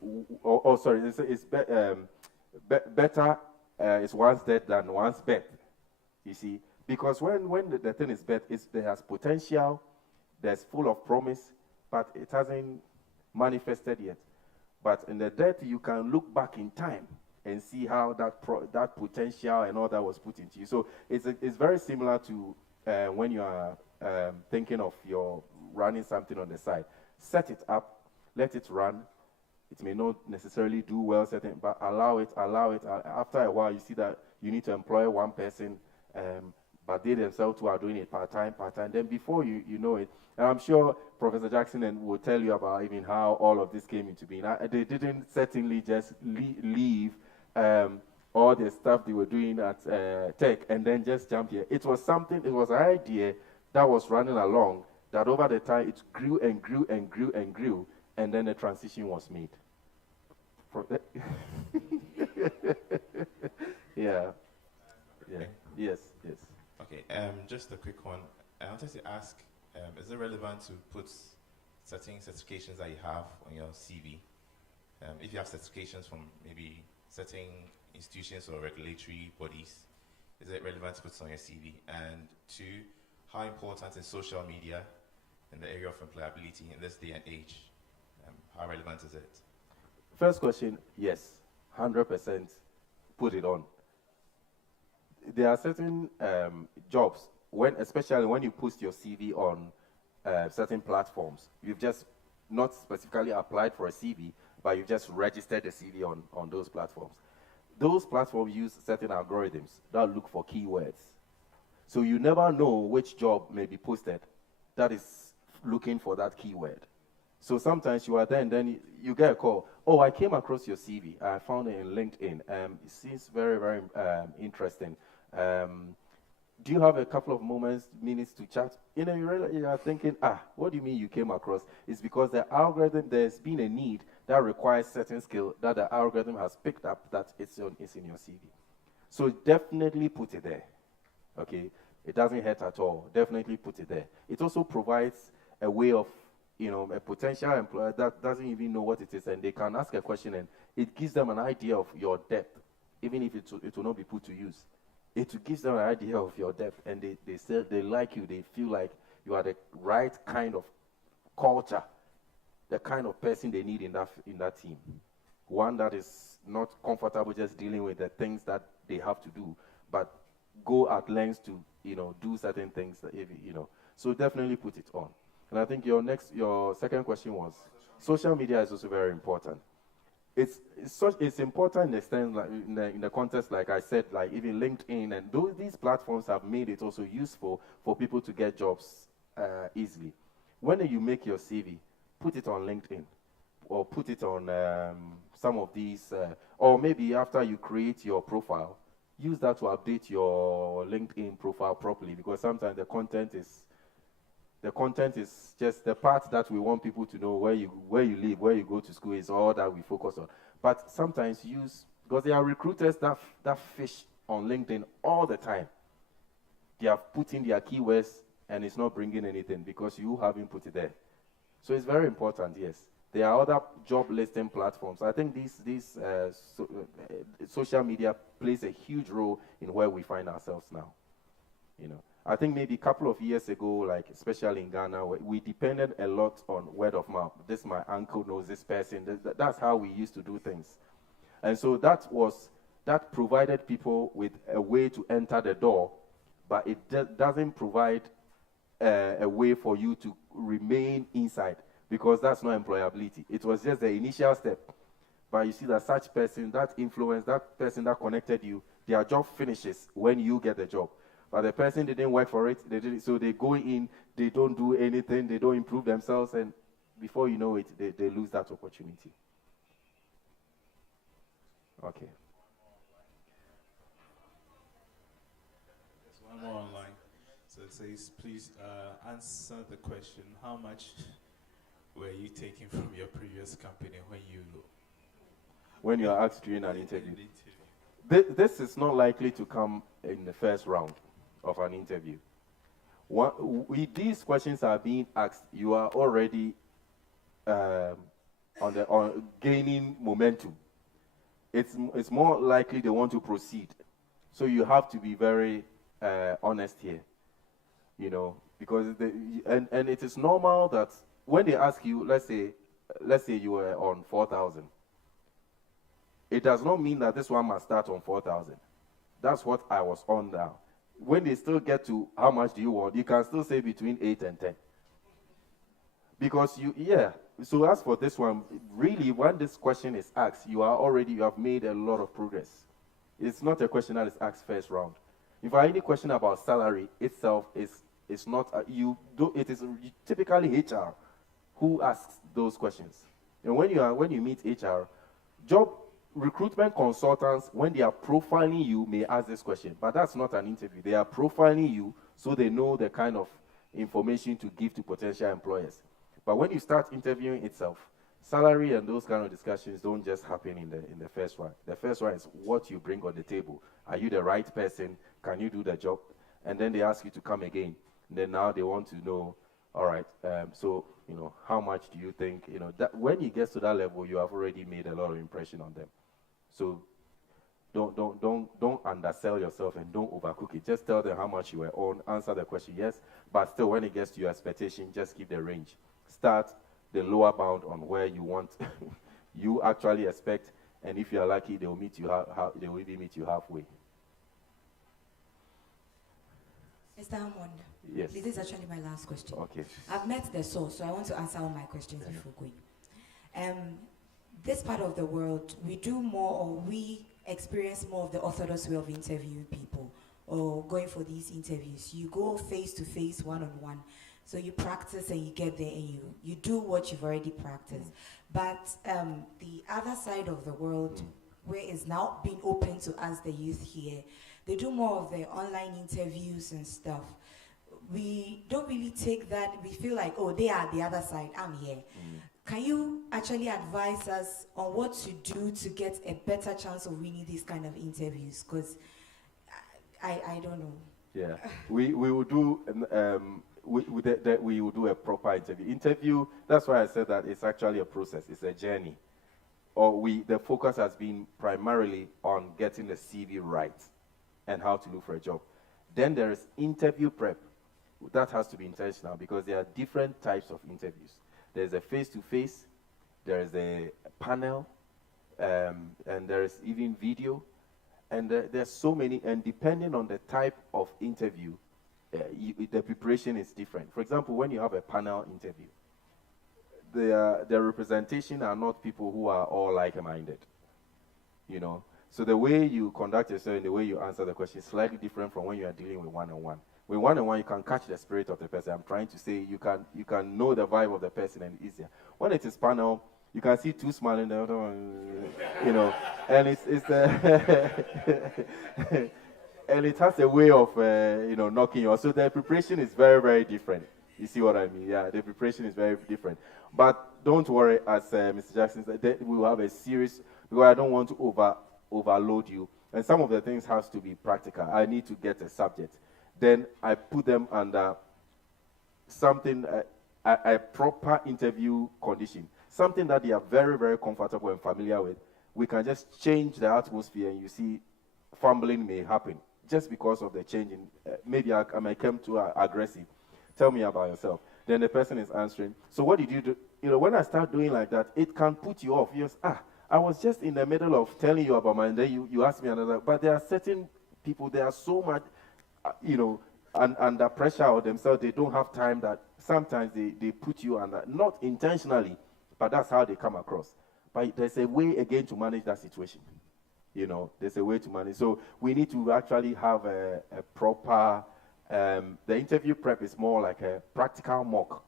better is one's death than one's birth. You see, because when the thing is birth, there has potential, there's full of promise, but it hasn't manifested yet. But in the death, you can look back in time and see how that potential and all that was put into you. So it's very similar to when you are thinking of your running something on the side. Set it up, let it run. It may not necessarily do well, but allow it. After a while, you see that you need to employ one person, but they themselves too are doing it part-time. Then before you know it, and I'm sure Professor Jackson will tell you about even how all of this came into being. They didn't certainly just leave all the stuff they were doing at Tech and then just jump here. It was an idea that was running along, that over the time it grew and grew and grew and grew, and then the transition was made. Yeah. Yes. Okay, just a quick one. I wanted to ask, is it relevant to put certain certifications that you have on your CV? If you have certifications from maybe certain institutions or regulatory bodies, is it relevant to put on your CV? And two, how important is social media in the area of employability in this day and age? How relevant is it? First question, yes, 100% put it on. There are certain jobs, especially when you post your CV on certain platforms, you've just not specifically applied for a CV, but you just registered a CV on those platforms. Those platforms use certain algorithms that look for keywords. So you never know which job may be posted that is looking for that keyword. So sometimes you are there and then you get a call. Oh, I came across your CV. I found it in LinkedIn. It seems very, very interesting. Do you have a couple of minutes to chat? You are thinking, what do you mean you came across? It's because the algorithm, there's been a need that requires certain skill that the algorithm has picked up that it's in your CV. So definitely put it there, okay? It doesn't hurt at all. Definitely put it there. It also provides a way of, a potential employer that doesn't even know what it is, and they can ask a question, and it gives them an idea of your depth, even if it will not be put to use. It gives them an idea of your depth, and they say they like you, they feel like you are the right kind of culture, the kind of person they need in that team. One that is not comfortable just dealing with the things that they have to do, but go at lengths to, do certain things that, So definitely put it on. And I think your second question was, social media is also very important. It's important in the sense, like in the context, like I said, like even LinkedIn and these platforms have made it also useful for people to get jobs easily. When you make your CV, put it on LinkedIn or put it on some of these, or maybe after you create your profile, use that to update your LinkedIn profile properly, because sometimes the content is just the part that we want people to know, where you live, where you go to school, is all that we focus on. But sometimes because there are recruiters that fish on LinkedIn all the time. They have put in their keywords and it's not bringing anything because you haven't put it there. So it's very important, yes. There are other job listing platforms. I think social media plays a huge role in where we find ourselves now. You know, I think maybe a couple of years ago, like especially in Ghana, we depended a lot on word of mouth. This my uncle knows this person. That's how we used to do things, and so that provided people with a way to enter the door, but it doesn't provide a way for you to remain inside, because that's not employability. It was just the initial step. But you see that such person, that influence, that person that connected you, their job finishes when you get the job. But the person didn't work for it, so they go in, they don't do anything, they don't improve themselves, and before you know it, they lose that opportunity. Okay. There's one more online. So it says, please answer the question, how much were you taking from your previous company when you are asked during an interview? This is not likely to come in the first round of an interview. If these questions are being asked, you are already on gaining momentum. It's more likely they want to proceed. So you have to be very honest here, you know, because and it is normal that when they ask you, let's say you were on 4,000. It does not mean that this one must start on 4,000. That's what I was on now. When they still get to how much do you want, you can still say between 8 and 10. Because so as for this one, really when this question is asked, you have made a lot of progress. It's not a question that is asked first round. If I have any question about salary itself, it's not, it is typically HR who asks those questions. And when you meet HR, job recruitment consultants, when they are profiling you, may ask this question, but that's not an interview. They are profiling you so they know the kind of information to give to potential employers. But when you start interviewing itself, salary and those kind of discussions don't just happen in the first one. The first one is what you bring on the table. Are you the right person? Can you do the job? And then they ask you to come again. And then now they want to know, all right, so, you know, how much do you think, you know, that when it gets to that level, you have already made a lot of impression on them. So don't undersell yourself and don't overcook it. Just tell them how much you were on, answer the question, yes, but still when it gets to your expectation, just give the range. Start the lower bound on where you want, you actually expect, and if you are lucky, they will meet you they will even meet you halfway. Mr. Hammond, yes. This is actually my last question. Okay. I've met the source, so I want to answer all my questions before going. This part of the world, we do more, or we experience more of the orthodox way of interviewing people or going for these interviews. You go face to face, one-on-one. So you practice and you get there and you do what you've already practiced. But the other side of the world, where it's now being open to us, the youth here, they do more of the online interviews and stuff. We don't really take that. We feel like, oh, they are the other side, I'm here. Can you actually advise us on what to do to get a better chance of winning these kind of interviews? Because I don't know. Yeah, we will do we will do a proper interview. That's why I said that it's actually a process. It's a journey. The focus has been primarily on getting the CV right and how to look for a job. Then there is interview prep. That has to be intentional because there are different types of interviews. There's a face-to-face, there's a panel, and there's even video. And there's so many, and depending on the type of interview, the preparation is different. For example, when you have a panel interview, the representation are not people who are all like-minded, you know. So the way you conduct yourself and the way you answer the question is slightly different from when you are dealing with one-on-one. With one-on-one, you can catch the spirit of the person. I'm trying to say you can know the vibe of the person and easier. When it is panel, you can see two smiling, the other one, you know, and it's and it has a way of knocking you. So the preparation is very, very different. You see what I mean? Yeah, the preparation is very different. But don't worry, as Mr. Jackson said, we will have a series because I don't want to overload you. And some of the things has to be practical. I need to get a subject. Then I put them under something, a proper interview condition. something that they are very, very comfortable and familiar with, we can just change the atmosphere and you see fumbling may happen just because of the change in, maybe I might come too aggressive. Tell me about yourself. Then the person is answering. So what did you do? You know, when I start doing like that, it can put you off. Yes, I was just in the middle of telling you about mine, then you ask me another. But there are certain people, they are so much, under pressure or themselves, they don't have time that sometimes they put you under, not intentionally, but that's how they come across. But there's a way again to manage that situation. You know, there's a way to manage. So we need to actually have a proper, the interview prep is more like a practical mock.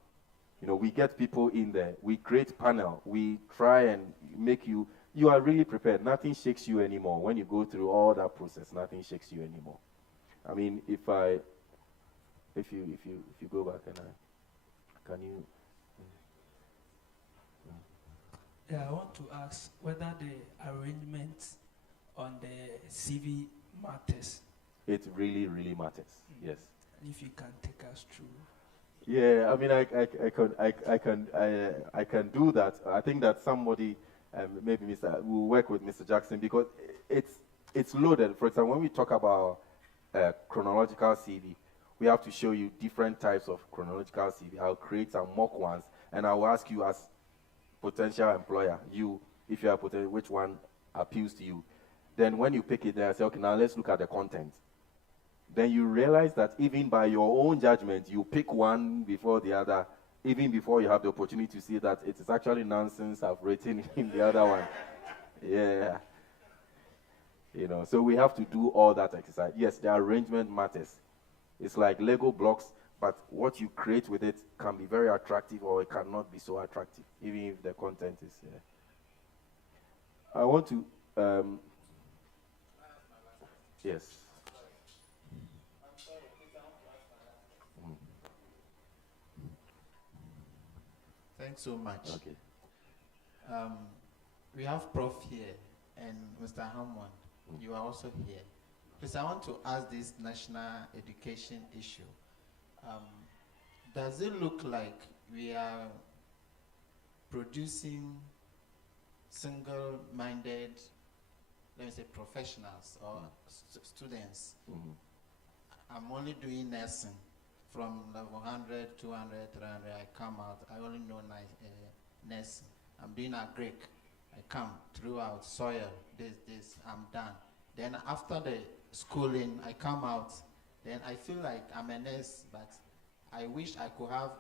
You know, we get people in there, we create panel, we try and make you are really prepared. Nothing shakes you anymore. When you go through all that process, nothing shakes you anymore. I mean, if you go back and can you? Yeah, I want to ask whether the arrangement on the CV matters. It really, really matters. Yes. And if you can take us through. Yeah, I mean, I can do that. I think that somebody, maybe will work with Mr. Jackson because it's loaded. For example, when we talk about chronological CV, we have to show you different types of chronological CV. I'll create some mock ones, and I will ask you as potential employer, if you are potential, which one appeals to you. Then when you pick it there, I say, okay, now let's look at the content. Then you realize that even by your own judgment, you pick one before the other, even before you have the opportunity to see that it is actually nonsense I've written in the other one. Yeah. You know, so we have to do all that exercise. Yes, the arrangement matters. It's like Lego blocks, but what you create with it can be very attractive or it cannot be so attractive, even if the content is. I want to. Yes. Thanks so much. Okay. We have Prof here and Mr. Hammond. You are also here. Please, I want to ask this national education issue. Does it look like we are producing single-minded, let me say, professionals or students? Mm-hmm. I'm only doing nursing. From level 100, 200, 300, I come out. I only know nursing. I'm doing a Greek. I come throughout soil, this, I'm done. Then after the schooling, I come out. Then I feel like I'm a nurse, but I wish I could have,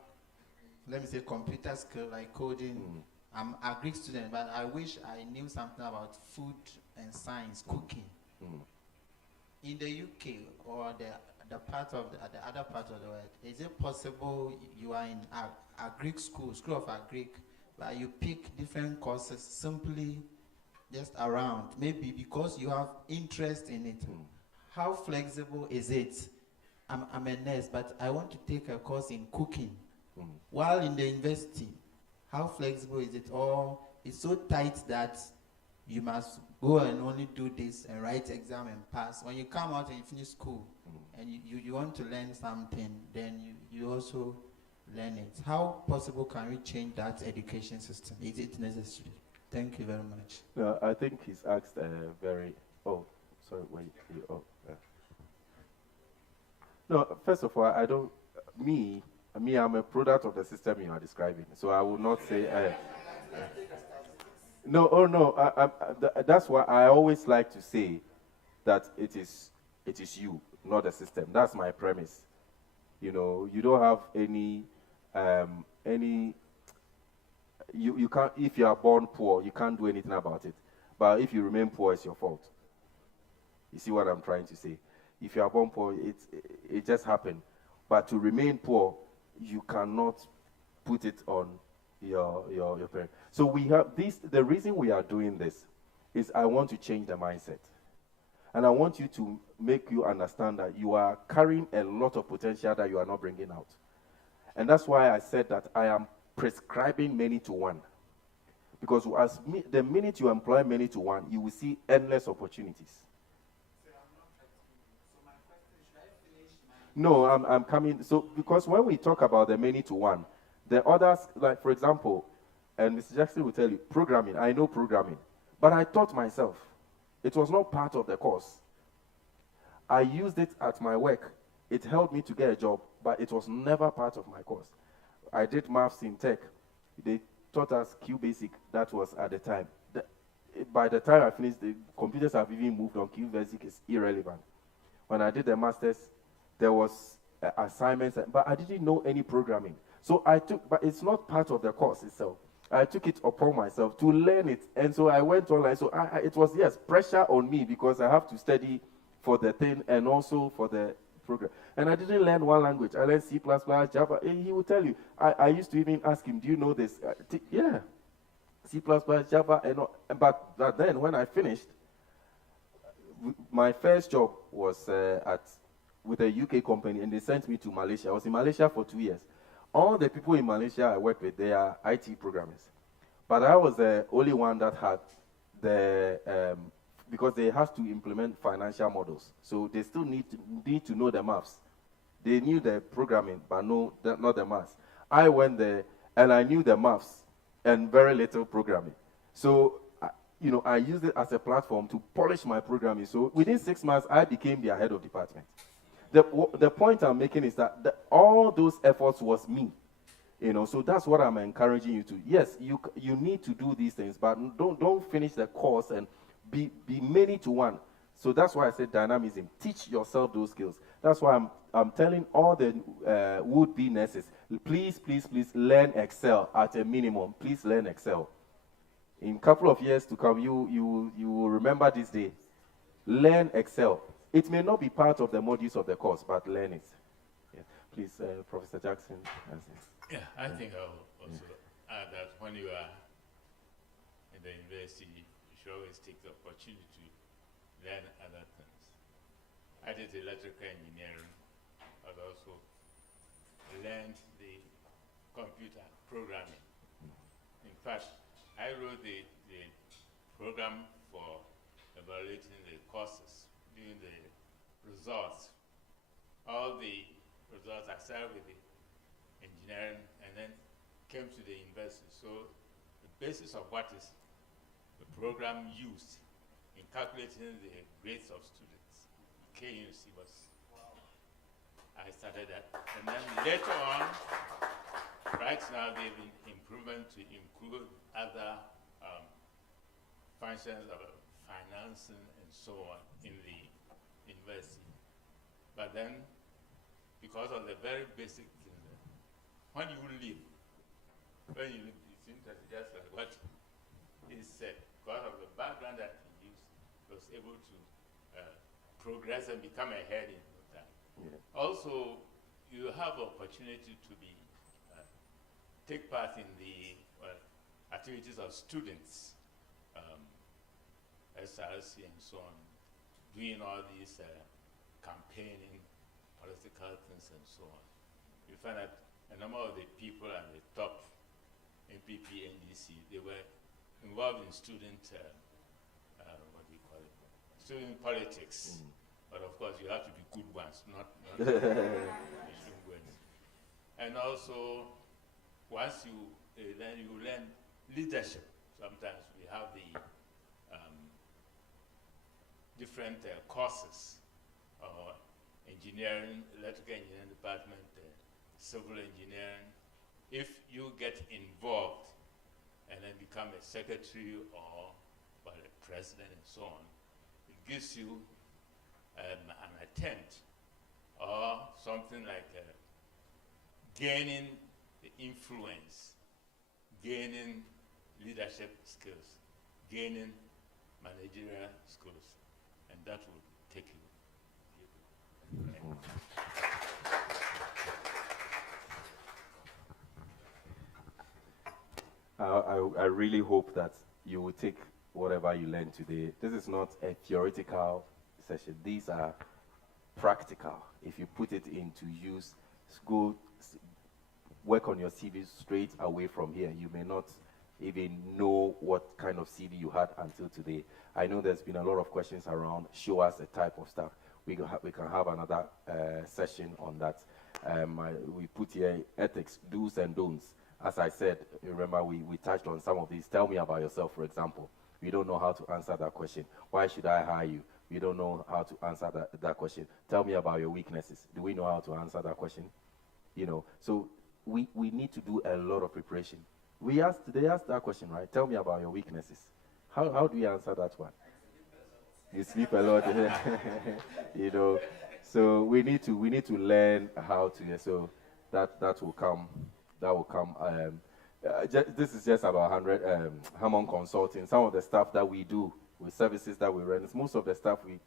let me say, computer skill like coding. Mm. I'm a Greek student, but I wish I knew something about food and science, cooking. Mm. In the UK or the other part of the world, is it possible you are in a Greek school of a Greek, but you pick different courses simply just around, maybe because you have interest in it? How flexible is it? I'm a nurse, but I want to take a course in cooking. While in the university, how flexible is it? Or it's so tight that you must go and only do this and write exam and pass. When you come out and you finish school and you want to learn something, then you also learn it. How possible can we change that education system? Is it necessary? Thank you very much. No, I think he's asked very. Oh, sorry. Wait. Oh. No, first of all, I don't. Me, I'm a product of the system you are describing. So I will not say. No, oh no. That's why I always like to say that it is you, not the system. That's my premise. You know, you don't have any. You can't. If you are born poor, you can't do anything about it. But if you remain poor, it's your fault. You see what I'm trying to say? If you are born poor, it just happened. But to remain poor, you cannot put it on your parents. So we have this. The reason we are doing this is I want to change the mindset, and I want you to make you understand that you are carrying a lot of potential that you are not bringing out, and that's why I said that I am prescribing many to one, because the minute you employ many to one, you will see endless opportunities. No, I'm coming. So, because when we talk about the many to one, the others, like for example, And Mr. Jackson will tell you, programming, I know programming. But I taught myself. It was not part of the course. I used it at my work. It helped me to get a job, but it was never part of my course. I did maths in tech. They taught us Q Basic. That was at the time. By the time I finished, the computers have even moved on. Q Basic is irrelevant. When I did the master's, there was assignments, but I didn't know any programming. So I took, but it's not part of the course itself. I took it upon myself to learn it, and so I went online. So it was, yes, pressure on me because I have to study for the thing and also for the program. And I didn't learn one language. I learned C++, Java. He will tell you. I used to even ask him, do you know this? Yeah, C++, Java, and all. But then when I finished, my first job was with a UK company, and they sent me to Malaysia. I was in Malaysia for 2 years. All the people in Malaysia I work with, they are IT programmers. But I was the only one that had the, because they have to implement financial models. So they still need to know the maths. They knew the programming, but not the maths. I went there, and I knew the maths and very little programming. So, I used it as a platform to polish my programming. So within 6 months, I became their head of department. The point I'm making is that all those efforts was me, so that's what I'm encouraging you to. Yes, you need to do these things, but don't finish the course and be many to one. So that's why I said dynamism. Teach yourself those skills. That's why I'm telling all the would-be nurses, please learn Excel at a minimum. Please learn Excel. In a couple of years to come, you will remember this day. Learn Excel. It may not be part of the modules of the course, but learn it. Yeah. Please, Professor Jackson. Yeah, I think I'll also add that when you are in the university, you should always take the opportunity to learn other things. I did electrical engineering, but also learned the computer programming. In fact, I wrote the program for evaluating the courses, doing the results. All the results I started with the engineering and then came to the university. So the basis of what is the program used in calculating the grades of students, KUC was, I started that. And then later on, right now they've been improving to include other functions of financing and so on in the university. But then, because of the very basic things, when you live, you think that just like what is said, because of the background that he used, was able to progress and become ahead in no time. Yeah. Also, you have opportunity to be take part in the activities of students, SRC and so on, doing all these campaigning, political things and so on. You find that a number of the people at the top, MPP, NDC, they were involved in student, what do you call it, student politics. But of course, you have to be good ones, not and also, once you learn leadership. Sometimes we have the different courses, engineering, electrical engineering department, civil engineering. If you get involved and then become a secretary or a president and so on, it gives you an attempt or something like gaining the influence, gaining leadership skills, gaining managerial skills, and that will take you. I really hope that you will take whatever you learned today. This is not a theoretical session. These are practical. If you put it into use, go work on your CV straight away from here. You may not even know what kind of CV you had until today. I know there's been a lot of questions around, show us the type of stuff. We can have another session on that. We put here ethics, do's and don'ts. as I said, remember we touched on some of these. Tell me about yourself, for example. We don't know how to answer that question. Why should I hire you? We don't know how to answer that question. Tell me about your weaknesses. Do we know how to answer that question? So we need to do a lot of preparation. They asked that question, right? Tell me about your weaknesses. How do you answer that one? You sleep a lot. So we need to learn how to. So that will come. This is just about 100 Hammond Consulting. Some of the stuff that we do with services that we run, most of the stuff we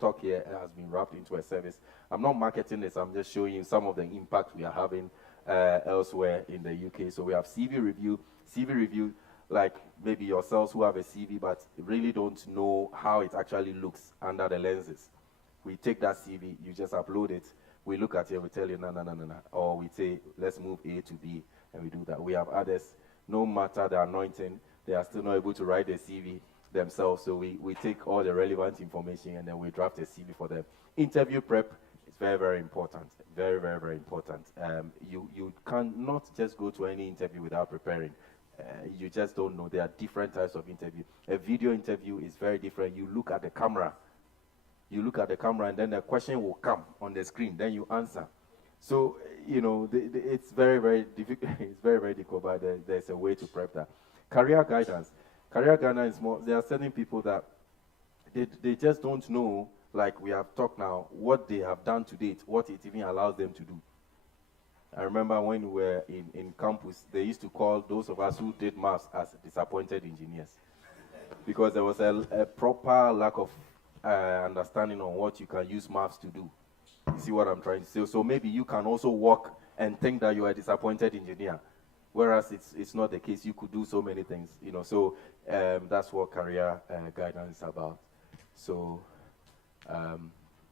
talk here has been wrapped into a service. I'm not marketing this. I'm just showing you some of the impact we are having elsewhere in the UK. So we have CV review, like maybe yourselves who have a CV but really don't know how it actually looks under the lenses. We take that CV, you just upload it, we look at it, we tell you, no. Or we say, let's move A to B, and we do that. We have others, no matter the anointing, they are still not able to write a CV themselves, so we take all the relevant information and then we draft a CV for them. Interview prep is very, very important. Very, very, very important. You cannot just go to any interview without preparing. You just don't know. There are different types of interview. A video interview is very different. You look at the camera. And then the question will come on the screen. Then you answer. So, it's very, very difficult. It's very, very difficult, but there's a way to prep that. Career guidance. Career guidance is more, there are certain people that they just don't know, like we have talked now, what they have done to date, what it even allows them to do. I remember when we were in campus, they used to call those of us who did maths as disappointed engineers. Because there was a proper lack of understanding on what you can use maths to do. You see what I'm trying to say? So maybe you can also walk and think that you are a disappointed engineer, whereas it's not the case. You could do so many things, So that's what career guidance is about. So,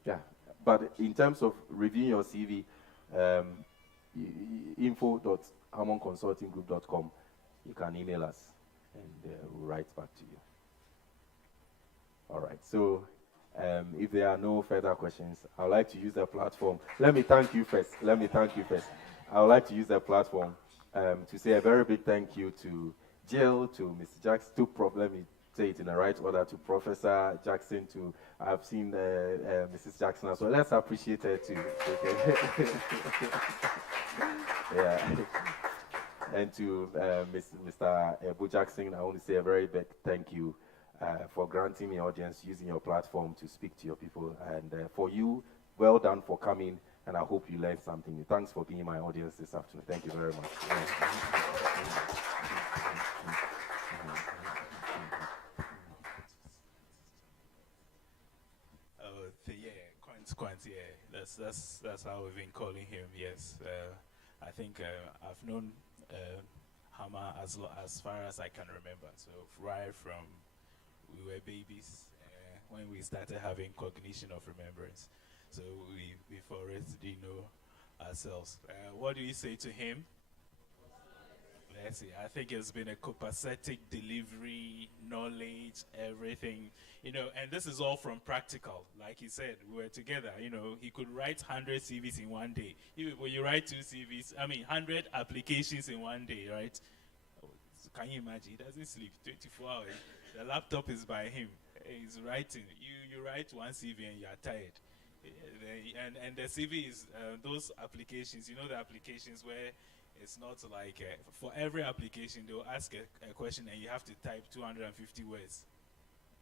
yeah. But in terms of reviewing your CV, info.hammondconsultinggroup.com, you can email us and we'll write back to you. All right. So, if there are no further questions, I would like to use the platform. Let me thank you first. I would like to use the platform to say a very big thank you to Jill, to Mr. Jackson, to let me say it in the right order, to Professor Jackson, to I've seen Mrs. Jackson as well. Let's appreciate her too. Yeah. And to Mr. Ebu Jackson, I want to say a very big thank you for granting me audience, using your platform to speak to your people. And for you, well done for coming, and I hope you learned something. Thanks for being my audience this afternoon. Thank you very much. Quant, yeah. That's how we've been calling him. Yes, I think I've known Hama as far as I can remember. So right from we were babies when we started having cognition of remembrance. So we've already know ourselves. What do you say to him? Let's see. I think it's been a copacetic delivery, knowledge, everything, and this is all from practical. Like he said, we were together, he could write 100 CVs in one day. When you write 100 applications in one day, right? So can you imagine? He doesn't sleep 24 hours. The laptop is by him. He's writing. You write one CV and you are tired. And the CV is those applications, the applications where it's not like for every application they'll ask a question and you have to type 250 words.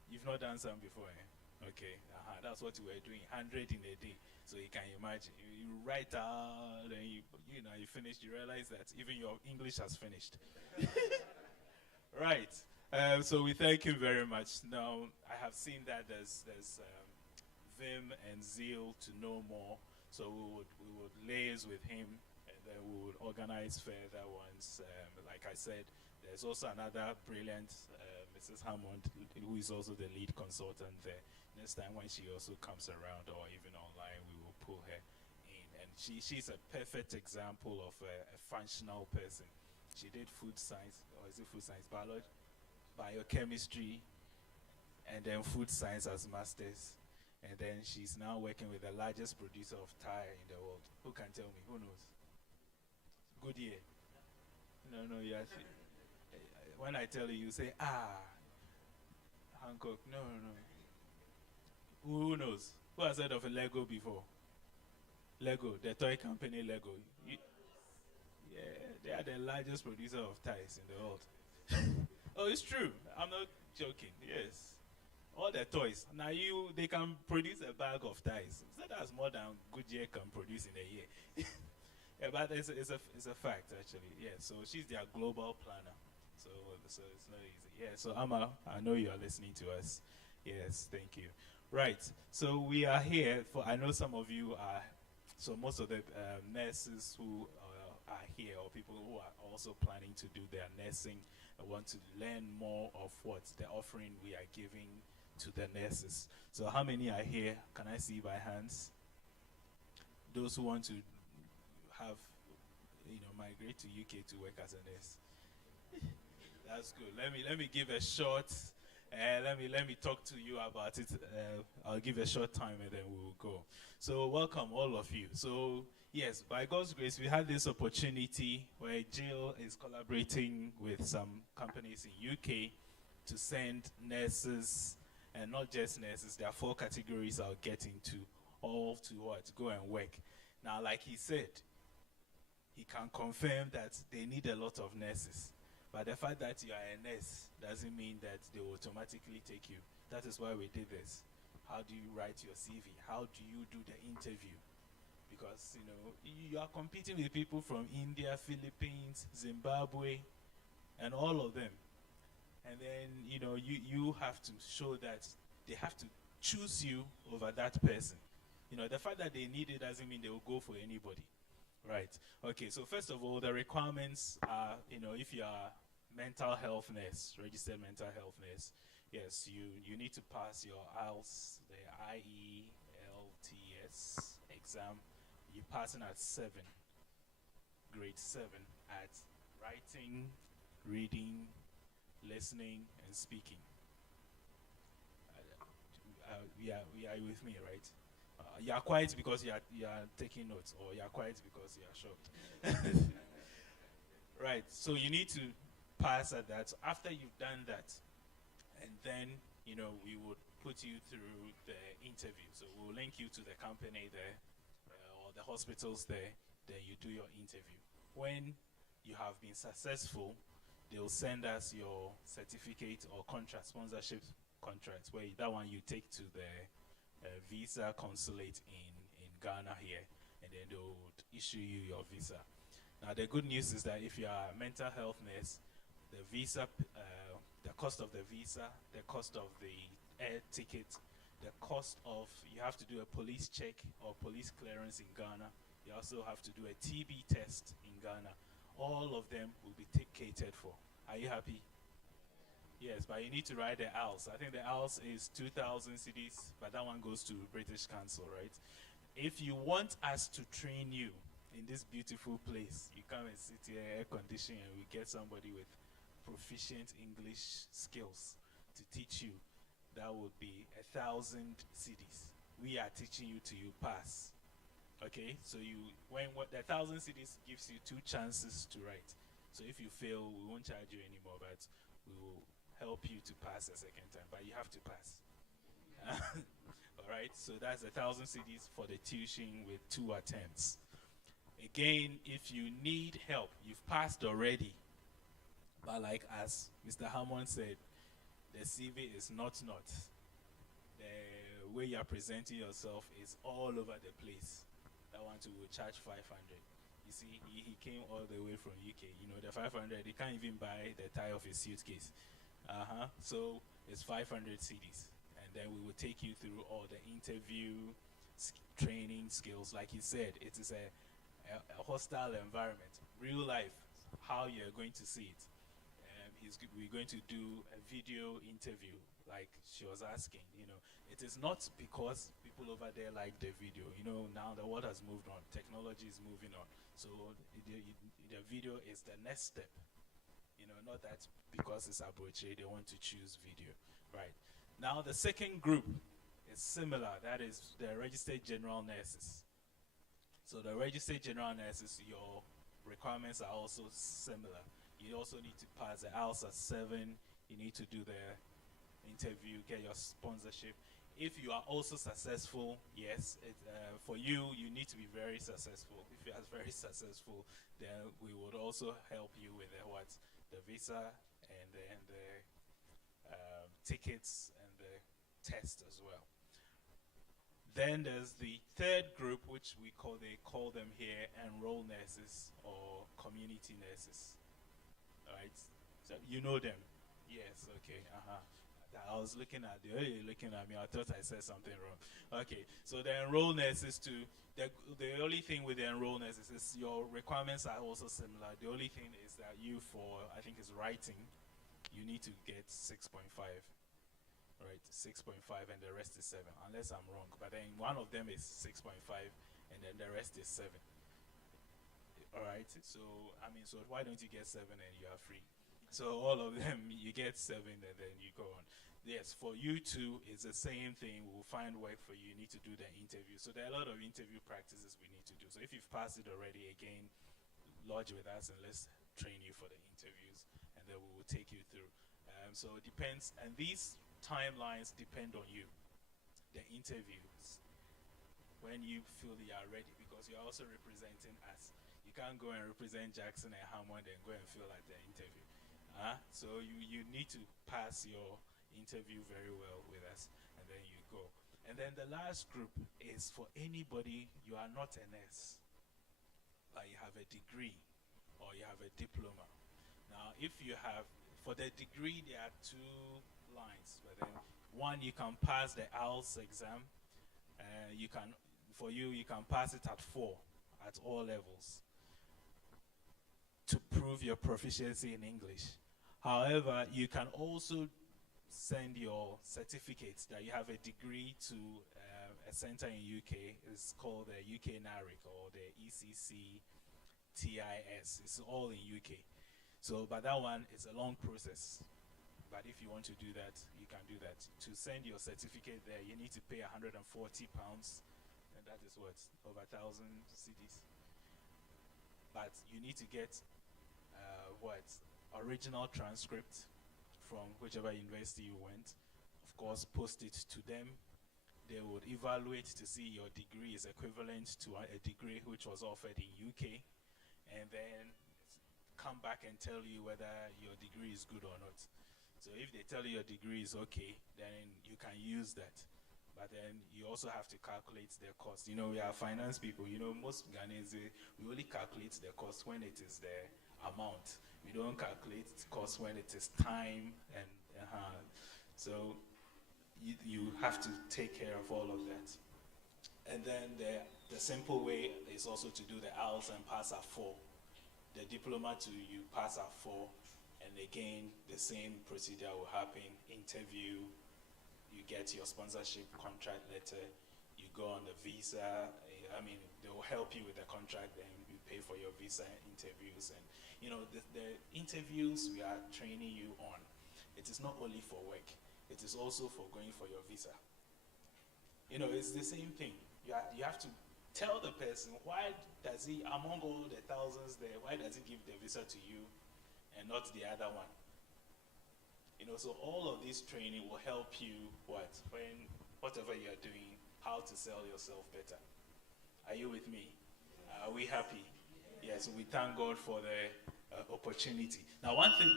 You've not done some before, eh? Okay, that's what we were doing, 100 in a day. So you can imagine, you write out, and you finish. You realize that even your English has finished. Right. So we thank him very much. Now I have seen that there's vim and zeal to know more. So we would liaise with him. Then we would organize further ones. Like I said, there's also another brilliant Mrs. Hammond, who is also the lead consultant there. Next time when she also comes around, or even online, we will pull her in. And she's a perfect example of a functional person. She did food science, or is it food science, biology, biochemistry, and then food science as masters. And then she's now working with the largest producer of Thai in the world. Who can tell me? Who knows? Good year. No, you actually. When I tell you, you say, Hancock. No. Who knows? Who has heard of a Lego before? Lego, the toy company Lego. Yeah, they are the largest producer of ties in the world. Oh, it's true. I'm not joking. Yes. All the toys. Now they can produce a bag of ties. So that's more than Goodyear can produce in a year. Yeah, but it's a fact actually. Yeah. So she's their global planner. So it's not easy. Yeah. So Hama, I know you are listening to us. Yes. Thank you. Right. So we are here for. I know some of you are. So most of the nurses who are here, or people who are also planning to do their nursing, want to learn more of what the offering we are giving to the nurses. So how many are here? Can I see by hands? Those who want to have, migrate to UK to work as a nurse. That's good. Let me give a short. Let me talk to you about it. I'll give a short time and then we will go. So welcome all of you. So yes, by God's grace, we had this opportunity where Jill is collaborating with some companies in UK to send nurses, and not just nurses. There are 4 categories I'll get into, all to what? Go and work. Now, like he said, he can confirm that they need a lot of nurses. But the fact that you are a nurse doesn't mean that they will automatically take you. That is why we did this. How do you write your CV? How do you do the interview? Because, you are competing with people from India, Philippines, Zimbabwe, and all of them. And then, you have to show that they have to choose you over that person. The fact that they need it doesn't mean they will go for anybody. Right. Okay, so first of all, the requirements are, if you are mental health nurse, registered mental health nurse, yes, you need to pass your IELTS, the IELTS exam. You passing at 7, grade 7, at writing, reading, listening, and speaking. You are with me, right? You are quiet because you are taking notes, or you are quiet because you are shocked. Right, so you need to pass at that. So after you've done that, and then, we would put you through the interview. So we'll link you to the company there, or the hospitals there, then you do your interview. When you have been successful, they'll send us your certificate or contract, sponsorship contract, where that one you take to the visa consulate in Ghana here, and then they would issue you your visa. Now the good news is that if you are a mental health nurse, the visa, the cost of the visa, the cost of the air ticket, the cost of, you have to do a police check or police clearance in Ghana. You also have to do a TB test in Ghana. All of them will be catered for. Are you happy? Yes, but you need to write the IELTS. I think the IELTS is 2,000 cedis, but that one goes to British Council, right? If you want us to train you in this beautiful place, you come and sit here, air conditioning, and we get somebody with proficient English skills to teach you. That would be 1,000 cedis. We are teaching you till you pass. Okay, so what the 1,000 cedis gives you 2 chances to write. So if you fail, we won't charge you anymore, but we will help you to pass a second time, but you have to pass. All right, so that's 1,000 cedis for the tuition with 2 attempts. Again, if you need help, you've passed already, but like as Mr. Hammond said, the CV is not. The way you are presenting yourself is all over the place. That one too will charge 500. You see, he came all the way from UK. The 500, he can't even buy the tie of his suitcase. So it's 500 cedis. And then we will take you through all the interview, training skills. Like he said, it is a hostile environment. Real life, how you're going to see it. We're going to do a video interview, like she was asking. It is not because people over there like the video. Now the world has moved on. Technology is moving on. So the video is the next step. Not that because it's arbitrary, they want to choose video. Right. Now the second group is similar. That is the registered general nurses. So the registered general nurses, your requirements are also similar. You also need to pass the IELTS at 7. You need to do the interview, get your sponsorship. If you are also successful, yes, for you, you need to be very successful. If you are very successful, then we would also help you with the visa and the tickets and the test as well. Then there's the third group, which they call them here enrolled nurses or community nurses. All right, so you know them. Yes, okay, I was looking at you're looking at me. I thought I said something wrong. Okay, so the enrolled nurses too. The only thing with the enrolled nurses is your requirements are also similar. The only thing is that I think it's writing, you need to get 6.5. Right, 6.5, and the rest is 7, unless I'm wrong. But then one of them is 6.5, and then the rest is 7. All right, so why don't you get 7 and you are free? So all of them, you get 7 and then you go on. Yes, for you too, it's the same thing. We'll find work for you. You need to do the interview. So there are a lot of interview practices we need to do. So if you've passed it already, again, lodge with us and let's train you for the interviews, and then we will take you through. So it depends, and these timelines depend on you. The interviews, when you feel you are ready, because you're also representing us. You can't go and represent Jackson and Hammond and go and fill at the interview. So you need to pass your interview very well with us, and then you go. And then the last group is for anybody, you are not a nurse, but you have a degree or you have a diploma. Now, if you have, for the degree, there are 2 lines, but then one, you can pass the IELTS exam. You can pass it at 4 at all levels to prove your proficiency in English. However, you can also send your certificates that you have a degree to a center in UK. It's called the UK NARIC or the ECCTIS. It's all in UK. So, but that one is a long process. But if you want to do that, you can do that. To send your certificate there, you need to pay £140, and that is what? Over 1,000 cedis. But you need to get original transcript from whichever university you went. Of course, post it to them. They would evaluate to see your degree is equivalent to a degree which was offered in UK, and then come back and tell you whether your degree is good or not. So if they tell you your degree is okay, then you can use that. But then you also have to calculate the cost. You know, we are finance people. You know, most Ghanaians, we only calculate the cost when it is the amount. We don't calculate the cost when it is time. And so you have to take care of all of that. And then the simple way is also to do the IELTS and pass at 4. The diploma you pass at 4. And again, the same procedure will happen. Interview, you get your sponsorship contract letter, you go on the visa. They will help you with the contract, and you pay for your visa interviews. And the interviews we are training you on, it is not only for work, it is also for going for your visa. It's the same thing. You have to tell the person, why does he, among all the thousands there, why does he give the visa to you and not the other one? So all of this training will help you whatever you're doing, how to sell yourself better. Are you with me? Are we happy? Yes, we thank God for the opportunity. Now, one thing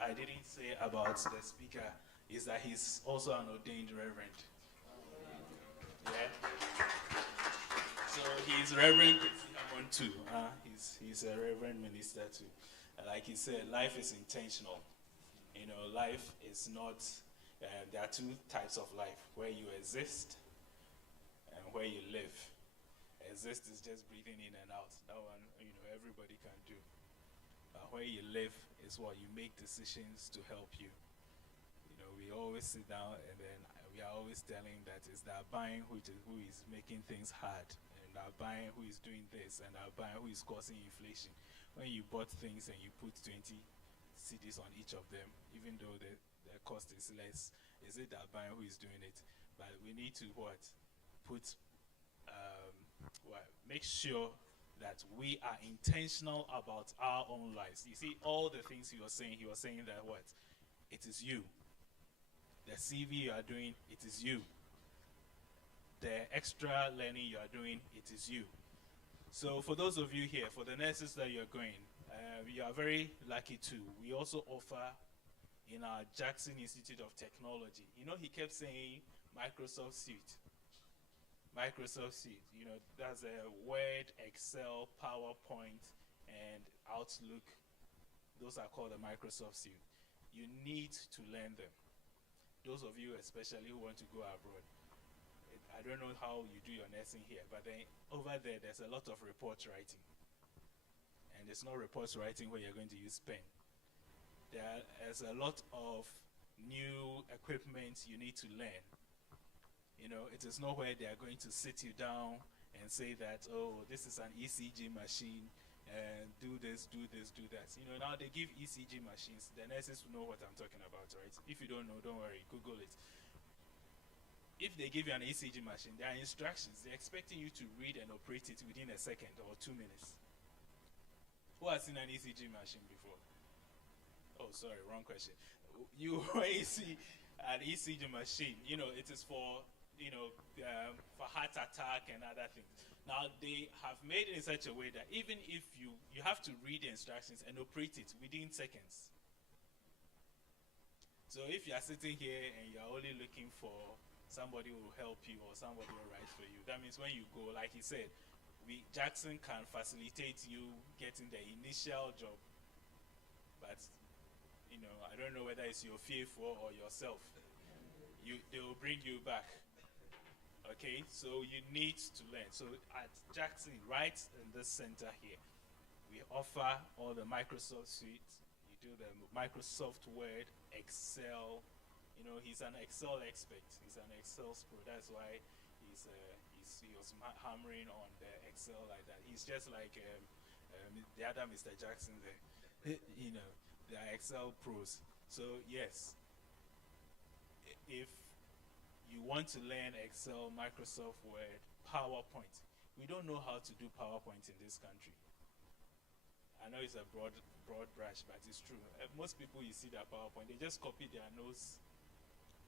I didn't say about the speaker is that he's also an ordained reverend. Yeah. So he's Reverend Hammond too. He's a reverend minister too. Like he said, life is intentional. Life is not, there are 2 types of life, where you exist and where you live. Exist is just breathing in and out. That one, everybody can do. But where you live is what you make decisions to help you. We always sit down and then we are always telling that it's the buying who is making things hard, and the buying who is doing this, and the buying who is causing inflation. When you bought things and you put 20 cedis on each of them, even though the cost is less, is it that buying who is doing it? But we need to make sure that we are intentional about our own lives. You see, all the things he was saying that what? It is you. The CV you are doing, it is you. The extra learning you are doing, it is you. So for those of you here, for the nurses that you're going, you are very lucky too. We also offer in our Jackson Institute of Technology. You know, he kept saying Microsoft Suite. Microsoft Suite, you know, that's a Word, Excel, PowerPoint, and Outlook. Those are called the Microsoft Suite. You need to learn them. Those of you especially who want to go abroad. I don't know how you do your nursing here, but then over there, there's a lot of report writing. And it's not report writing where you're going to use pen. There's a lot of new equipment you need to learn. You know, it is not where they are going to sit you down and say that, oh, this is an ECG machine, and do this, do this, do that. You know, now they give ECG machines. The nurses know what I'm talking about, right? If you don't know, don't worry, Google it. If they give you an ECG machine, there are instructions. They're expecting you to read and operate it within a second or 2 minutes. Who has seen an ECG machine before? Oh, sorry, wrong question. When you see an ECG machine, you know, it is for, you know, for heart attack and other things. Now, they have made it in such a way that even if you have to read the instructions and operate it within seconds. So if you are sitting here and you are only looking for somebody who will help you or somebody will write for you, that means when you go, like he said, Jackson can facilitate you getting the initial job. But, you know, I don't know whether it's your fearful or yourself. They will bring you back. Okay, so you need to learn. So at Jackson, right in this center here, we offer all the Microsoft suite. You do the Microsoft Word, Excel. You know, he's an Excel expert. He's an Excel pro. That's why he was hammering on the Excel like that. He's just like the other Mr. Jackson there. You know, they are Excel pros. So yes, if you want to learn Excel, Microsoft Word, PowerPoint. We don't know how to do PowerPoint in this country. I know it's a broad brush, but it's true. Most people you see that PowerPoint, they just copy their notes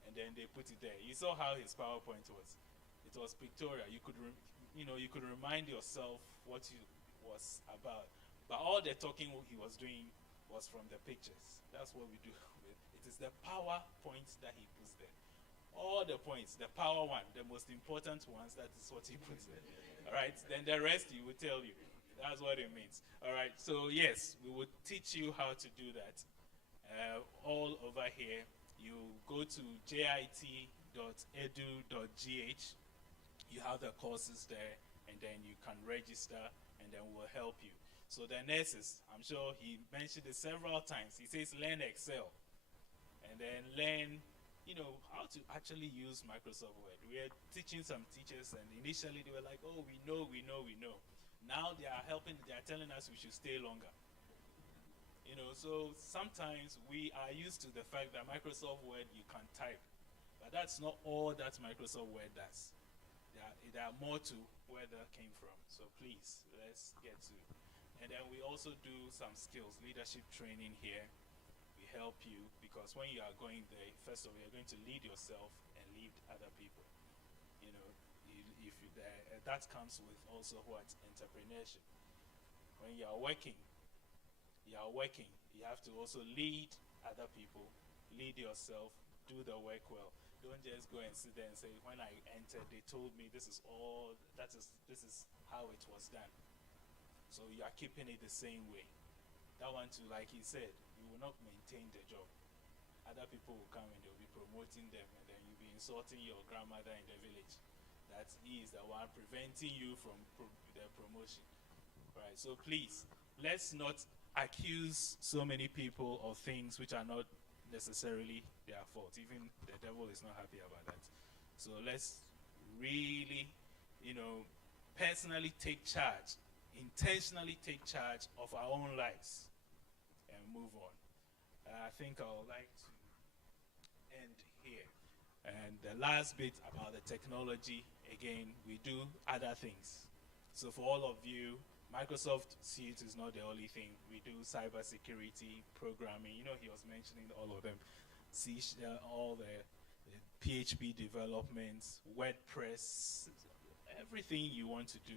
and then they put it there. You saw how his PowerPoint was. It was pictorial. You could remind yourself what it was about. But all the talking he was doing was from the pictures. That's what we do. It is the PowerPoint that he puts there. All the points, the power one, the most important ones, that is what he puts there. All right, then the rest he will tell you. That's what it means. All right, so yes, we will teach you how to do that. All over here, you go to jit.edu.gh. You have the courses there, and then you can register, and then we'll help you. So the nurses, I'm sure he mentioned it several times. He says learn Excel, and then learn, you know, how to actually use Microsoft Word. We are teaching some teachers, and initially they were like, oh, we know. Now they are telling us we should stay longer. You know, so sometimes we are used to the fact that Microsoft Word, you can type. But that's not all that Microsoft Word does. There are more to where that came from. So please, let's get to it. And then we also do some skills, leadership training here. We help you, because when you are going there, first of all, you're going to lead yourself and lead other people. You know, that comes with also what? Entrepreneurship. When you are working, you have to also lead other people, lead yourself, do the work well. Don't just go and sit there and say, when I entered, they told me this is how it was done. So you are keeping it the same way. That one too, like he said, you will not maintain the job. Other people will come and they'll be promoting them, and then you'll be insulting your grandmother in the village. That he is the one preventing you from the promotion. Right, so please, let's not accuse so many people of things which are not necessarily their fault. Even the devil is not happy about that. So let's really, you know, personally take charge, intentionally take charge of our own lives and move on. I think I would like to end here. And the last bit about the technology, again, we do other things. So for all of you Microsoft Suite is not the only thing. We do cybersecurity, programming. You know, he was mentioning all of them. All the PHP developments, WordPress, everything you want to do,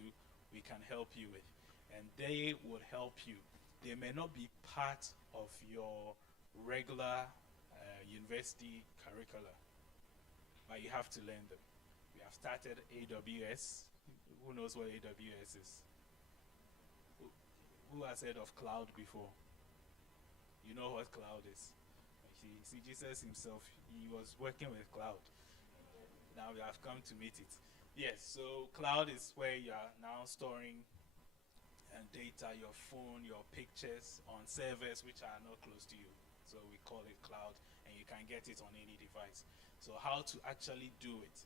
we can help you with. And they would help you. They may not be part of your regular university curricula, but you have to learn them. We have started AWS. Who knows what AWS is? Who has heard of cloud before? You know what cloud is. See, Jesus himself, he was working with cloud. Now we have come to meet it. Yes, so cloud is where you are now storing data, your phone, your pictures on servers which are not close to you. So we call it cloud, and you can get it on any device. So how to actually do it.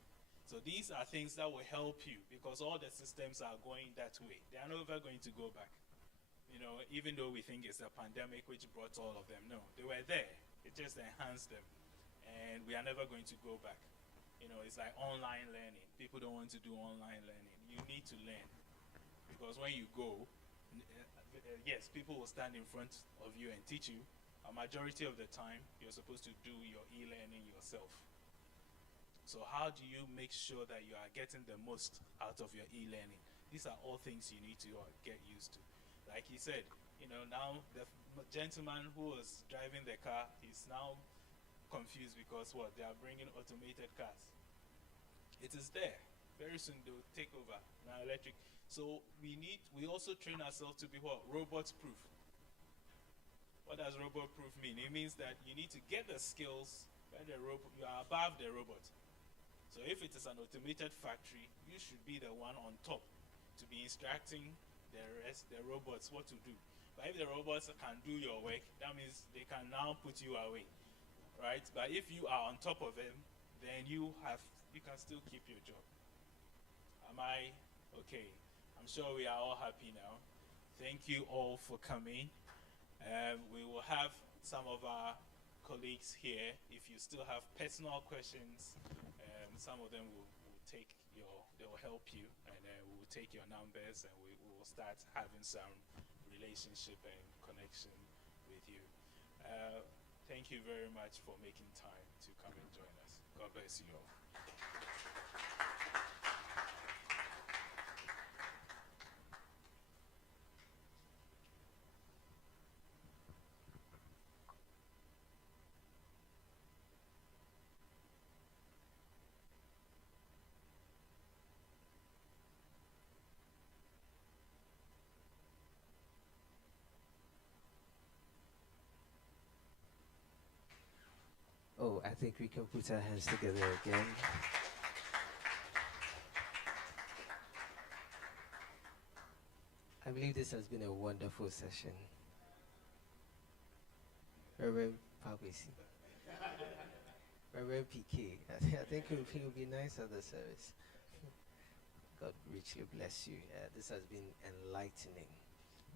So these are things that will help you, because all the systems are going that way. They are never going to go back. You know, even though we think it's the pandemic which brought all of them, no, they were there. It just enhanced them. And we are never going to go back. You know, it's like online learning. People don't want to do online learning. You need to learn. Because when you go, yes, people will stand in front of you and teach you. A majority of the time, you're supposed to do your e-learning yourself. So how do you make sure that you are getting the most out of your e-learning? These are all things you need to get used to. Like he said, you know, now the gentleman who was driving the car is now confused because what? They are bringing automated cars. It is there. Very soon they will take over. Now electric. So we also train ourselves to be what? Robot proof. What does robot proof mean? It means that you need to get the skills where you are above the robot. So if it is an automated factory, you should be the one on top to be instructing the robots what to do. But if the robots can do your work, that means they can now put you away, right? But if you are on top of them, then you can still keep your job. Am I okay? I'm sure we are all happy now. Thank you all for coming. We will have some of our colleagues here. If you still have personal questions, some of them they will help you, and we will take your numbers, and we will start having some relationship and connection with you. Thank you very much for making time to come and join us. God bless you all. Oh, I think we can put our hands together again. I believe this has been a wonderful session. Reverend Pabisi. Reverend PK. I think it will be nice at the service. God richly bless you. This has been enlightening,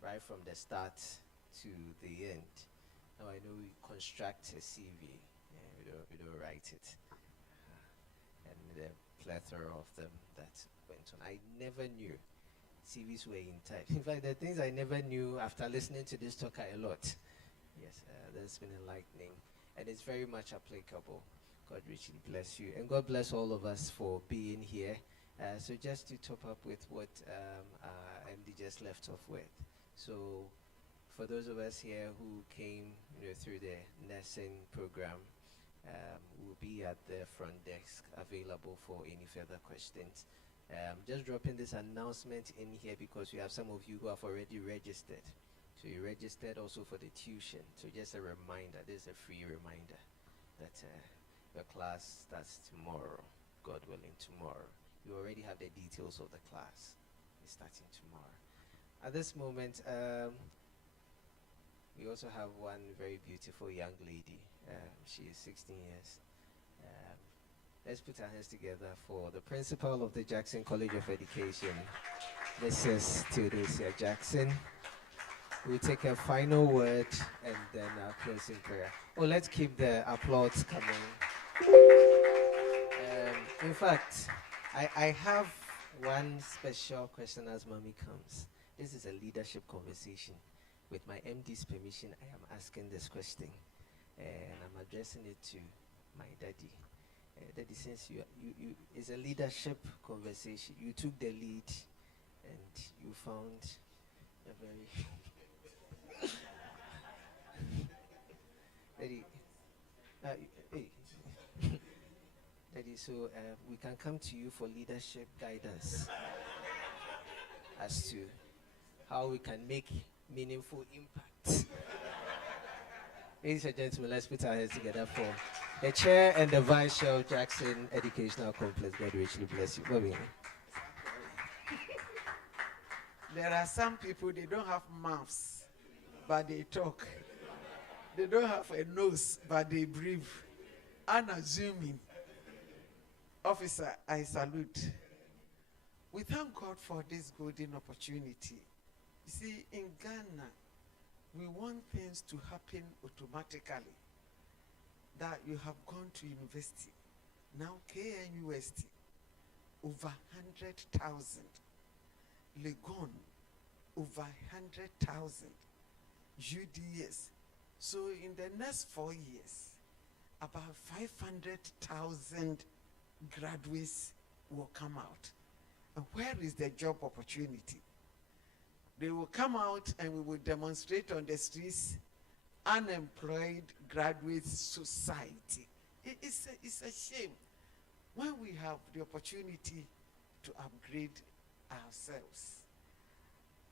right from the start to the end. Now I know we construct a CV. We don't write it. And the plethora of them that went on. I never knew CVs were in type. In fact, the things I never knew after listening to this talk are a lot. Yes, that's been enlightening. And it's very much applicable. God richly bless you. And God bless all of us for being here. So just to top up with what MD just left off with. So for those of us here who came through the nursing program, we'll be at the front desk available for any further questions. Just dropping this announcement in here because we have some of you who have already registered. So you registered also for the tuition. So just a reminder, this is a free reminder that your class starts tomorrow, God willing, tomorrow. You already have the details of the class. It's starting tomorrow. At this moment, we also have one very beautiful young lady. She is 16 years. Let's put our hands together for the principal of the Jackson College of Education, Mrs. Theodosia Jackson. We'll take a final word and then our closing prayer. Oh, let's keep the applause coming. In fact, I have one special question as Mommy comes. this is a leadership conversation. With my MD's permission, I am asking this question, and I'm addressing it to my daddy. Daddy, since you it's a leadership conversation, you took the lead, and you found a very Daddy, hey. Daddy, so we can come to you for leadership guidance as to how we can make meaningful impact. Ladies and gentlemen, let's put our hands together for the chair and the vice chair of Jackson Educational Complex. God richly bless you. Bobby. There are some people, they don't have mouths, but they talk. They don't have a nose, but they breathe. Unassuming. Officer, I salute. We thank God for this golden opportunity. You see, in Ghana, we want things to happen automatically. That you have gone to university. Now KNUST, over 100,000. Legon, over 100,000. UDS. So in the next 4 years, about 500,000 graduates will come out. And where is the job opportunity? They will come out and we will demonstrate on the streets, unemployed graduates society. It's a shame when we have the opportunity to upgrade ourselves.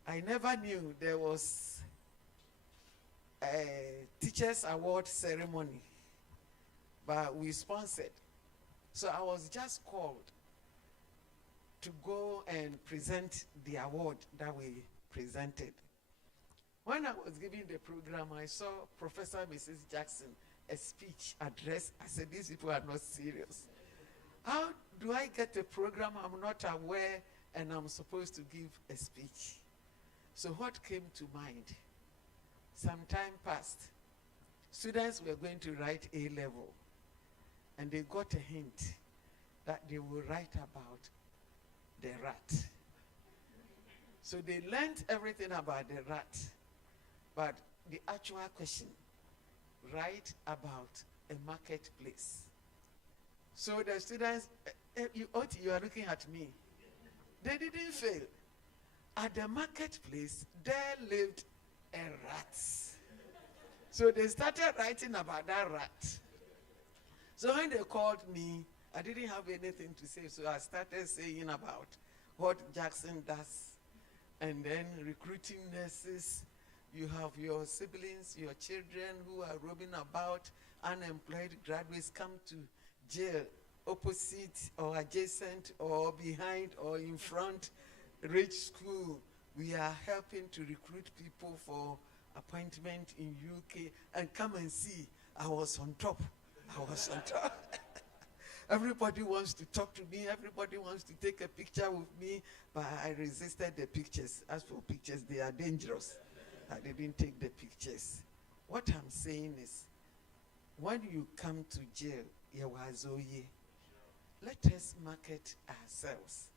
I never knew there was a teachers award ceremony, but we sponsored. So I was just called to go and present the award that we presented. When I was giving the program, I saw Professor Mrs. Jackson, a speech address. I said, these people are not serious. How do I get a program I'm not aware and I'm supposed to give a speech? So what came to mind? Some time passed. Students were going to write A-level, and they got a hint that they will write about the rat. So they learned everything about the rat, but the actual question, write about a marketplace. So the students, you are looking at me. They didn't fail. At the marketplace, there lived a rat. So they started writing about that rat. So when they called me, I didn't have anything to say, so I started saying about what Jackson does, and then recruiting nurses. You have your siblings, your children who are roaming about, unemployed graduates come to jail, opposite or adjacent or behind or in front, rich school. We are helping to recruit people for appointment in UK, and come and see, I was on top. I was on top. Everybody wants to talk to me. Everybody wants to take a picture with me, but I resisted the pictures. As for pictures, they are dangerous. I didn't take the pictures. What I'm saying is, when you come to jail, let us market ourselves.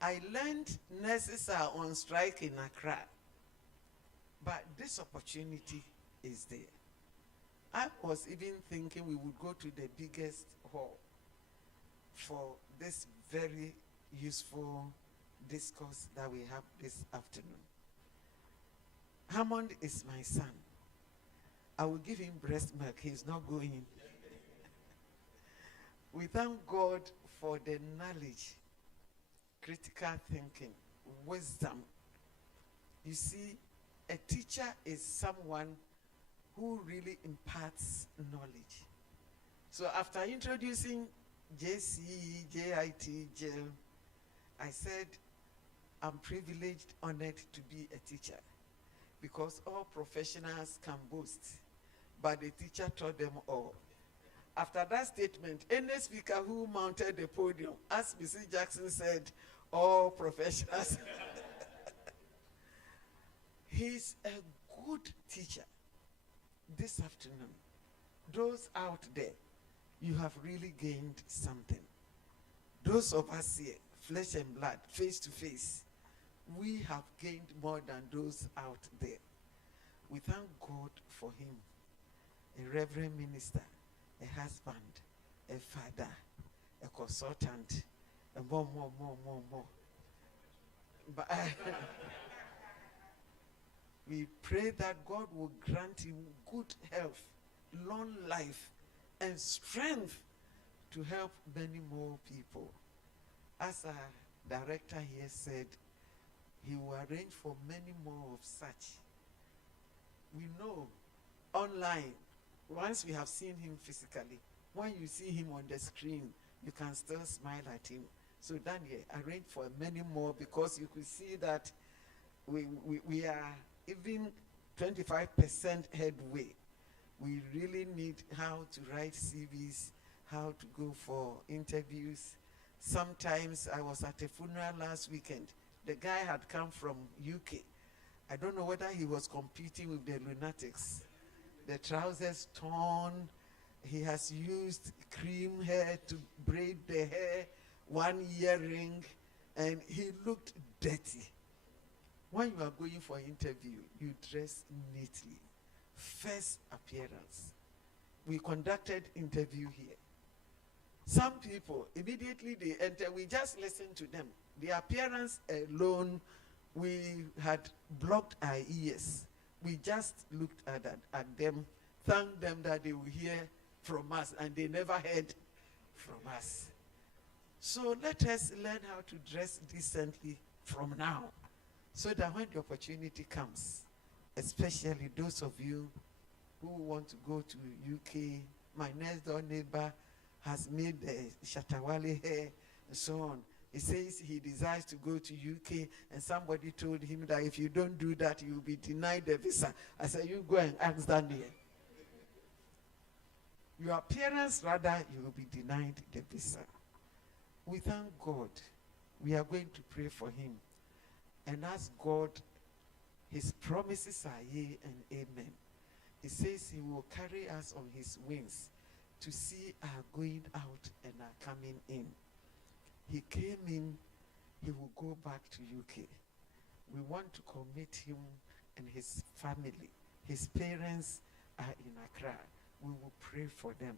I learned nurses are on strike in Accra, but this opportunity is there. I was even thinking we would go to the biggest hall for this very useful discourse that we have this afternoon. Hammond is my son. I will give him breast milk. He's not going. We thank God for the knowledge, critical thinking, wisdom. You see, a teacher is someone who really imparts knowledge. So after introducing JC, JIT, JIL, I said, I'm privileged, honored to be a teacher, because all professionals can boast, but the teacher taught them all. After that statement, any speaker who mounted the podium, as Mrs. Jackson said, all professionals. He's a good teacher. This afternoon, those out there, you have really gained something. Those of us here, flesh and blood, face to face, we have gained more than those out there. We thank God for him, a reverend minister, a husband, a father, a consultant, and more. But we pray that God will grant him good health, long life, and strength to help many more people. As our director here said, he will arrange for many more of such. We know online, once we have seen him physically, when you see him on the screen, you can still smile at him. So Daniel, arrange for many more, because you could see that we are even 25% headway. We really need how to write CVs, how to go for interviews. Sometimes I was at a funeral last weekend. The guy had come from UK. I don't know whether he was competing with the lunatics. The trousers torn. He has used cream hair to braid the hair, one earring, and he looked dirty. When you are going for interview, you dress neatly. First appearance. We conducted interview here. Some people, immediately they enter, we just listen to them. The appearance alone, we had blocked our ears. We just looked at them, thanked them that they will hear from us, and they never heard from us. So let us learn how to dress decently from now, so that when the opportunity comes, especially those of you who want to go to UK, my next door neighbor has made Shatawale hair and so on. He says he desires to go to UK, and somebody told him that if you don't do that, you will be denied the visa. I said, you go and ask Daniel. Your appearance, rather, you will be denied the visa. We thank God. We are going to pray for him and ask God. His promises are yea and amen. He says he will carry us on his wings to see our going out and our coming in. He came in, he will go back to UK. We want to commit him and his family. His parents are in Accra. We will pray for them.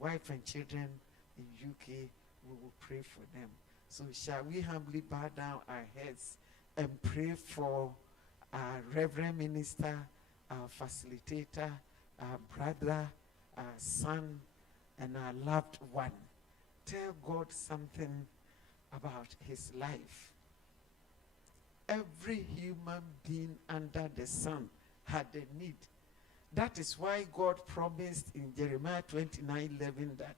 Wife and children in UK, we will pray for them. So shall we humbly bow down our heads and pray for our Reverend Minister, our facilitator, our brother, our son, and our loved one. Tell God something about his life. Every human being under the sun had a need. That is why God promised in Jeremiah 29:11 that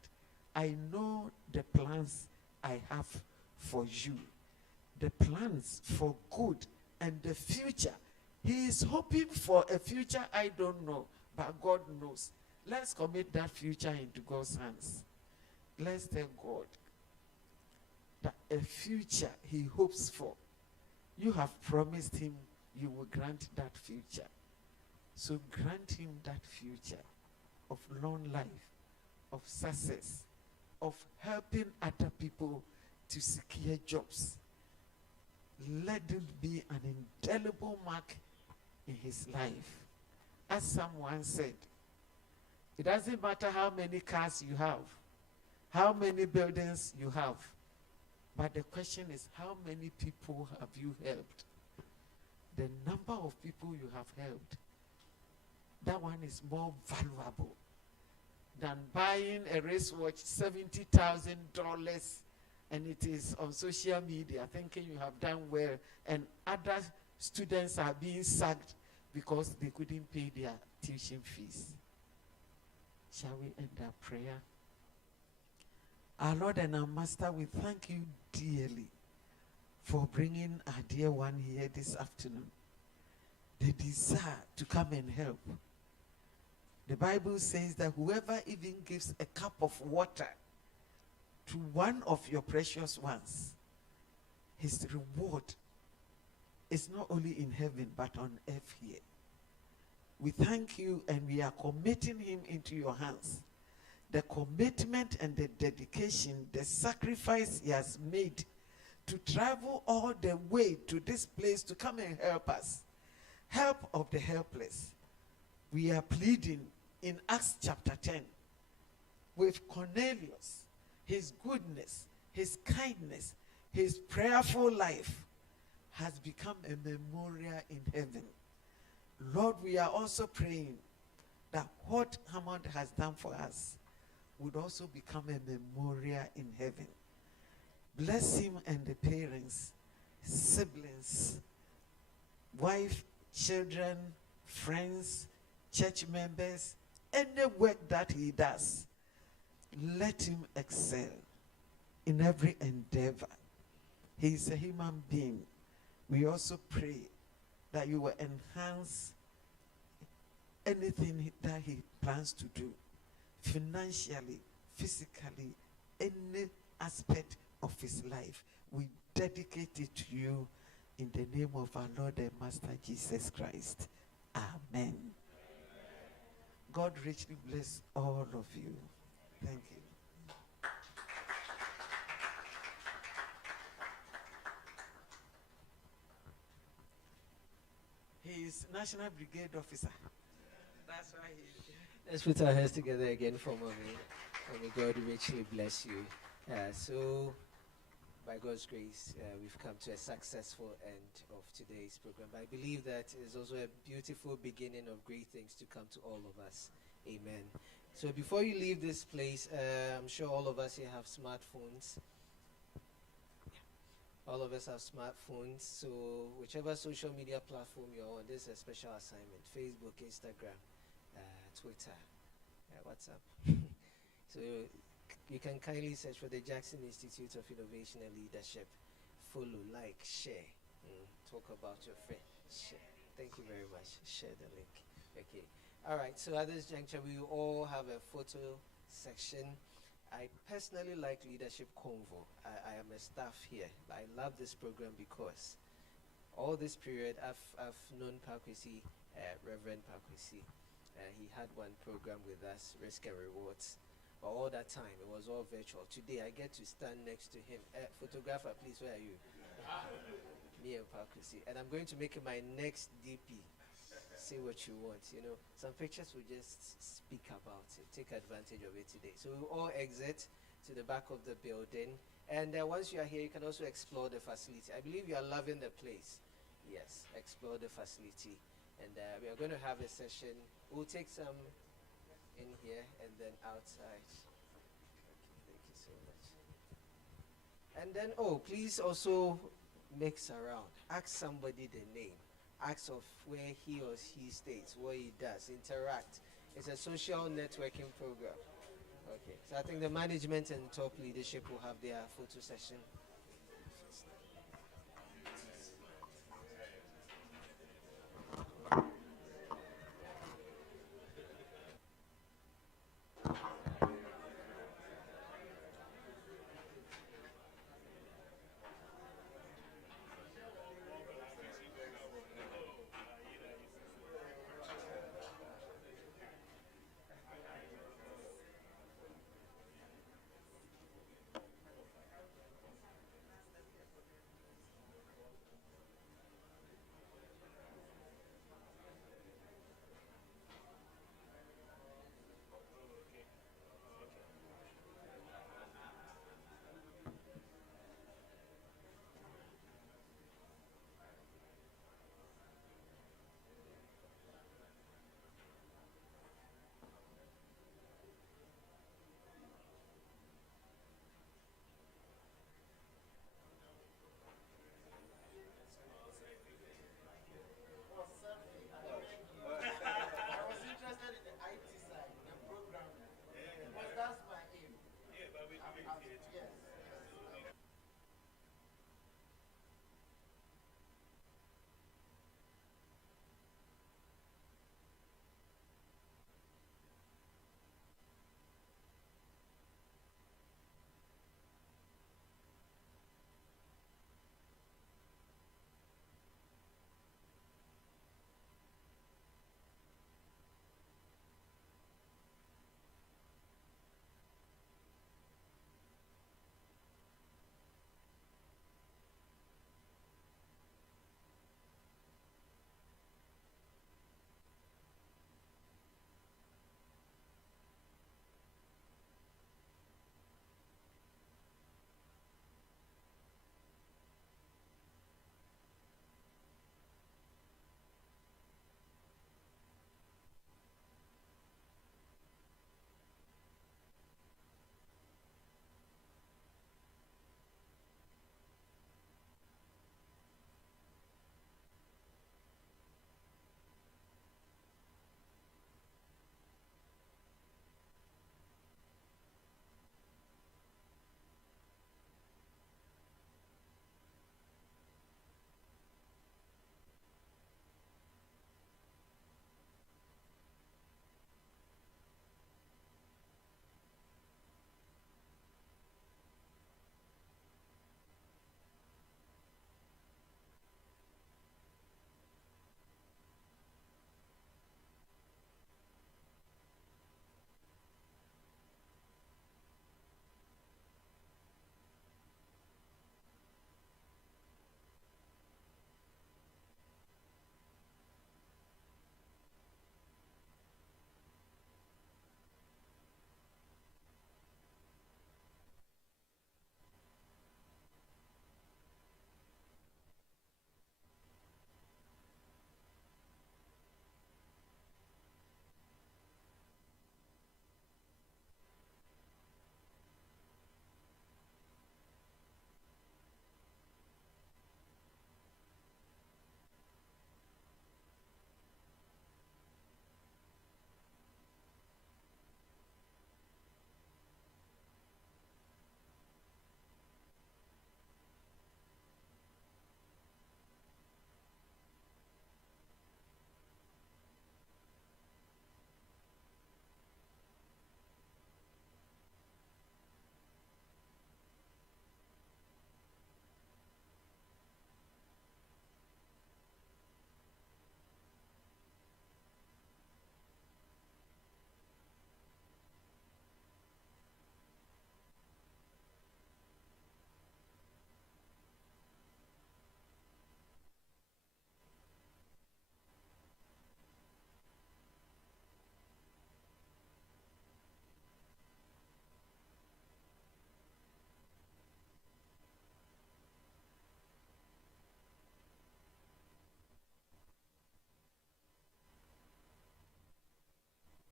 I know the plans I have for you. The plans for good and the future. He is hoping for a future I don't know, but God knows. Let's commit that future into God's hands. Let's tell God that a future he hopes for, you have promised him you will grant that future. So grant him that future of long life, of success, of helping other people to secure jobs. Let it be an indelible mark in his life. As someone said, it doesn't matter how many cars you have, how many buildings you have, but the question is, how many people have you helped? The number of people you have helped, that one is more valuable than buying a wristwatch, $70,000, and it is on social media thinking you have done well, and other students are being sacked because they couldn't pay their tuition fees. Shall we end our prayer? Our Lord and our Master, we thank you dearly for bringing our dear one here this afternoon. The desire to come and help. The Bible says that whoever even gives a cup of water to one of your precious ones, his reward is not only in heaven but on earth here. We thank you and we are committing him into your hands. The commitment and the dedication, the sacrifice he has made to travel all the way to this place to come and help us. Help of the helpless. We are pleading in Acts chapter 10 with Cornelius, his goodness, his kindness, his prayerful life has become a memorial in heaven. Lord, we are also praying that what Hammond has done for us would also become a memorial in heaven. Bless him and the parents, siblings, wife, children, friends, church members, any work that he does. Let him excel in every endeavor. He is a human being. We also pray that you will enhance anything that he plans to do, financially, physically, any aspect of his life. We dedicate it to you in the name of our Lord and Master Jesus Christ. Amen. God richly bless all of you. Thank you. He is National Brigade Officer. That's why he is. Let's put our hands together again for Mommy. And may God richly bless you. So, by God's grace, we've come to a successful end of today's program. I believe that it is also a beautiful beginning of great things to come to all of us. Amen. So before you leave this place, I'm sure all of us here have smartphones. All of us have smartphones, so whichever social media platform you're on, this is a special assignment. Facebook, Instagram, Twitter, WhatsApp. So you can kindly search for the Jackson Institute of Innovation and Leadership. Follow, like, share. Talk about your friend. Share. Thank you very much. Share the link. Okay. All right, so at this juncture, we all have a photo section. I personally like Leadership Convo. I am a staff here. I love this program because all this period, I've known Pakwesi, Reverend Pakwesi. He had one program with us, Risk and Rewards. But all that time, it was all virtual. Today, I get to stand next to him. Photographer, please, where are you? Me and Pakwesi. And I'm going to make him my next DP. Say what you want, you know. Some pictures will just speak about it. Take advantage of it today. So we'll all exit to the back of the building. And once you are here, you can also explore the facility. I believe you are loving the place. Yes, explore the facility. And we are going to have a session. We'll take some in here and then outside. Okay, thank you so much. And then, please also mix around. Ask somebody the name. Ask of where he or she stays, what he does, interact. It's a social networking program. Okay, so I think the management and top leadership will have their photo session